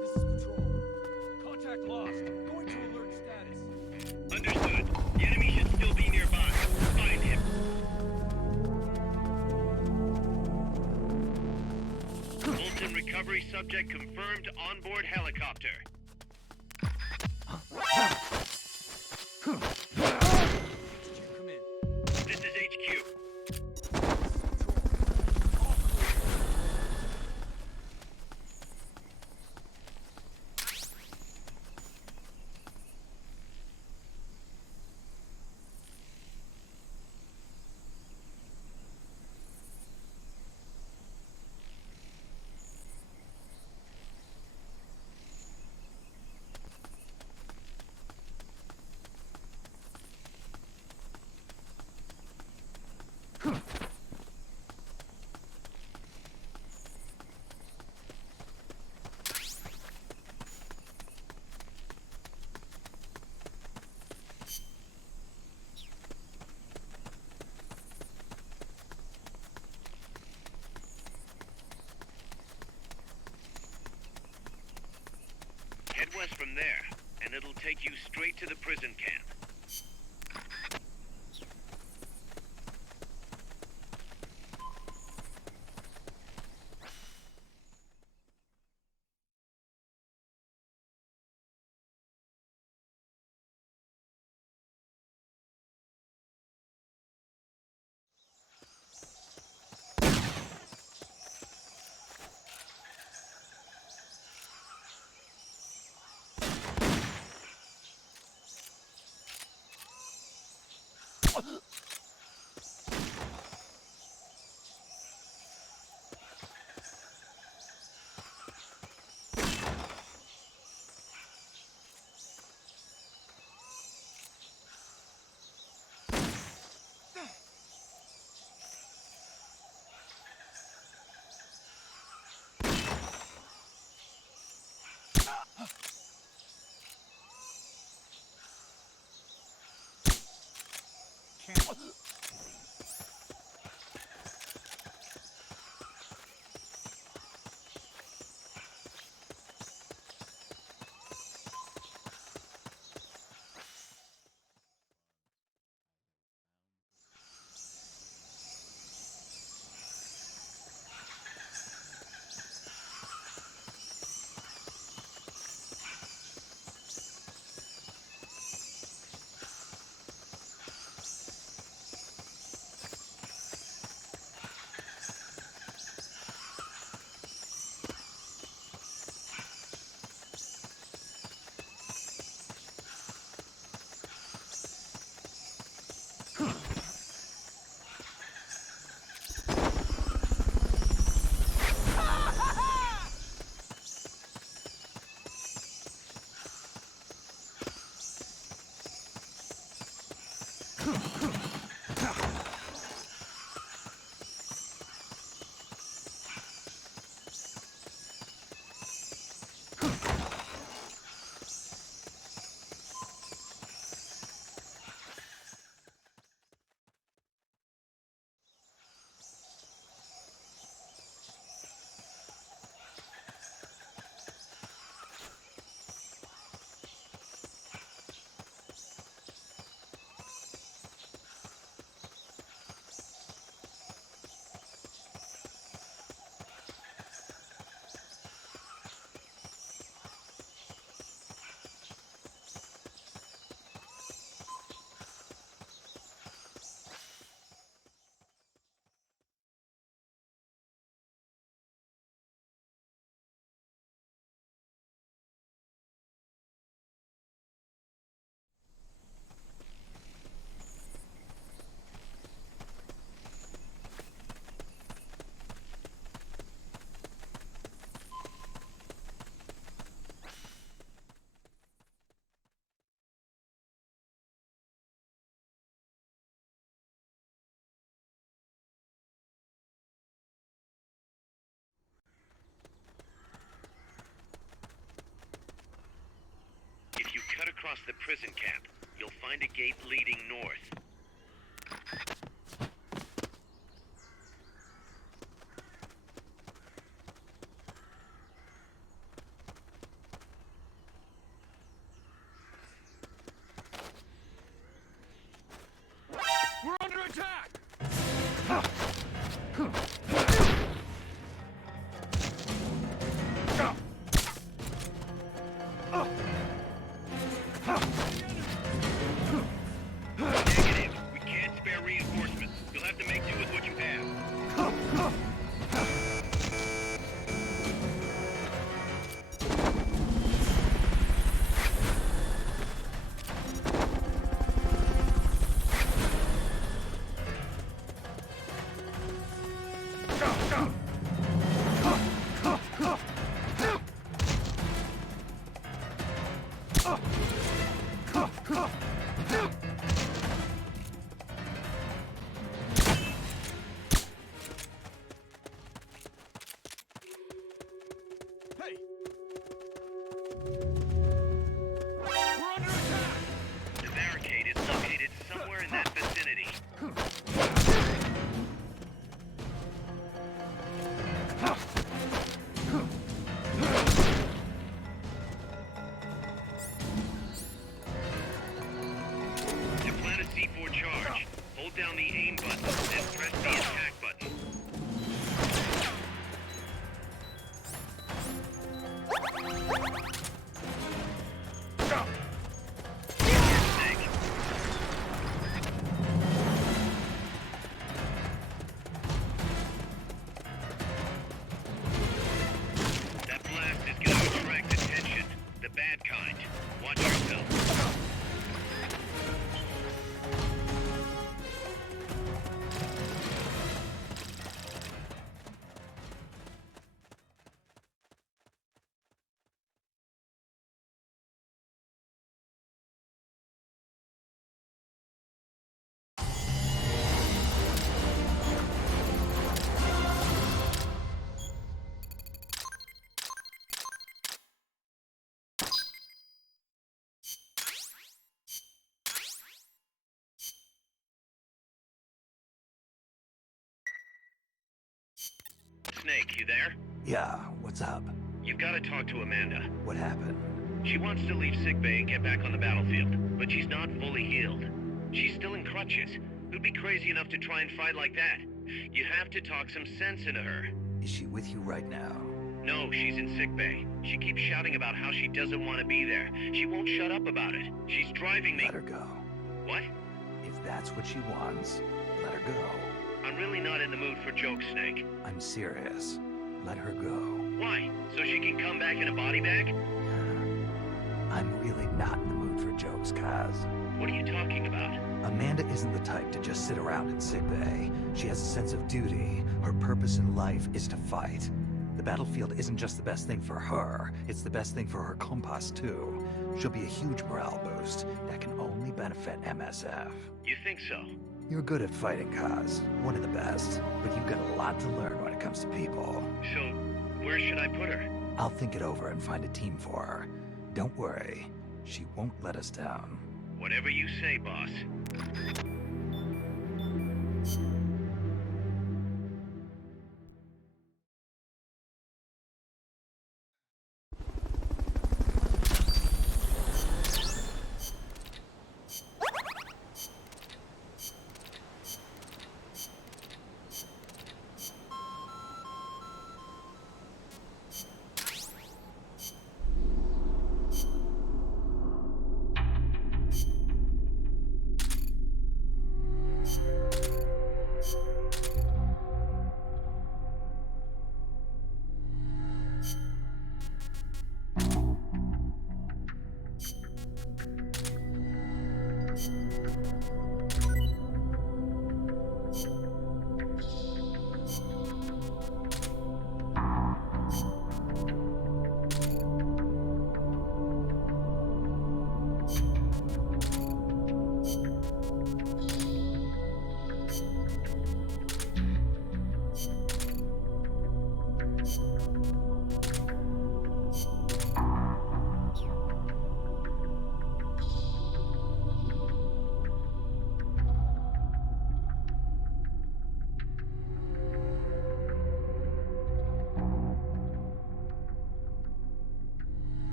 This is Patrol. Contact lost. Going to alert status. Understood. The enemy should still be nearby. Find him. Fulton recovery subject confirmed onboard helicopter. HQ, come in. This is HQ. Head west from there, and it'll take you straight to the prison camp. across the prison camp. You'll find a gate leading north. We're under attack! Negative. We can't spare reinforcements. You'll have to make do with what you have. Hey! We're under attack! The barricade is located somewhere in that vicinity. To plant a C4 charge, hold down the aim button, then press the attack button. Snake. That blast is going to attract attention. The bad kind. Watch yourself. Snake, you there? Yeah, what's up? You've got to talk to Amanda. What happened? She wants to leave sickbay and get back on the battlefield, but she's not fully healed. She's still in crutches. Who'd be crazy enough to try and fight like that? You have to talk some sense into her. Is she with you right now? No, she's in sickbay. She keeps shouting about how she doesn't want to be there. She won't shut up about it. She's driving me... Let her go. What? If that's what she wants, let her go. I'm really not in the mood for jokes, Snake. I'm serious. Let her go. Why? So she can come back in a body bag? I'm really not in the mood for jokes, Kaz. What are you talking about? Amanda isn't the type to just sit around in sickbay. She has a sense of duty. Her purpose in life is to fight. The battlefield isn't just the best thing for her, it's the best thing for her compas too. She'll be a huge morale boost that can only benefit MSF. You think so? You're good at fighting, Kaz. One of the best. But you've got a lot to learn when it comes to people. So, where should I put her? I'll think it over and find a team for her. Don't worry. She won't let us down. Whatever you say, boss.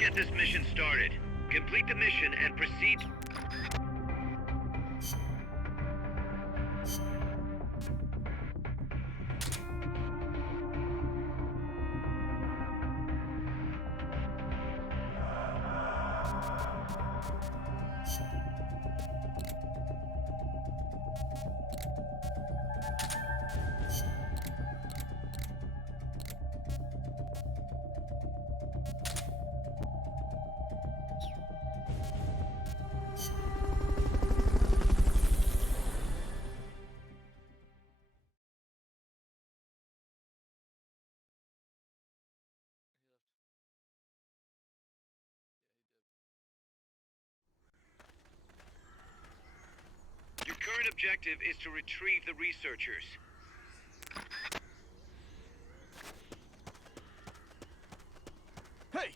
get this mission started. Complete the mission and proceed... Your current objective is to retrieve the researchers. Hey!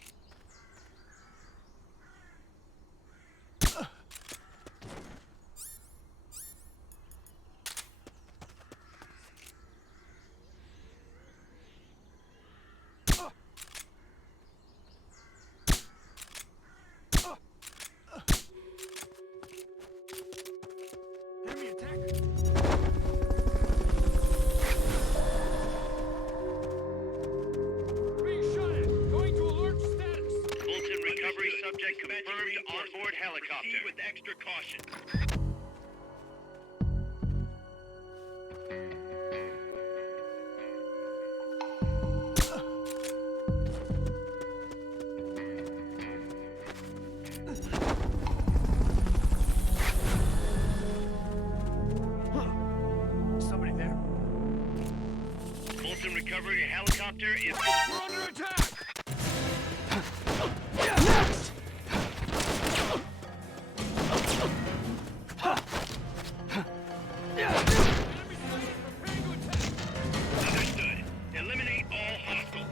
Enemy attack! Fulton recovery subject confirmed onboard helicopter. Proceed with extra caution. Somebody there? Fulton recovery helicopter is... We're under attack! Understood. Eliminate all hostiles.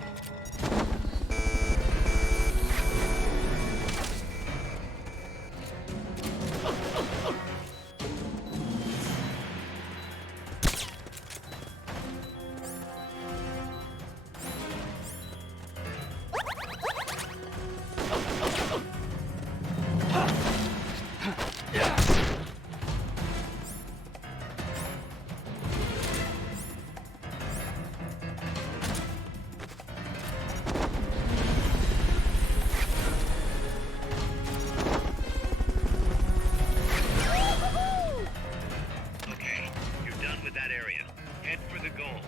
Okay, you're done with that area. Head for the goal.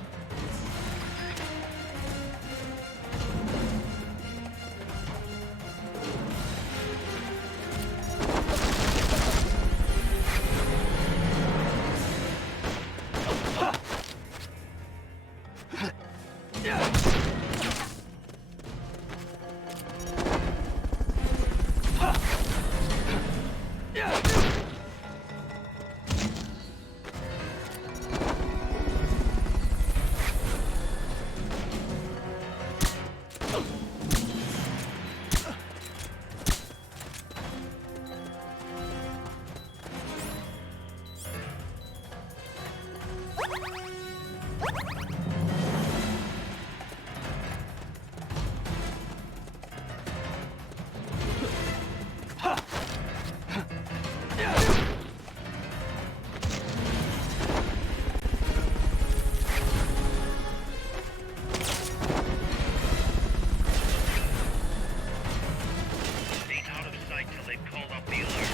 Stay out of sight till they've called off the alert.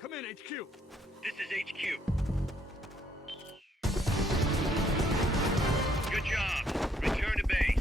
Come in, HQ. This is HQ. Good job. Return to base.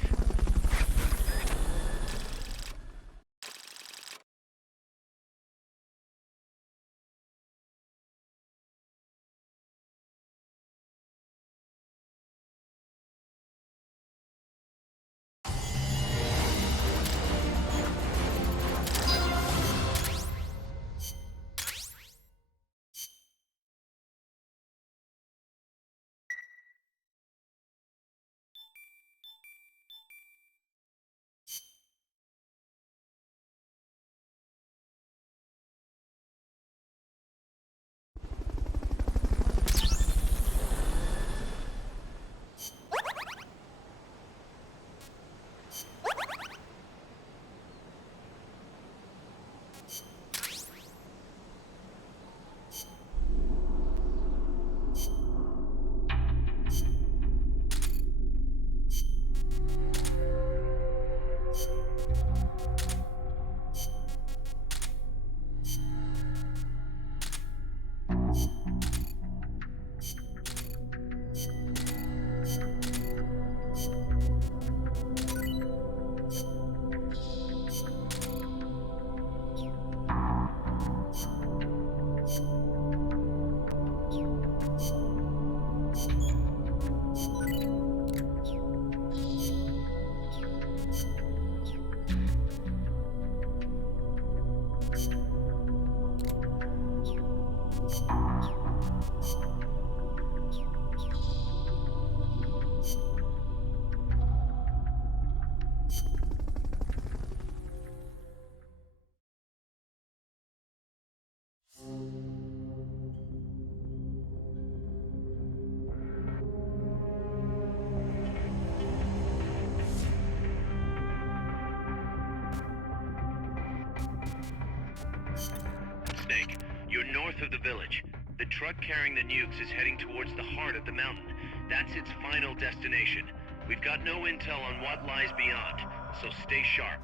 north of the village. The truck carrying the nukes is heading towards the heart of the mountain. That's its final destination. We've got no intel on what lies beyond, so stay sharp.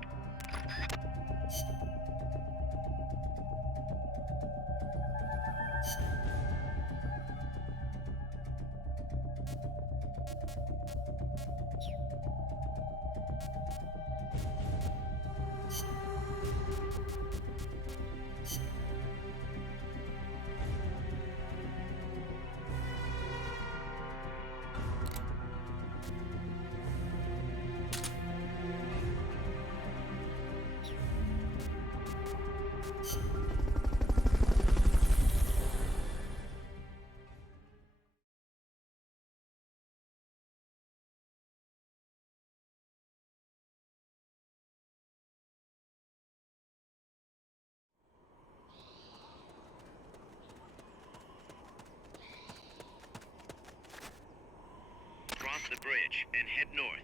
Cross the bridge and head north.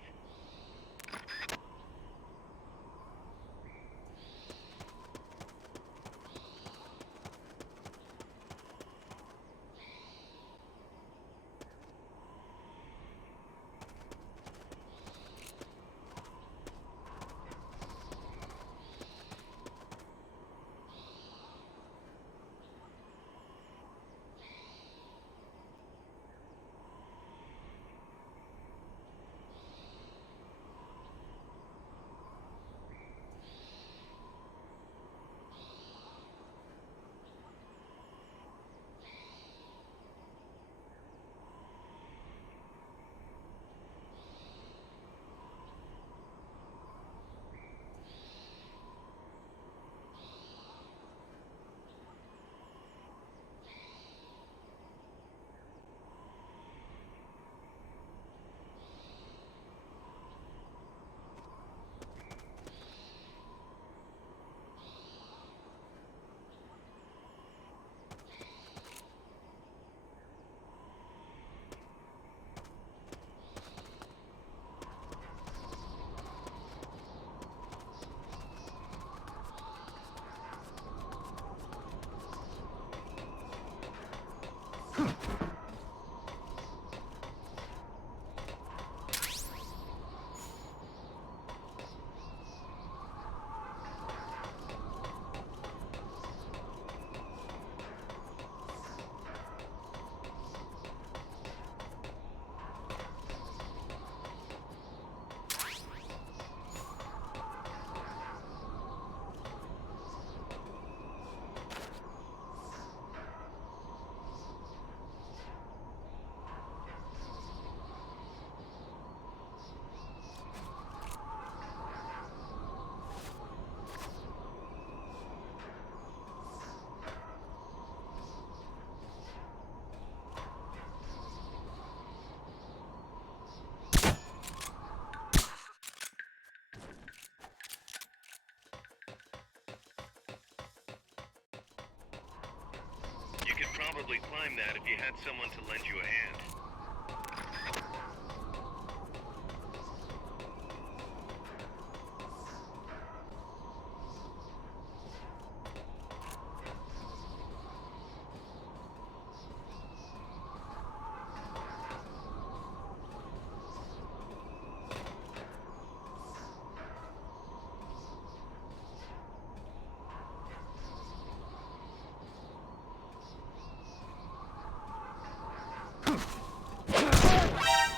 You could probably climb that if you had someone to lend you a hand.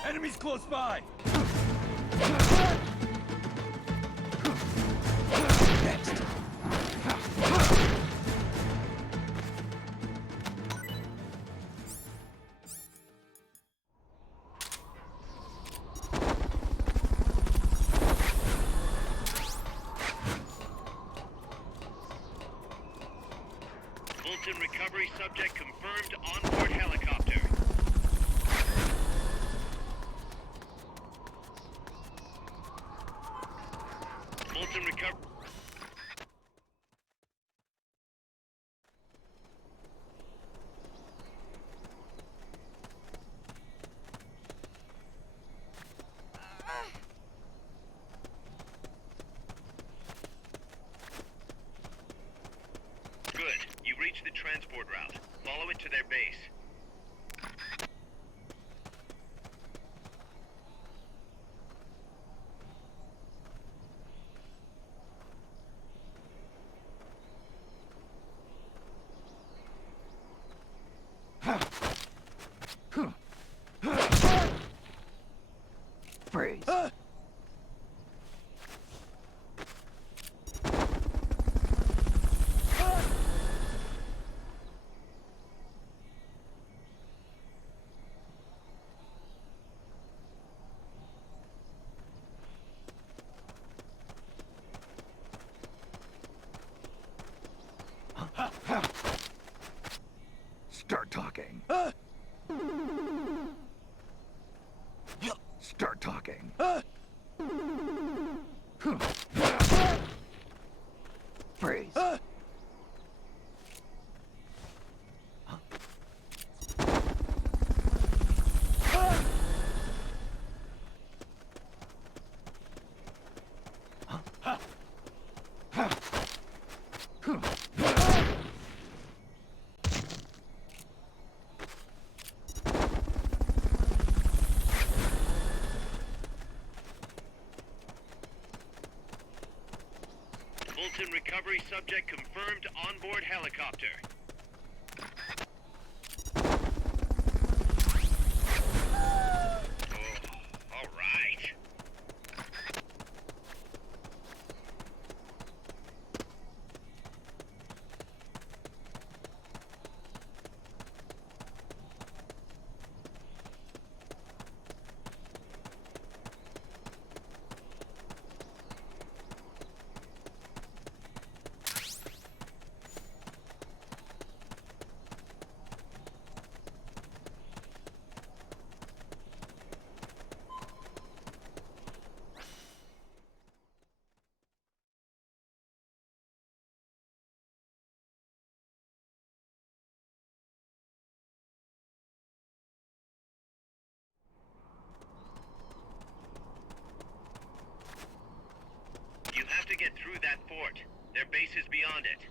Enemies close by! Next. Fulton recovery subject confirmed onboard helicopter. Fulton recovery. Good. You reached the transport route. Freeze. Start talking. Start talking. Freeze. Fulton recovery subject confirmed onboard helicopter. Oh, all right. You have to get through that fort. Their base is beyond it.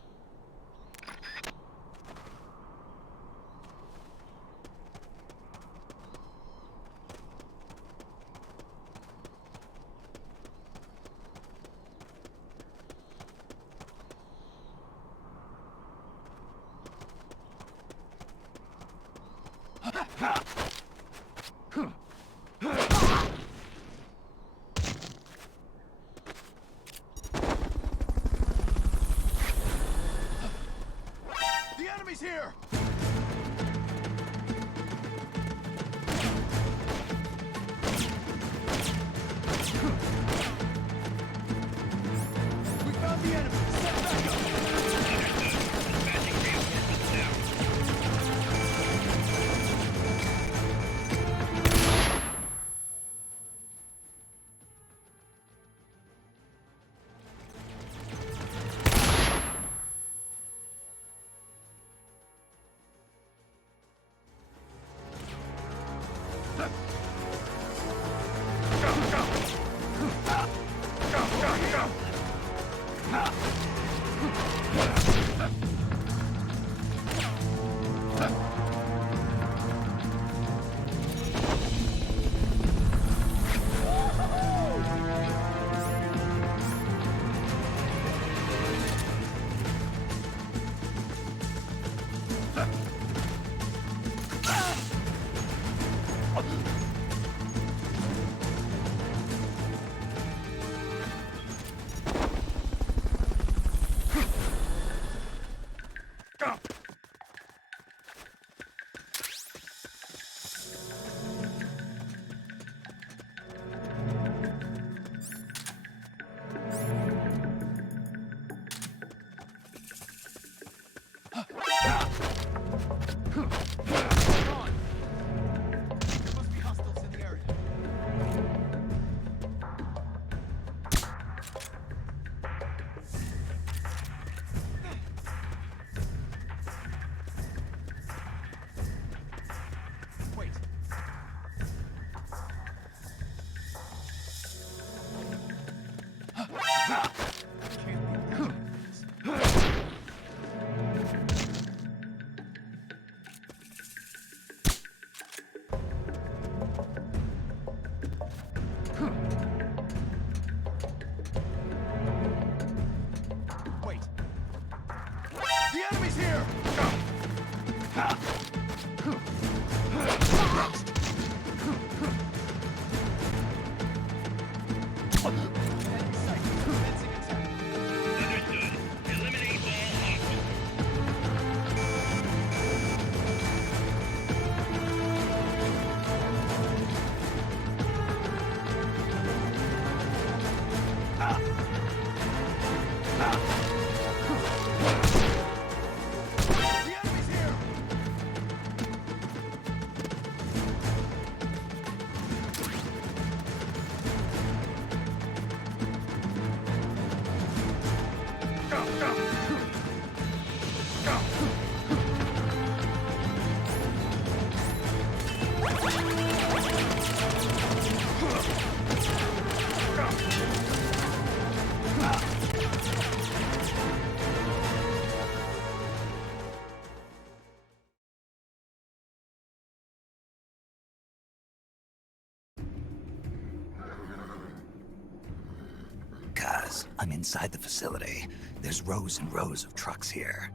Kaz, I'm inside the facility. There's rows and rows of trucks here.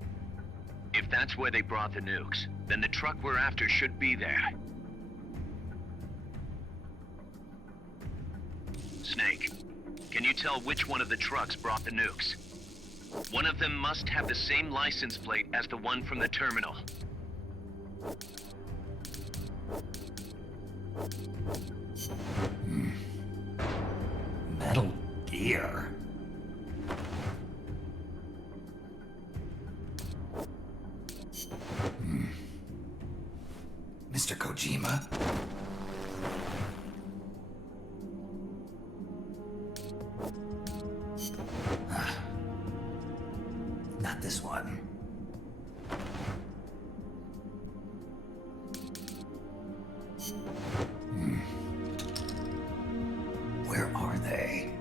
If that's where they brought the nukes, then the truck we're after should be there. Snake, can you tell which one of the trucks brought the nukes? One of them must have the same license plate as the one from the terminal. Metal Gear? Mr. Kojima? Not this one. Where are they?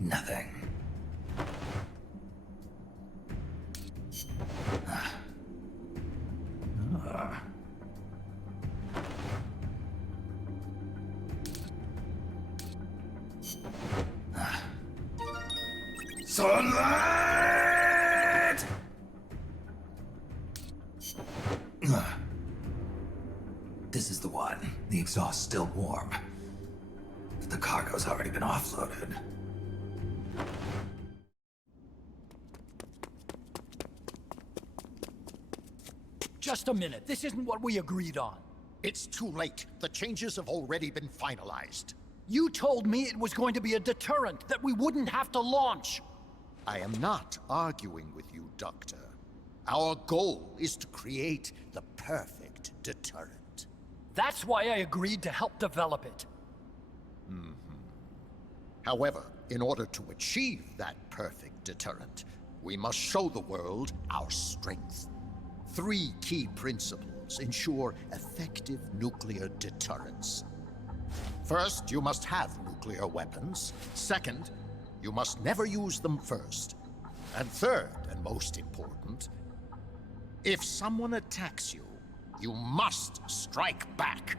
Nothing. Sunlight! This is the one. The exhaust's still warm. The cargo's already been offloaded. Just a minute. This isn't what we agreed on. It's too late. The changes have already been finalized. You told me it was going to be a deterrent, that we wouldn't have to launch. I am not arguing with you, Doctor. Our goal is to create the perfect deterrent. That's why I agreed to help develop it. However, in order to achieve that perfect deterrent, we must show the world our strength. 3 key principles ensure effective nuclear deterrence. First, you must have nuclear weapons. Second, you must never use them first. And third, and most important, if someone attacks you, you must strike back.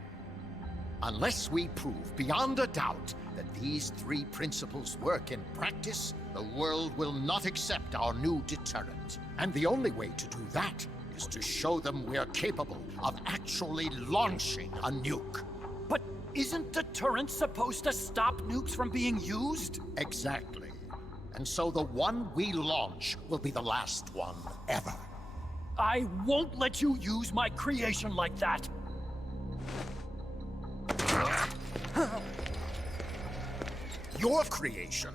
Unless we prove beyond a doubt that these 3 principles work in practice, the world will not accept our new deterrent. And the only way to do that is to show them we're capable of actually launching a nuke. But isn't deterrence supposed to stop nukes from being used? Exactly. And so the one we launch will be the last one ever. I won't let you use my creation like that. Your creation?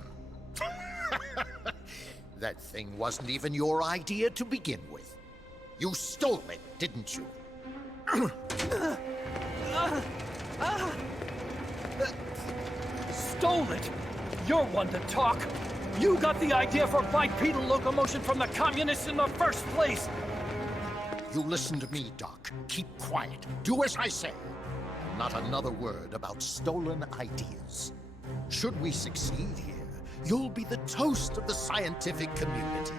That thing wasn't even your idea to begin with. You stole it, didn't you? Stole it? You're one to talk. You got the idea for bipedal locomotion from the communists in the first place. You listen to me, Doc. Keep quiet. Do as I say. Not another word about stolen ideas. Should we succeed here, you'll be the toast of the scientific community.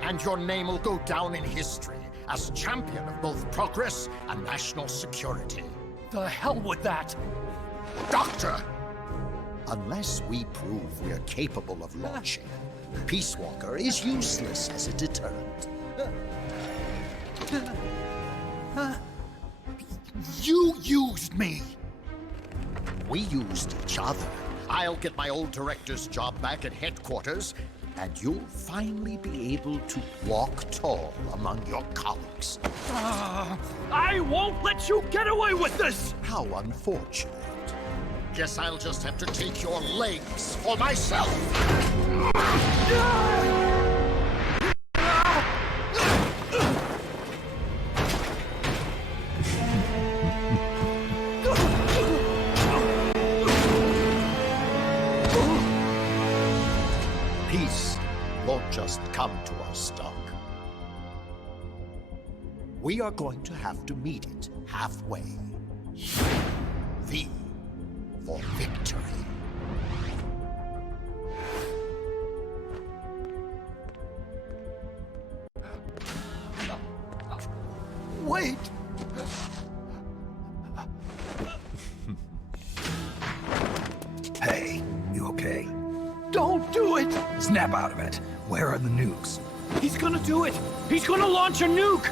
And your name will go down in history as champion of both progress and national security. The hell with that! Doctor! Unless we prove we're capable of launching, Peace Walker is useless as a deterrent. You used me! We used each other. I'll get my old director's job back at headquarters, and you'll finally be able to walk tall among your colleagues. I won't let you get away with this! How unfortunate. Guess I'll just have to take your legs for myself. Peace won't just come to us, Doc. We are going to have to meet it halfway. V for victory. Wait! Hey, you okay? Don't do it! Snap out of it. Where are the nukes? He's gonna do it! He's gonna launch a nuke!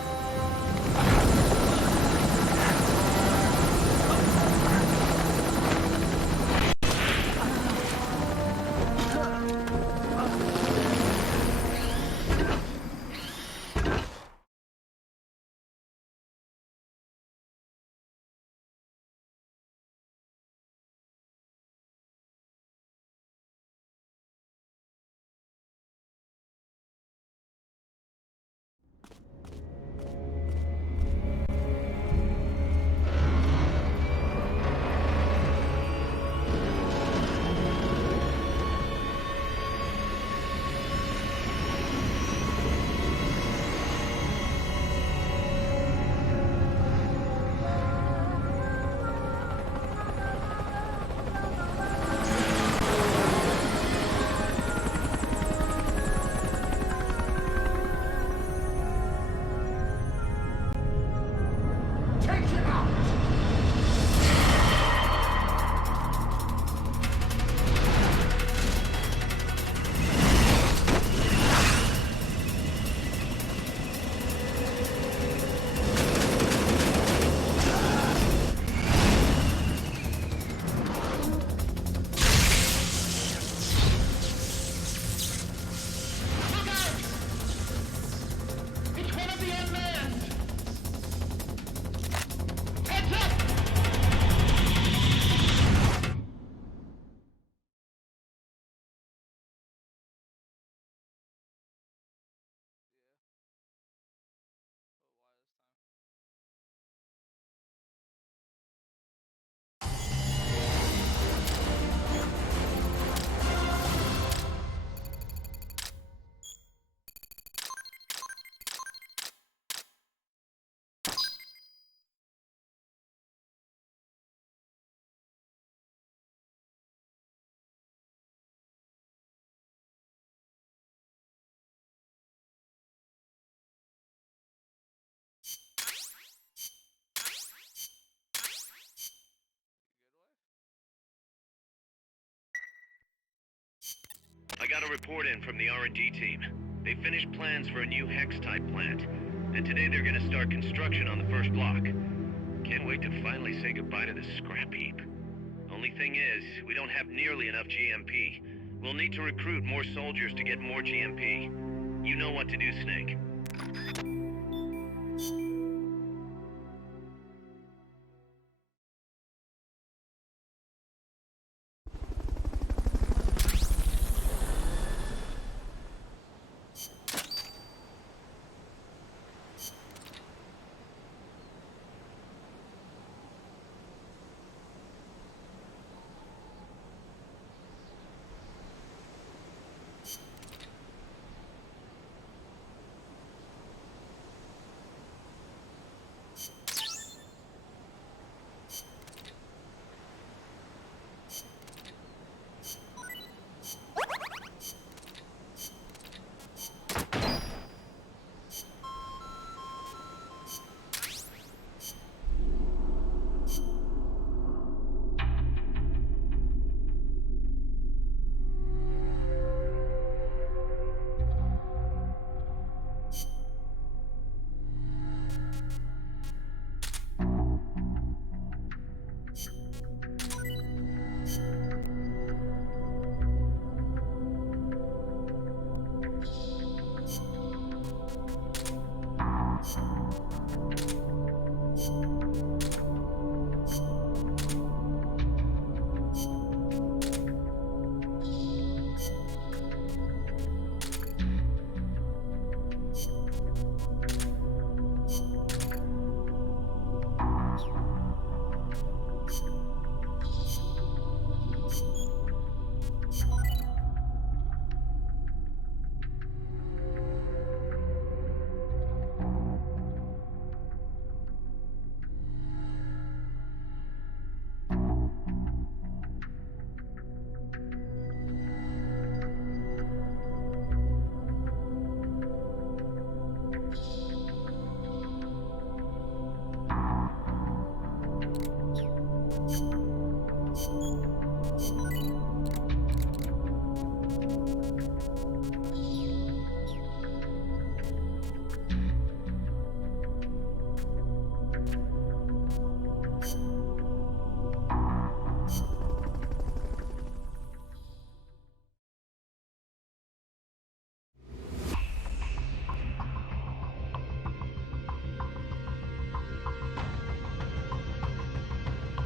I got a report in from the R&D team. They finished plans for a new Hex-type plant, and today they're gonna start construction on the first block. Can't wait to finally say goodbye to this scrap heap. Only thing is, we don't have nearly enough GMP. We'll need to recruit more soldiers to get more GMP. You know what to do, Snake.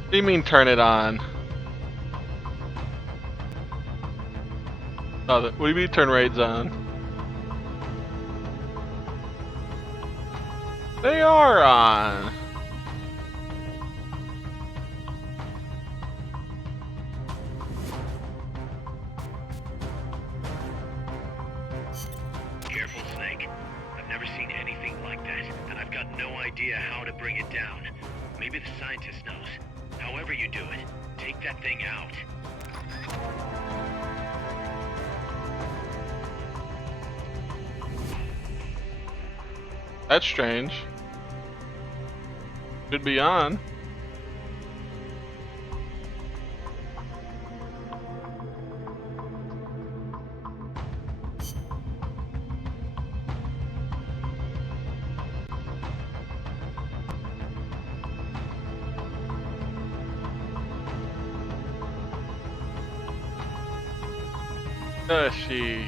What do you mean turn it on? Oh, what do you mean turn raids on? They are on. Careful, Snake. I've never seen anything like that, and I've got no idea how to bring it down. Maybe the scientist knows. However you do it, take that thing out. That's strange. Should be on. Let's see.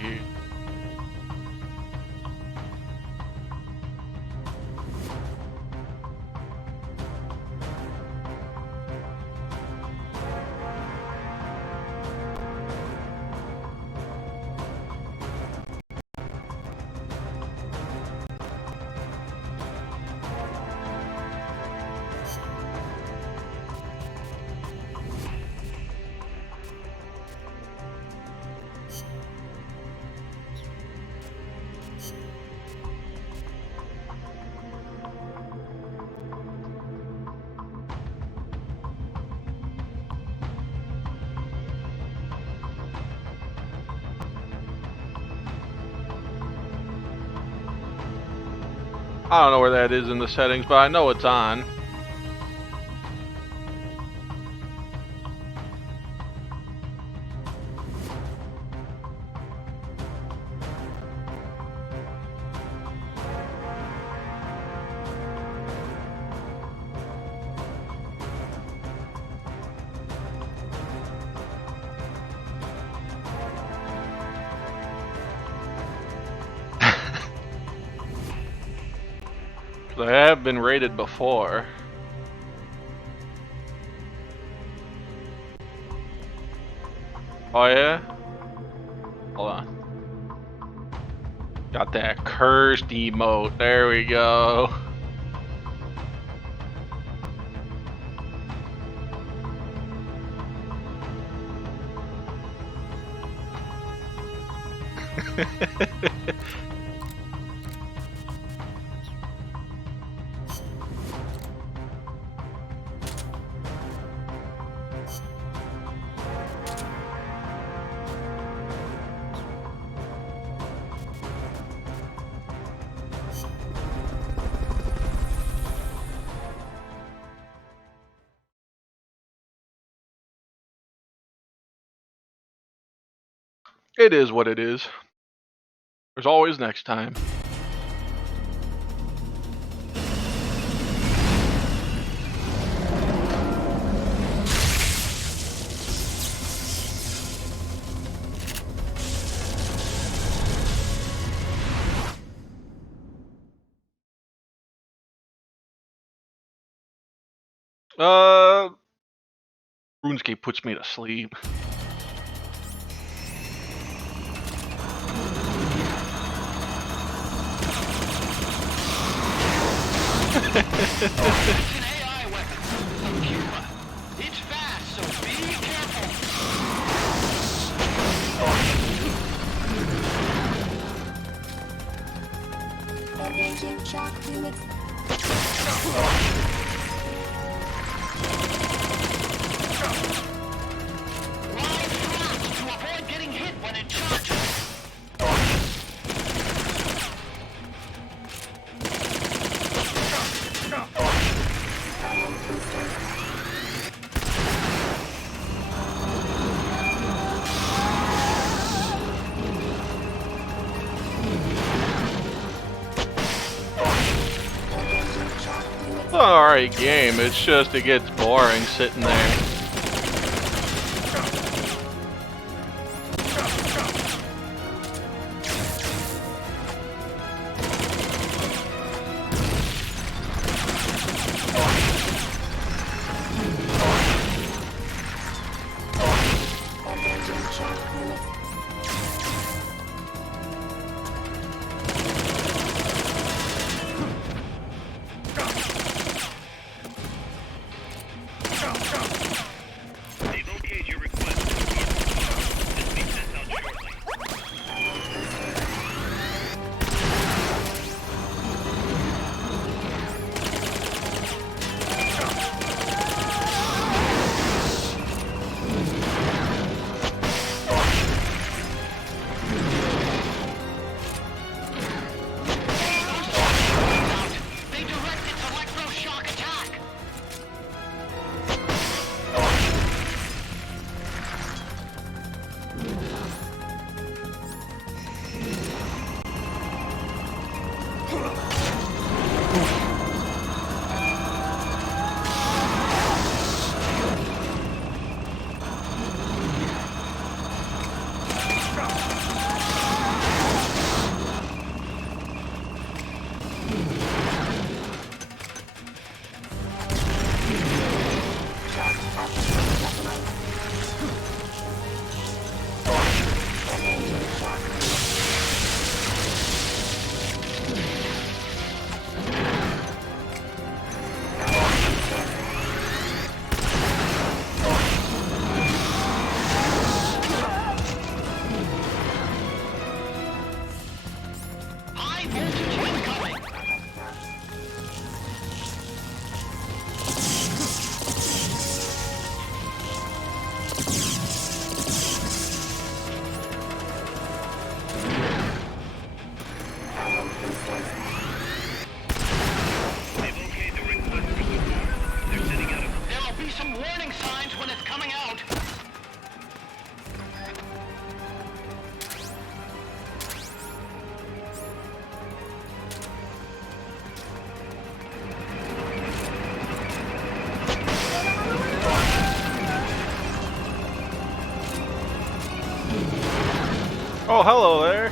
I don't know where that is in the settings, but I know it's on. I have been raided before. Oh yeah? Hold on. Got that cursed emote. There we go. It is what it is. There's always next time. RuneScape puts me to sleep. It's an AI weapon from Cuba. It's fast, so be careful. Lie flat to avoid getting hit when it charges. It's an alright game, it's just it gets boring sitting there. voltage incoming! There'll be some warning signs when it's coming out. Oh, hello there.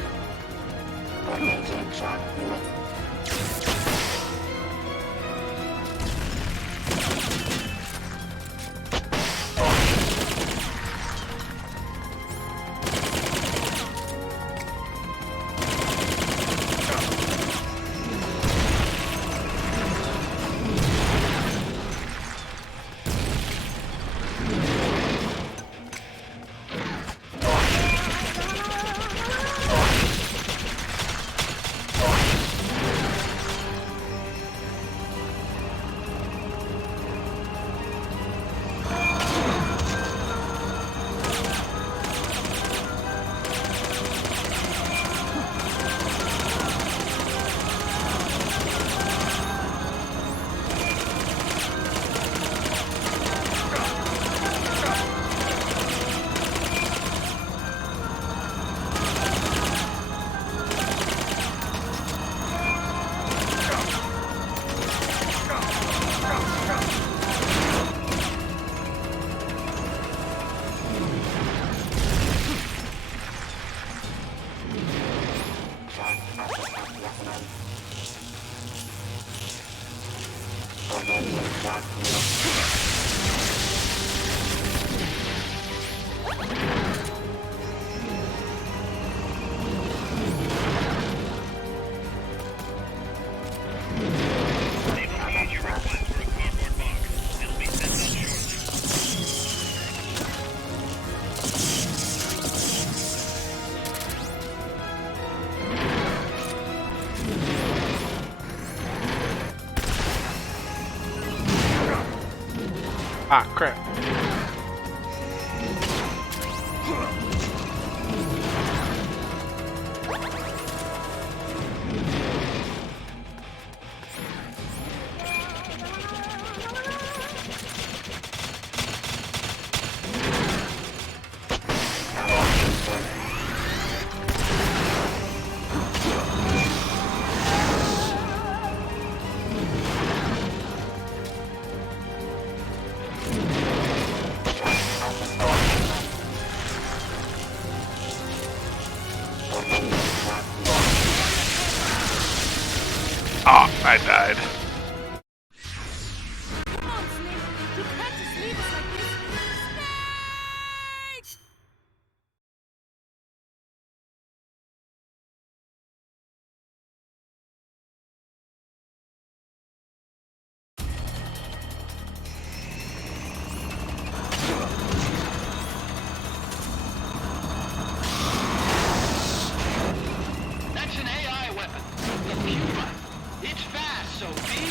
Ah, crap. Oh, I died. Come on, Snake. You can't just leave us like this. Snake! That's an AI weapon. A Puma. It's fast, Sophie.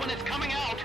when it's coming out.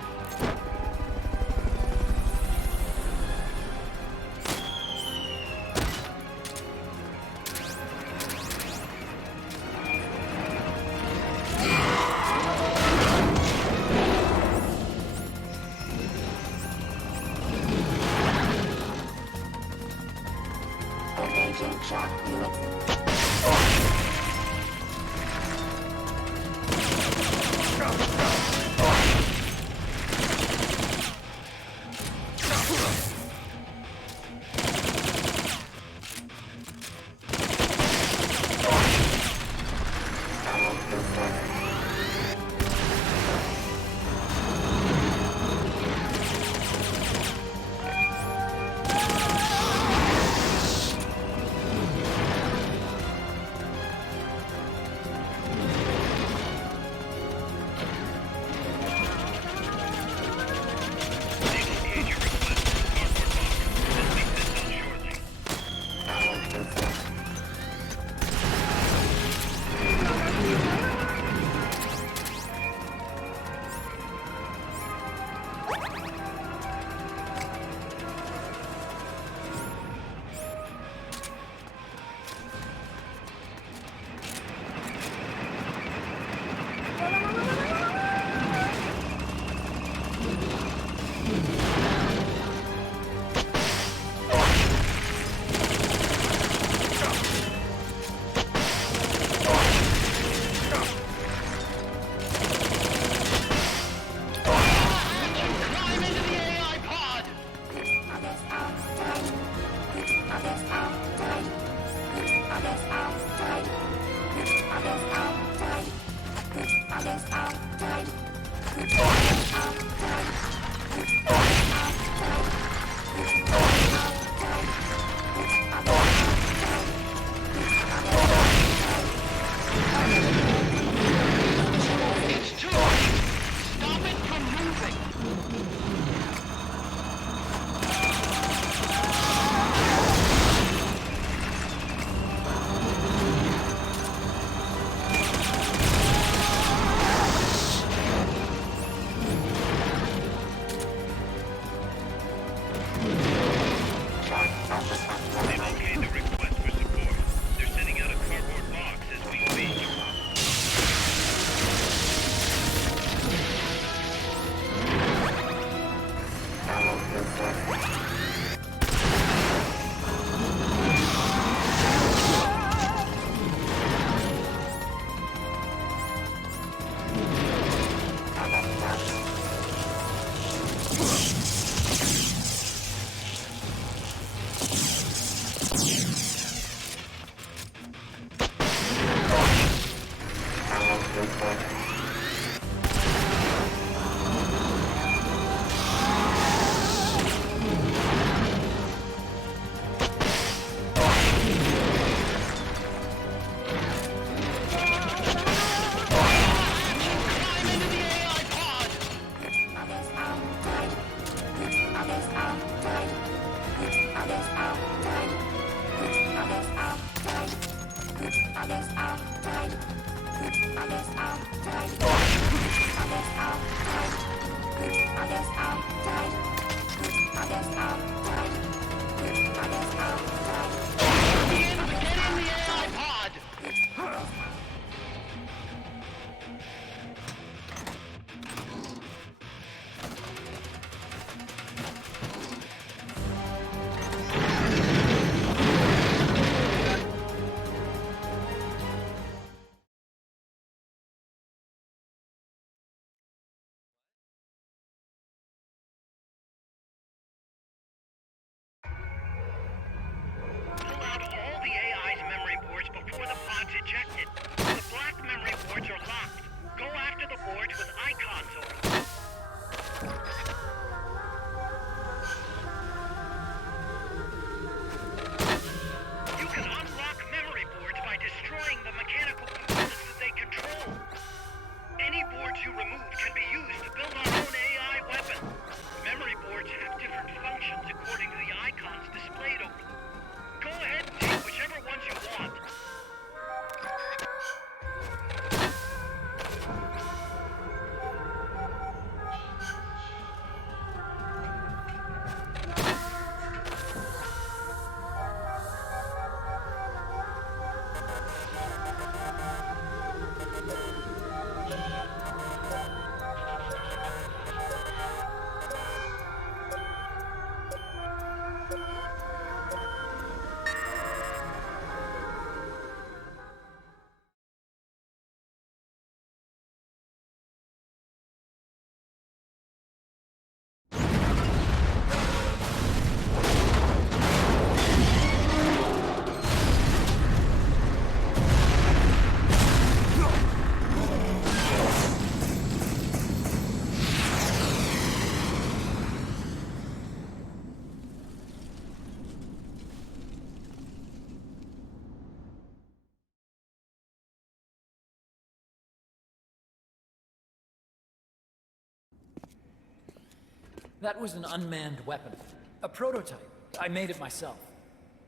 That was an unmanned weapon. A prototype. I made it myself.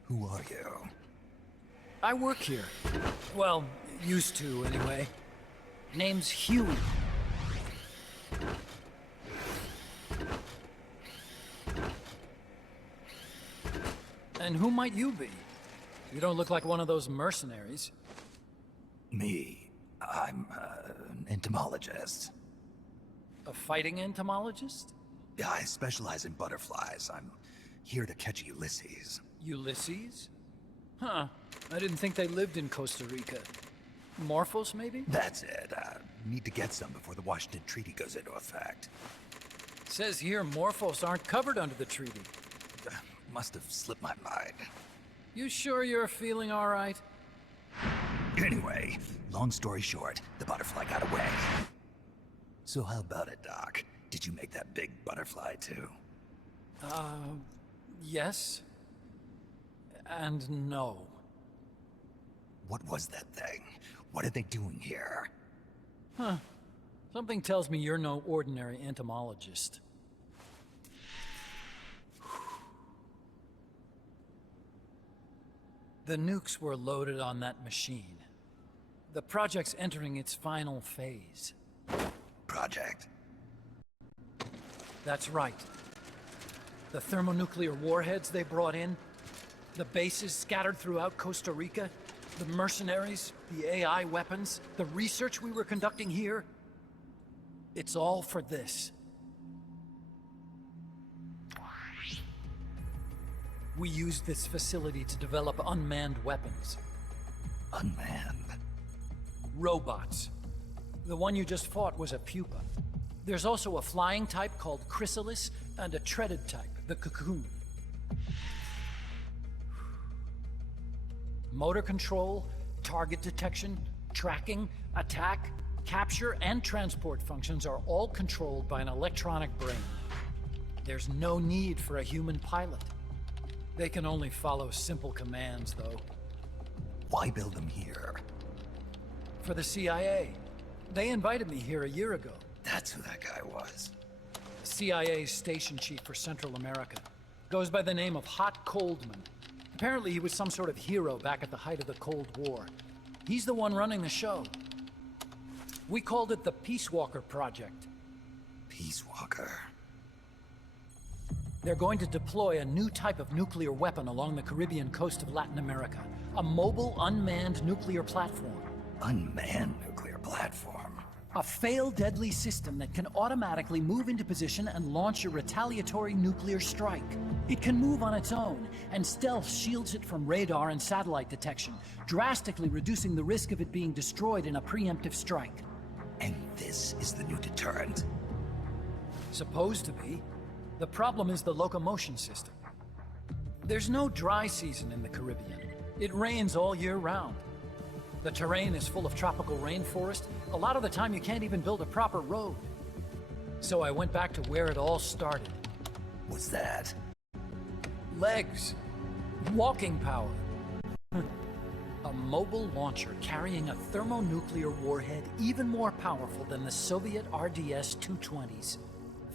Who are you? I work here. Well, used to, anyway. Name's Huey. And who might you be? You don't look like one of those mercenaries. Me? I'm an entomologist. A fighting entomologist? Yeah, I specialize in butterflies. I'm here to catch Ulysses. Ulysses? Huh. I didn't think they lived in Costa Rica. Morphos, maybe? That's it. Need to get some before the Washington Treaty goes into effect. Says here Morphos aren't covered under the treaty. Must have slipped my mind. You sure you're feeling all right? Anyway, long story short, the butterfly got away. So how about it, Doc? Did you make that big butterfly too? Yes. And no. What was that thing? What are they doing here? Huh. Something tells me you're no ordinary entomologist. The nukes were loaded on that machine. The project's entering its final phase. Project? That's right. The thermonuclear warheads they brought in, the bases scattered throughout Costa Rica, the mercenaries, the AI weapons, the research we were conducting here. It's all for this. We used this facility to develop unmanned weapons. Unmanned? Robots. The one you just fought was a pupa. There's also a flying type called Chrysalis, and a treaded type, the Cocoon. Motor control, target detection, tracking, attack, capture, and transport functions are all controlled by an electronic brain. There's no need for a human pilot. They can only follow simple commands, though. Why build them here? For the CIA. They invited me here a year ago. That's who that guy was. CIA's station chief for Central America. Goes by the name of Hot Coldman. Apparently he was some sort of hero back at the height of the Cold War. He's the one running the show. We called it the Peace Walker Project. Peace Walker? They're going to deploy a new type of nuclear weapon along the Caribbean coast of Latin America. A mobile, unmanned nuclear platform. Unmanned nuclear platform? A fail-deadly system that can automatically move into position and launch a retaliatory nuclear strike. It can move on its own, and stealth shields it from radar and satellite detection, drastically reducing the risk of it being destroyed in a preemptive strike. And this is the new deterrent? Supposed to be. The problem is the locomotion system. There's no dry season in the Caribbean. It rains all year round. The terrain is full of tropical rainforest. A lot of the time you can't even build a proper road. So I went back to where it all started. What's that? Legs. Walking power. A mobile launcher carrying a thermonuclear warhead even more powerful than the Soviet RDS-220s.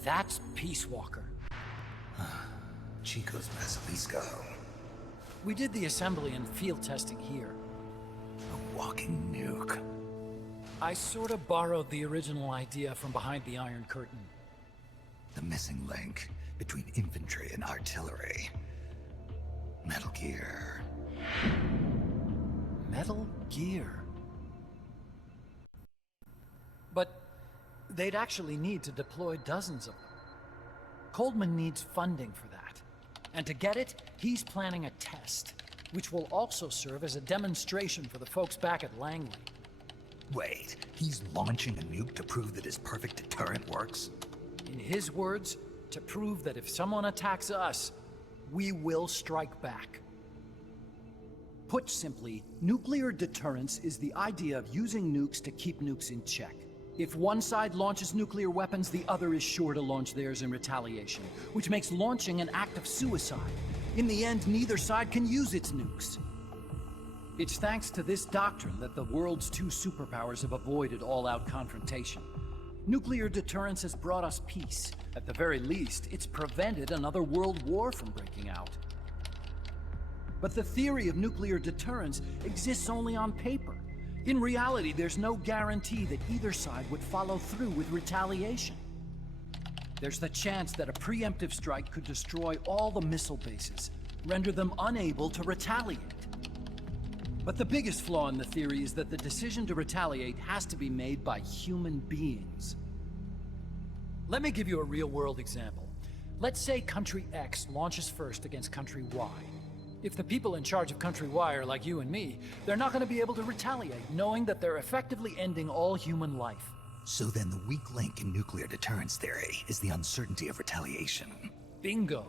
That's Peace Walker. Chico's Basilisco. We did the assembly and field testing here. A walking nuke. I sort of borrowed the original idea from behind the Iron Curtain. The missing link between infantry and artillery. Metal Gear. Metal Gear? But they'd actually need to deploy dozens of them. Coldman needs funding for that. And to get it, he's planning a test, which will also serve as a demonstration for the folks back at Langley. Wait, he's launching a nuke to prove that his perfect deterrent works? In his words, to prove that if someone attacks us, we will strike back. Put simply, nuclear deterrence is the idea of using nukes to keep nukes in check. If one side launches nuclear weapons, the other is sure to launch theirs in retaliation, which makes launching an act of suicide. In the end, neither side can use its nukes. It's thanks to this doctrine that the world's two superpowers have avoided all-out confrontation. Nuclear deterrence has brought us peace. At the very least, it's prevented another world war from breaking out. But the theory of nuclear deterrence exists only on paper. In reality, there's no guarantee that either side would follow through with retaliation. There's the chance that a preemptive strike could destroy all the missile bases, render them unable to retaliate. But the biggest flaw in the theory is that the decision to retaliate has to be made by human beings. Let me give you a real-world example. Let's say Country X launches first against Country Y. If the people in charge of Country Y are like you and me, they're not going to be able to retaliate, knowing that they're effectively ending all human life. So then the weak link in nuclear deterrence theory is the uncertainty of retaliation. Bingo.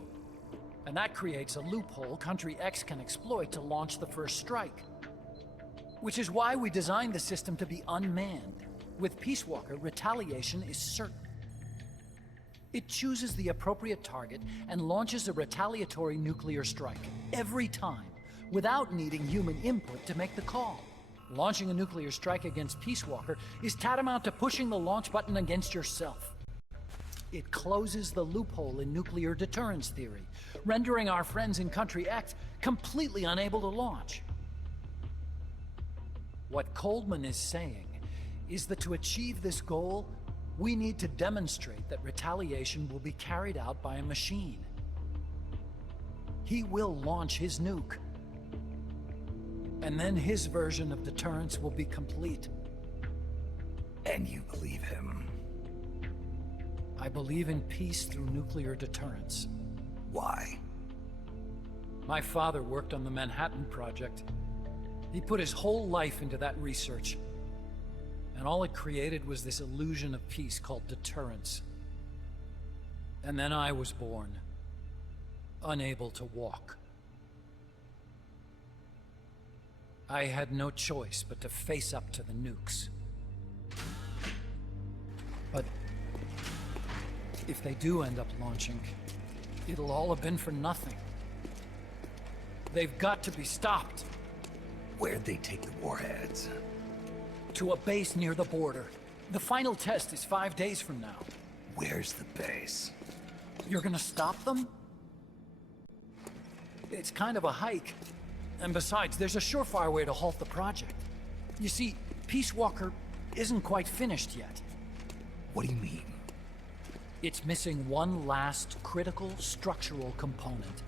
And that creates a loophole Country X can exploit to launch the first strike. Which is why we designed the system to be unmanned. With Peace Walker, retaliation is certain. It chooses the appropriate target and launches a retaliatory nuclear strike every time, without needing human input to make the call. Launching a nuclear strike against Peace Walker is tantamount to pushing the launch button against yourself. It closes the loophole in nuclear deterrence theory, rendering our friends in Country X completely unable to launch. What Coldman is saying is that to achieve this goal, we need to demonstrate that retaliation will be carried out by a machine. He will launch his nuke. And then his version of deterrence will be complete. And you believe him? I believe in peace through nuclear deterrence. Why? My father worked on the Manhattan Project. He put his whole life into that research. And all it created was this illusion of peace called deterrence. And then I was born, unable to walk. I had no choice but to face up to the nukes. But if they do end up launching, it'll all have been for nothing. They've got to be stopped. Where'd they take the warheads? To a base near the border. The final test is 5 days from now. Where's the base? You're gonna stop them? It's kind of a hike. And besides, there's a surefire way to halt the project. You see, Peace Walker isn't quite finished yet. What do you mean? It's missing one last critical structural component.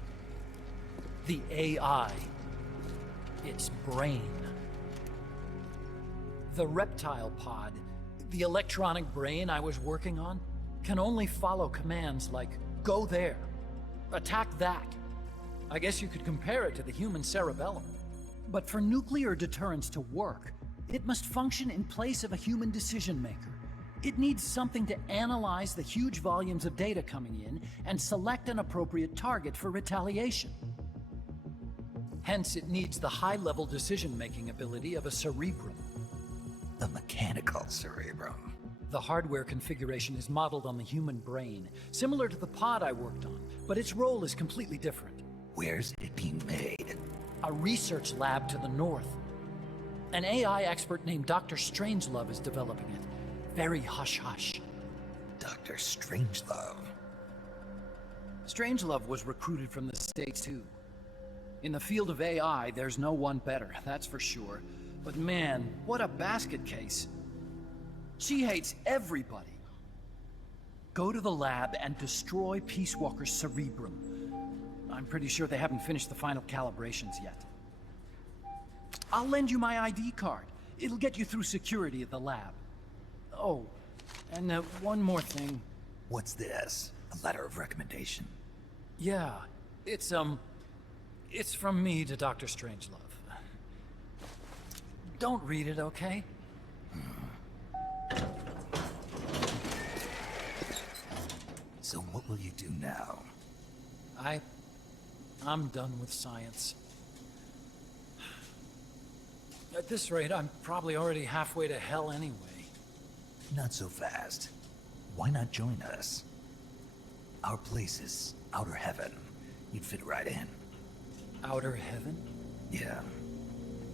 The AI. Its brain. The reptile pod, the electronic brain I was working on, can only follow commands like, go there, attack that. I guess you could compare it to the human cerebellum. But for nuclear deterrence to work, it must function in place of a human decision maker. It needs something to analyze the huge volumes of data coming in and select an appropriate target for retaliation. Hence, it needs the high-level decision-making ability of a cerebrum. A mechanical cerebrum. The hardware configuration is modeled on the human brain, similar to the pod I worked on, but its role is completely different. Where's it being made? A research lab to the north. An AI expert named Dr. Strangelove is developing it. Very hush-hush. Dr. Strangelove? Strangelove was recruited from the States, too. In the field of AI, there's no one better, that's for sure. But man, what a basket case. She hates everybody. Go to the lab and destroy Peace Walker's cerebrum. I'm pretty sure they haven't finished the final calibrations yet. I'll lend you my ID card. It'll get you through security at the lab. Oh, and one more thing. What's this? A letter of recommendation? Yeah, it's from me to Dr. Strangelove. Don't read it, okay? So what will you do now? I'm done with science. At this rate, I'm probably already halfway to hell anyway. Not so fast. Why not join us? Our place is outer heaven. You'd fit right in. Outer heaven? Yeah.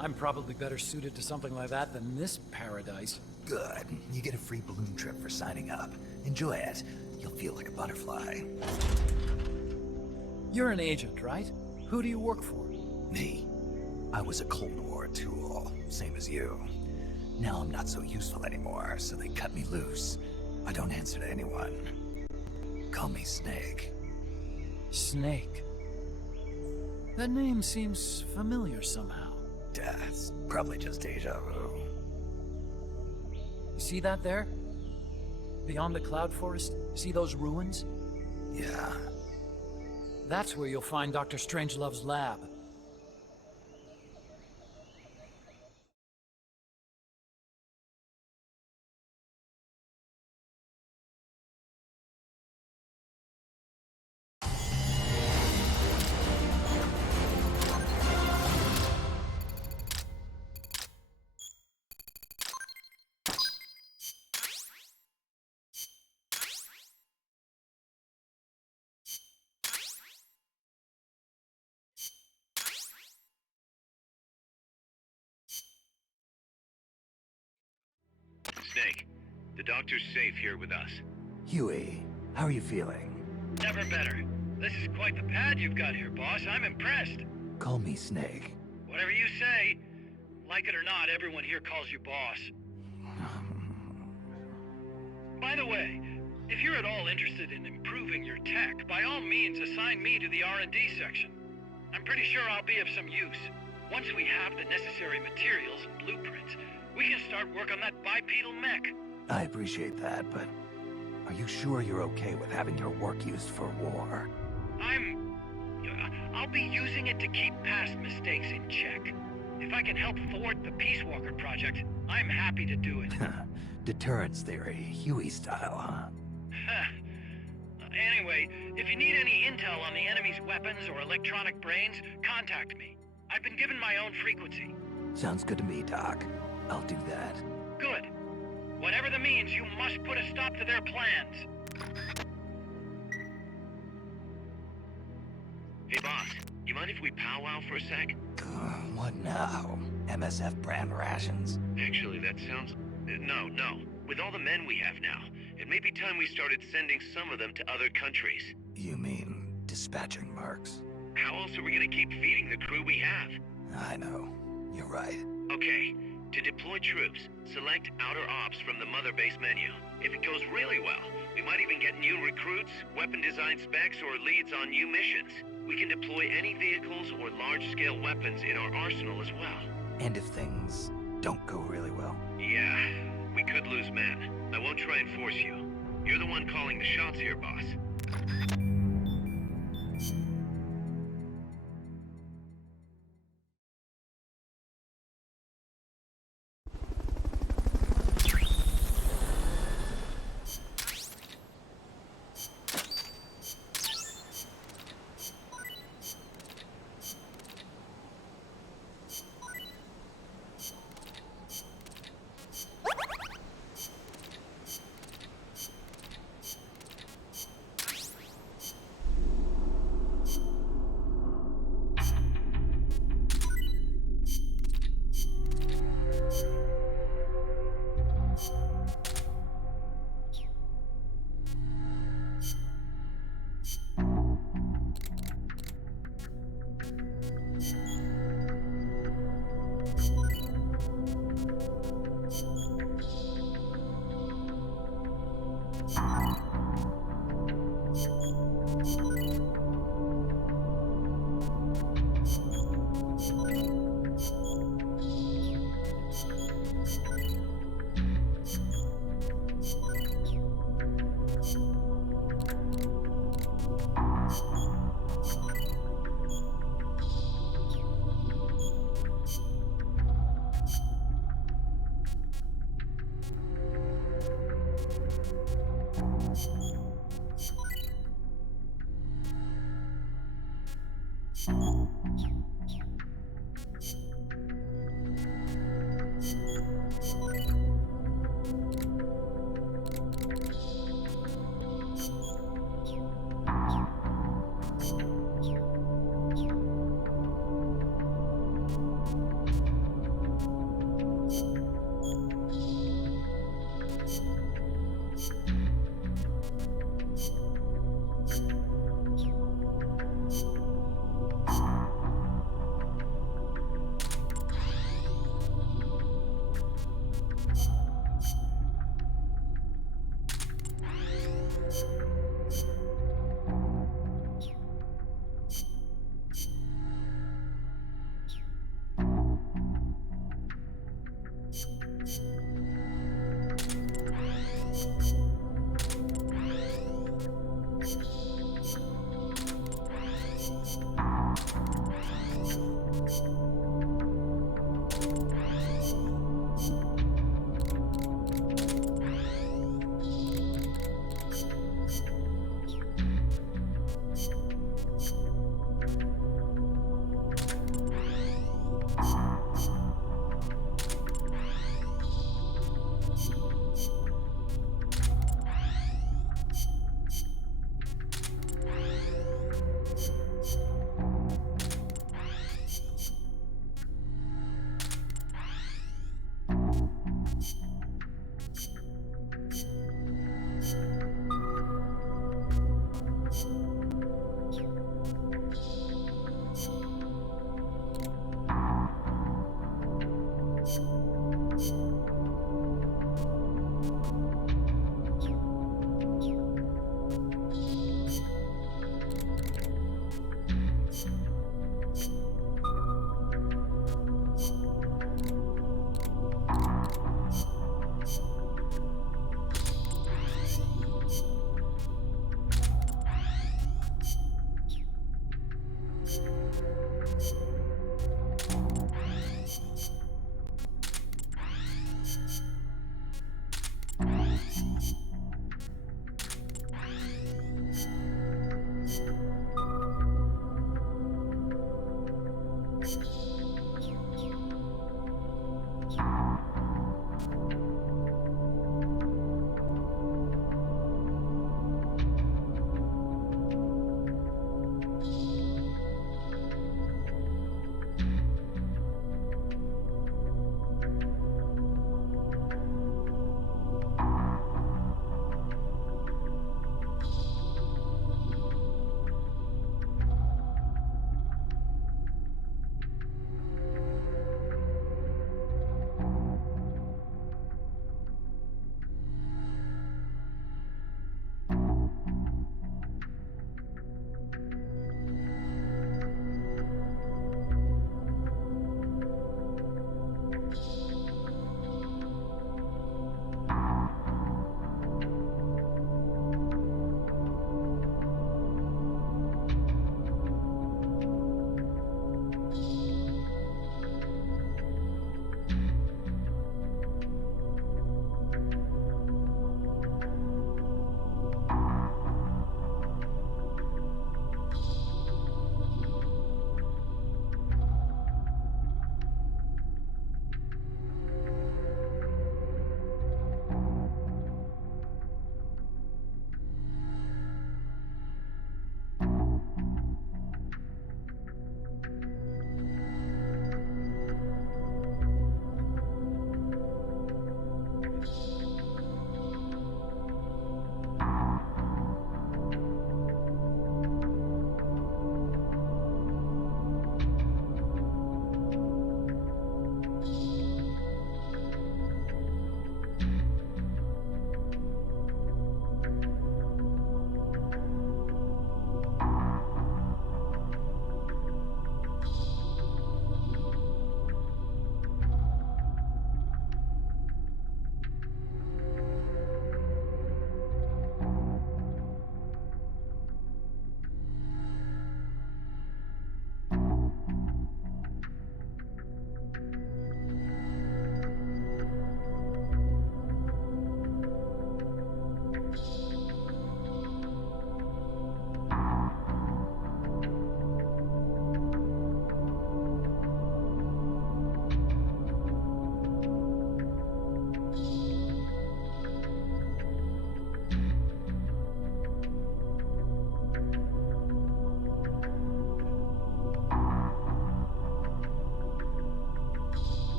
I'm probably better suited to something like that than this paradise. Good. You get a free balloon trip for signing up. Enjoy it. You'll feel like a butterfly. You're an agent, right? Who do you work for? Me. I was a Cold War tool, same as you. Now I'm not so useful anymore, so they cut me loose. I don't answer to anyone. Call me Snake. Snake? That name seems familiar somehow. It's probably just deja vu. You see that there? Beyond the cloud forest? See those ruins? Yeah. That's where you'll find Dr. Strangelove's lab. Snake, the doctor's safe here with us. Huey, how are you feeling? Never better. This is quite the pad you've got here, boss. I'm impressed. Call me Snake. Whatever you say. Like it or not, everyone here calls you boss. By the way, if you're at all interested in improving your tech, by all means assign me to the R&D section. I'm pretty sure I'll be of some use. Once we have the necessary materials and blueprints, we can start work on that bipedal mech. I appreciate that, but are you sure you're okay with having your work used for war? I'll be using it to keep past mistakes in check. If I can help thwart the Peace Walker project, I'm happy to do it. Deterrence theory, Huey style, huh? Anyway, if you need any intel on the enemy's weapons or electronic brains, contact me. I've been given my own frequency. Sounds good to me, Doc. I'll do that. Good. Whatever the means, you must put a stop to their plans. Hey, boss, you mind if we powwow for a sec? What now? MSF brand rations? Actually, that sounds... No. With all the men we have now, it may be time we started sending some of them to other countries. You mean dispatching mercs? How else are we gonna keep feeding the crew we have? I know. You're right. Okay. To deploy troops, select Outer Ops from the Mother Base menu. If it goes really well, we might even get new recruits, weapon design specs, or leads on new missions. We can deploy any vehicles or large-scale weapons in our arsenal as well. And if things don't go really well? Yeah, we could lose men. I won't try and force you. You're the one calling the shots here, boss.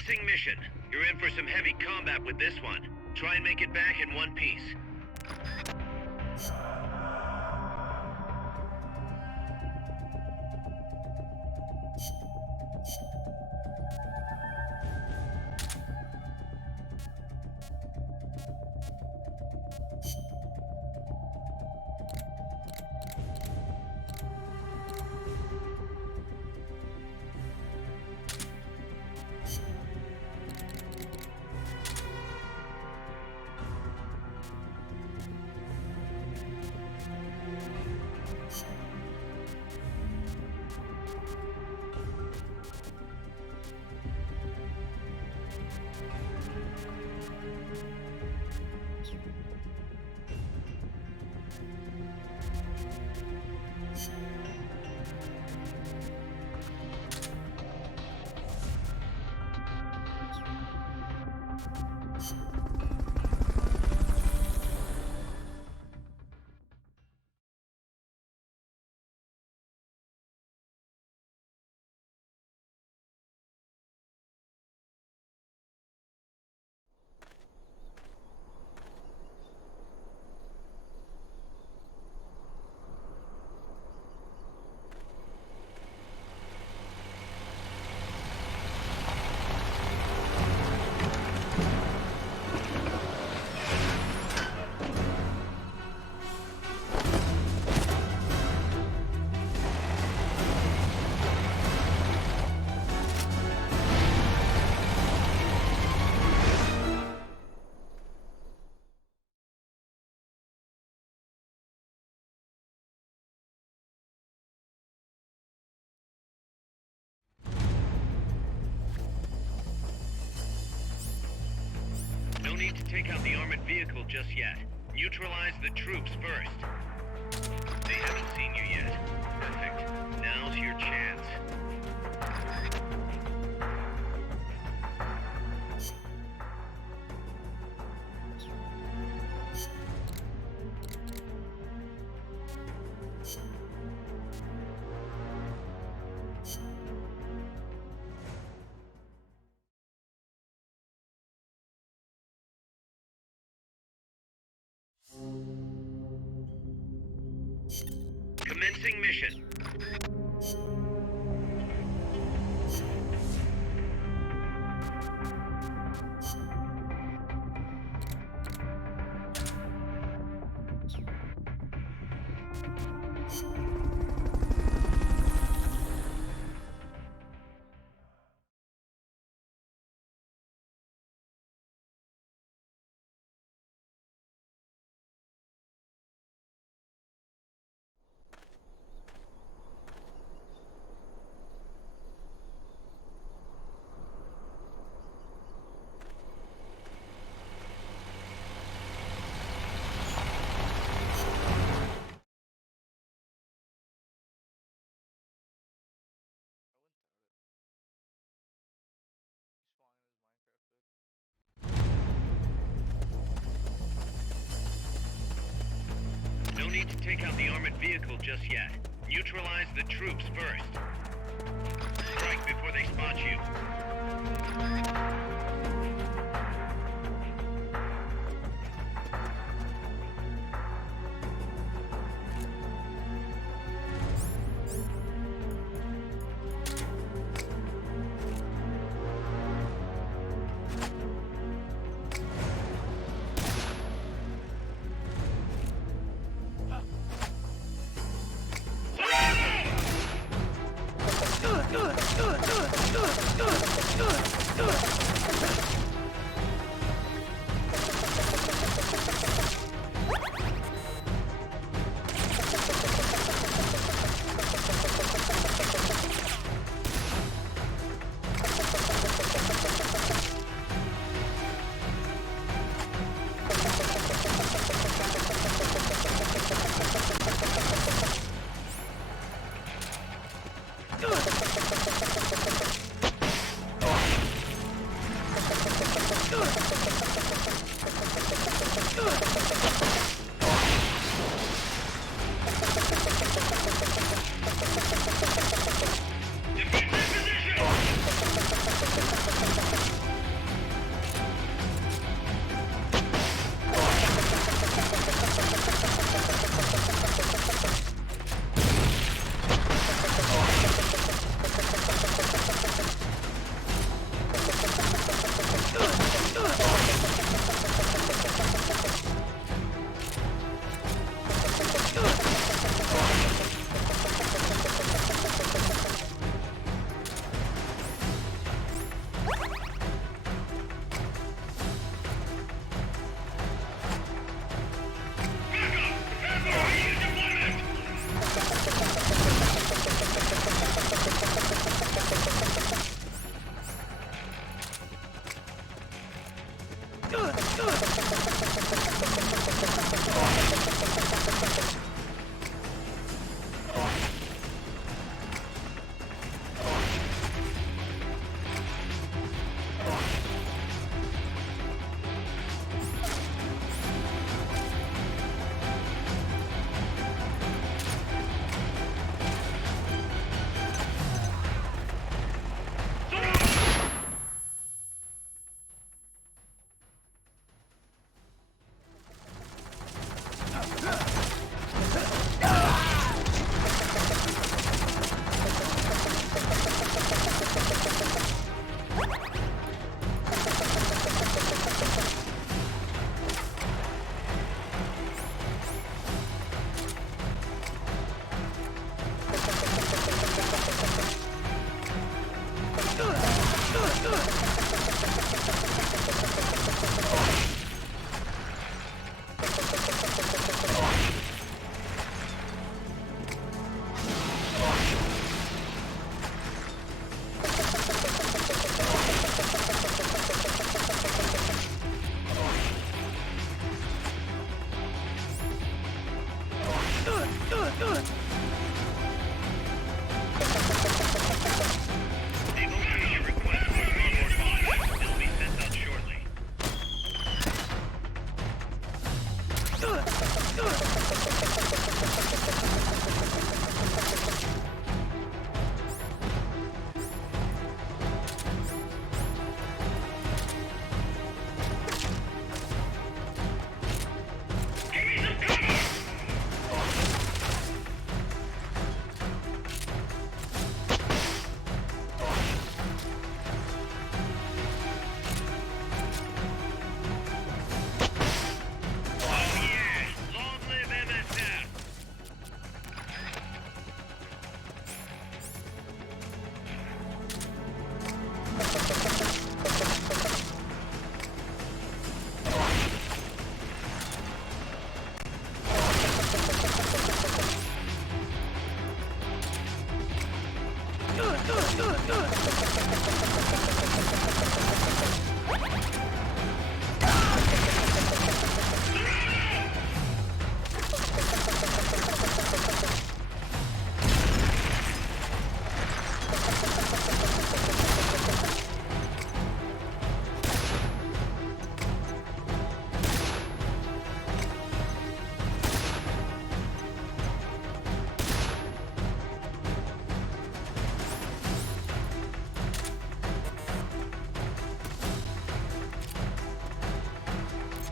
Commencing mission. You're in for some heavy combat with this one. Try and make it back in one piece. No need to take out the armored vehicle just yet. Neutralize the troops first. They haven't seen you yet. Perfect. Now's your chance. Commencing mission. No need to take out the armored vehicle just yet. Neutralize the troops first. Strike before they spot you.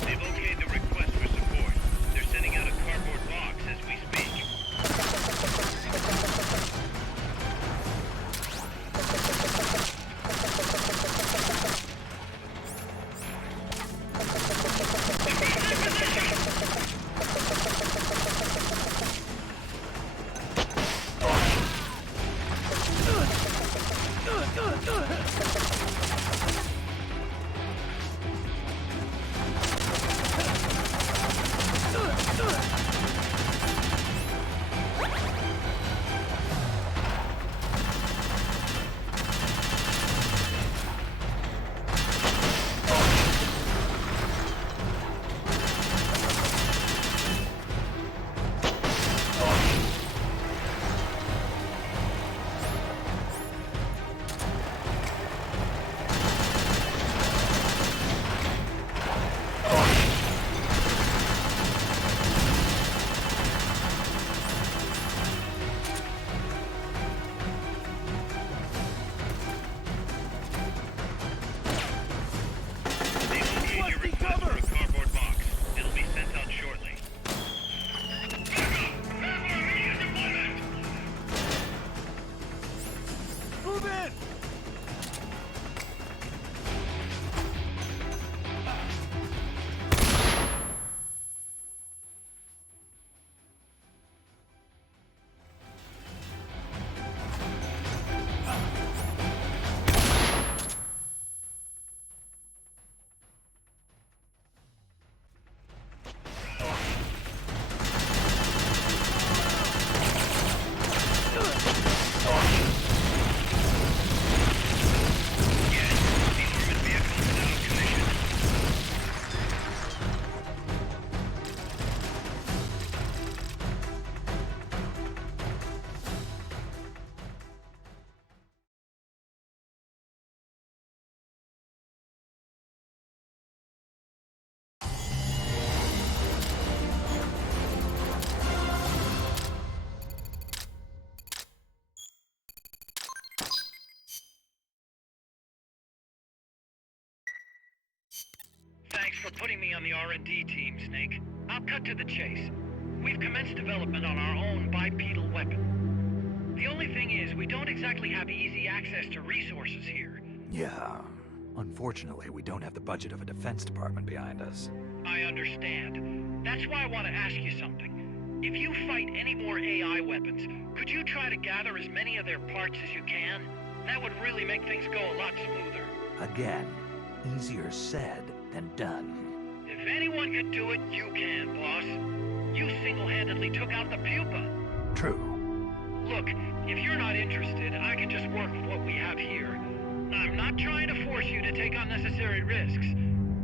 They've okayed the request for support. They're sending out a cardboard box as we speak. Thanks for putting me on the R&D team, Snake. I'll cut to the chase. We've commenced development on our own bipedal weapon. The only thing is, we don't exactly have easy access to resources here. Yeah. Unfortunately, we don't have the budget of a defense department behind us. I understand. That's why I want to ask you something. If you fight any more AI weapons, could you try to gather as many of their parts as you can? That would really make things go a lot smoother. Again, easier said than done. If anyone could do it, you can, boss. You single-handedly took out the pupa. True. Look, if you're not interested, I can just work with what we have here. I'm not trying to force you to take unnecessary risks.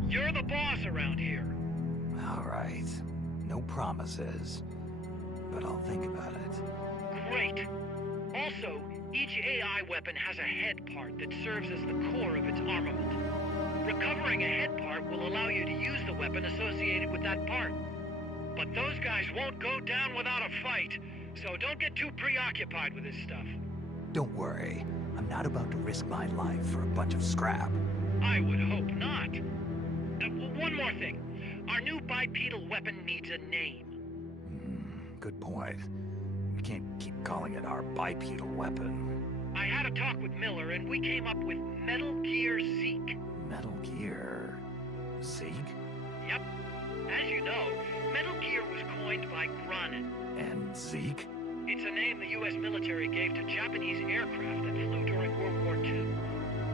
You're the boss around here. All right. No promises. But I'll think about it. Great. Also, each AI weapon has a head part that serves as the core of its armament. Recovering a head part will allow you to use the weapon associated with that part. But those guys won't go down without a fight, so don't get too preoccupied with this stuff. Don't worry. I'm not about to risk my life for a bunch of scrap. I would hope not. One more thing. Our new bipedal weapon needs a name. Good point. We can't keep calling it our bipedal weapon. I had a talk with Miller, and we came up with Metal Gear Zeke. Metal Gear... Zeke? Yep. As you know, Metal Gear was coined by Granin. And Zeke? It's a name the U.S. military gave to Japanese aircraft that flew during World War II.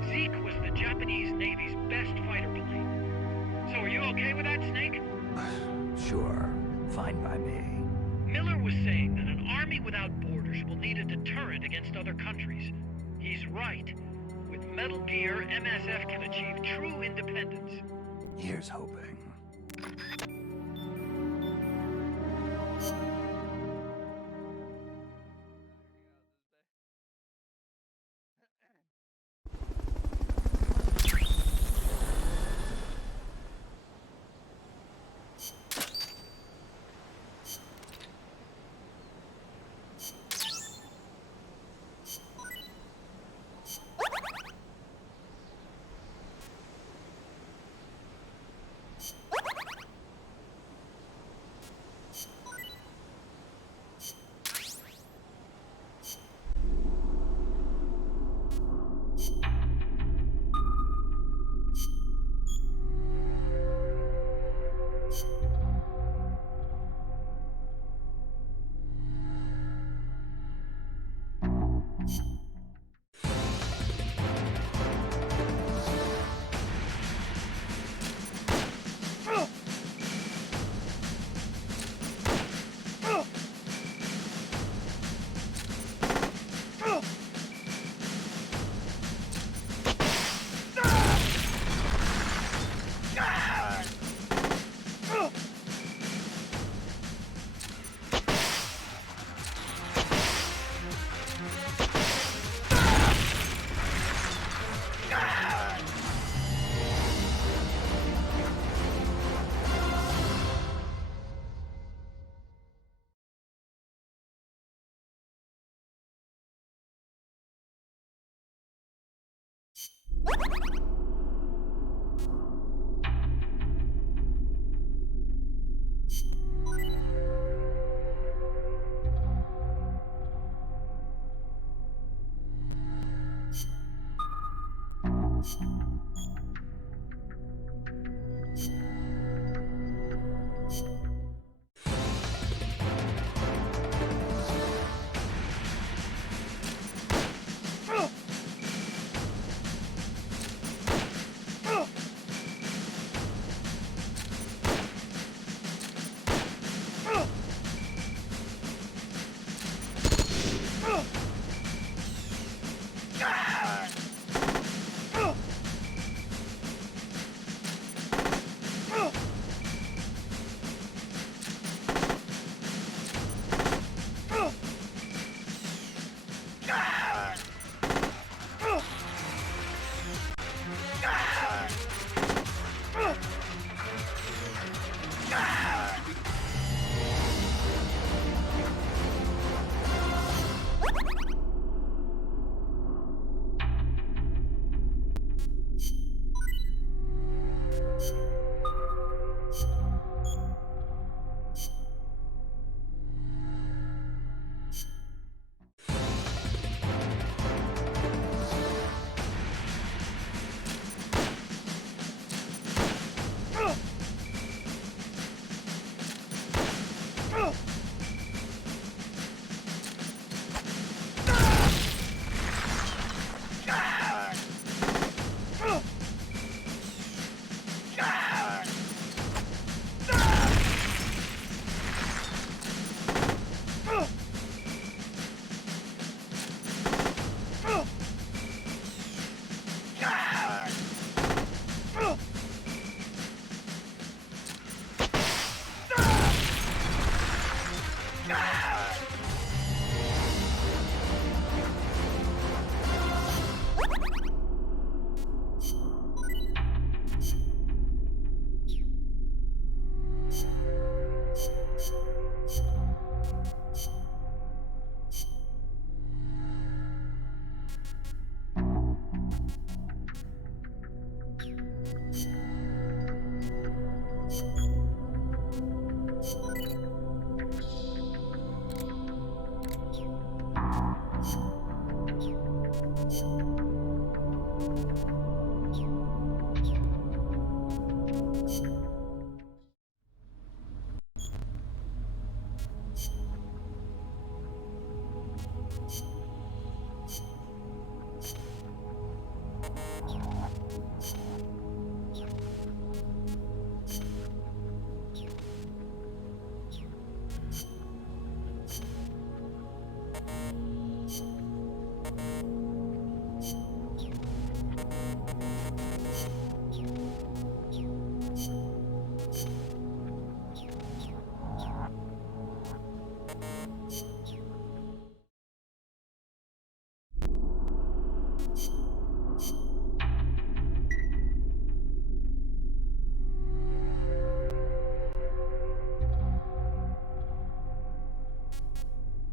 Zeke was the Japanese Navy's best fighter plane. So are you okay with that, Snake? Sure. Fine by me. Miller was saying that an army without borders will need a deterrent against other countries. He's right. With Metal Gear, MSF can achieve true independence. Here's hoping.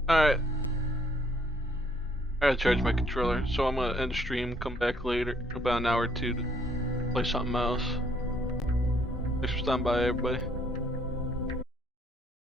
Alright. I gotta charge my controller, so I'm gonna end stream, come back later, about an hour or two to play something else. Thanks for stopping by, everybody.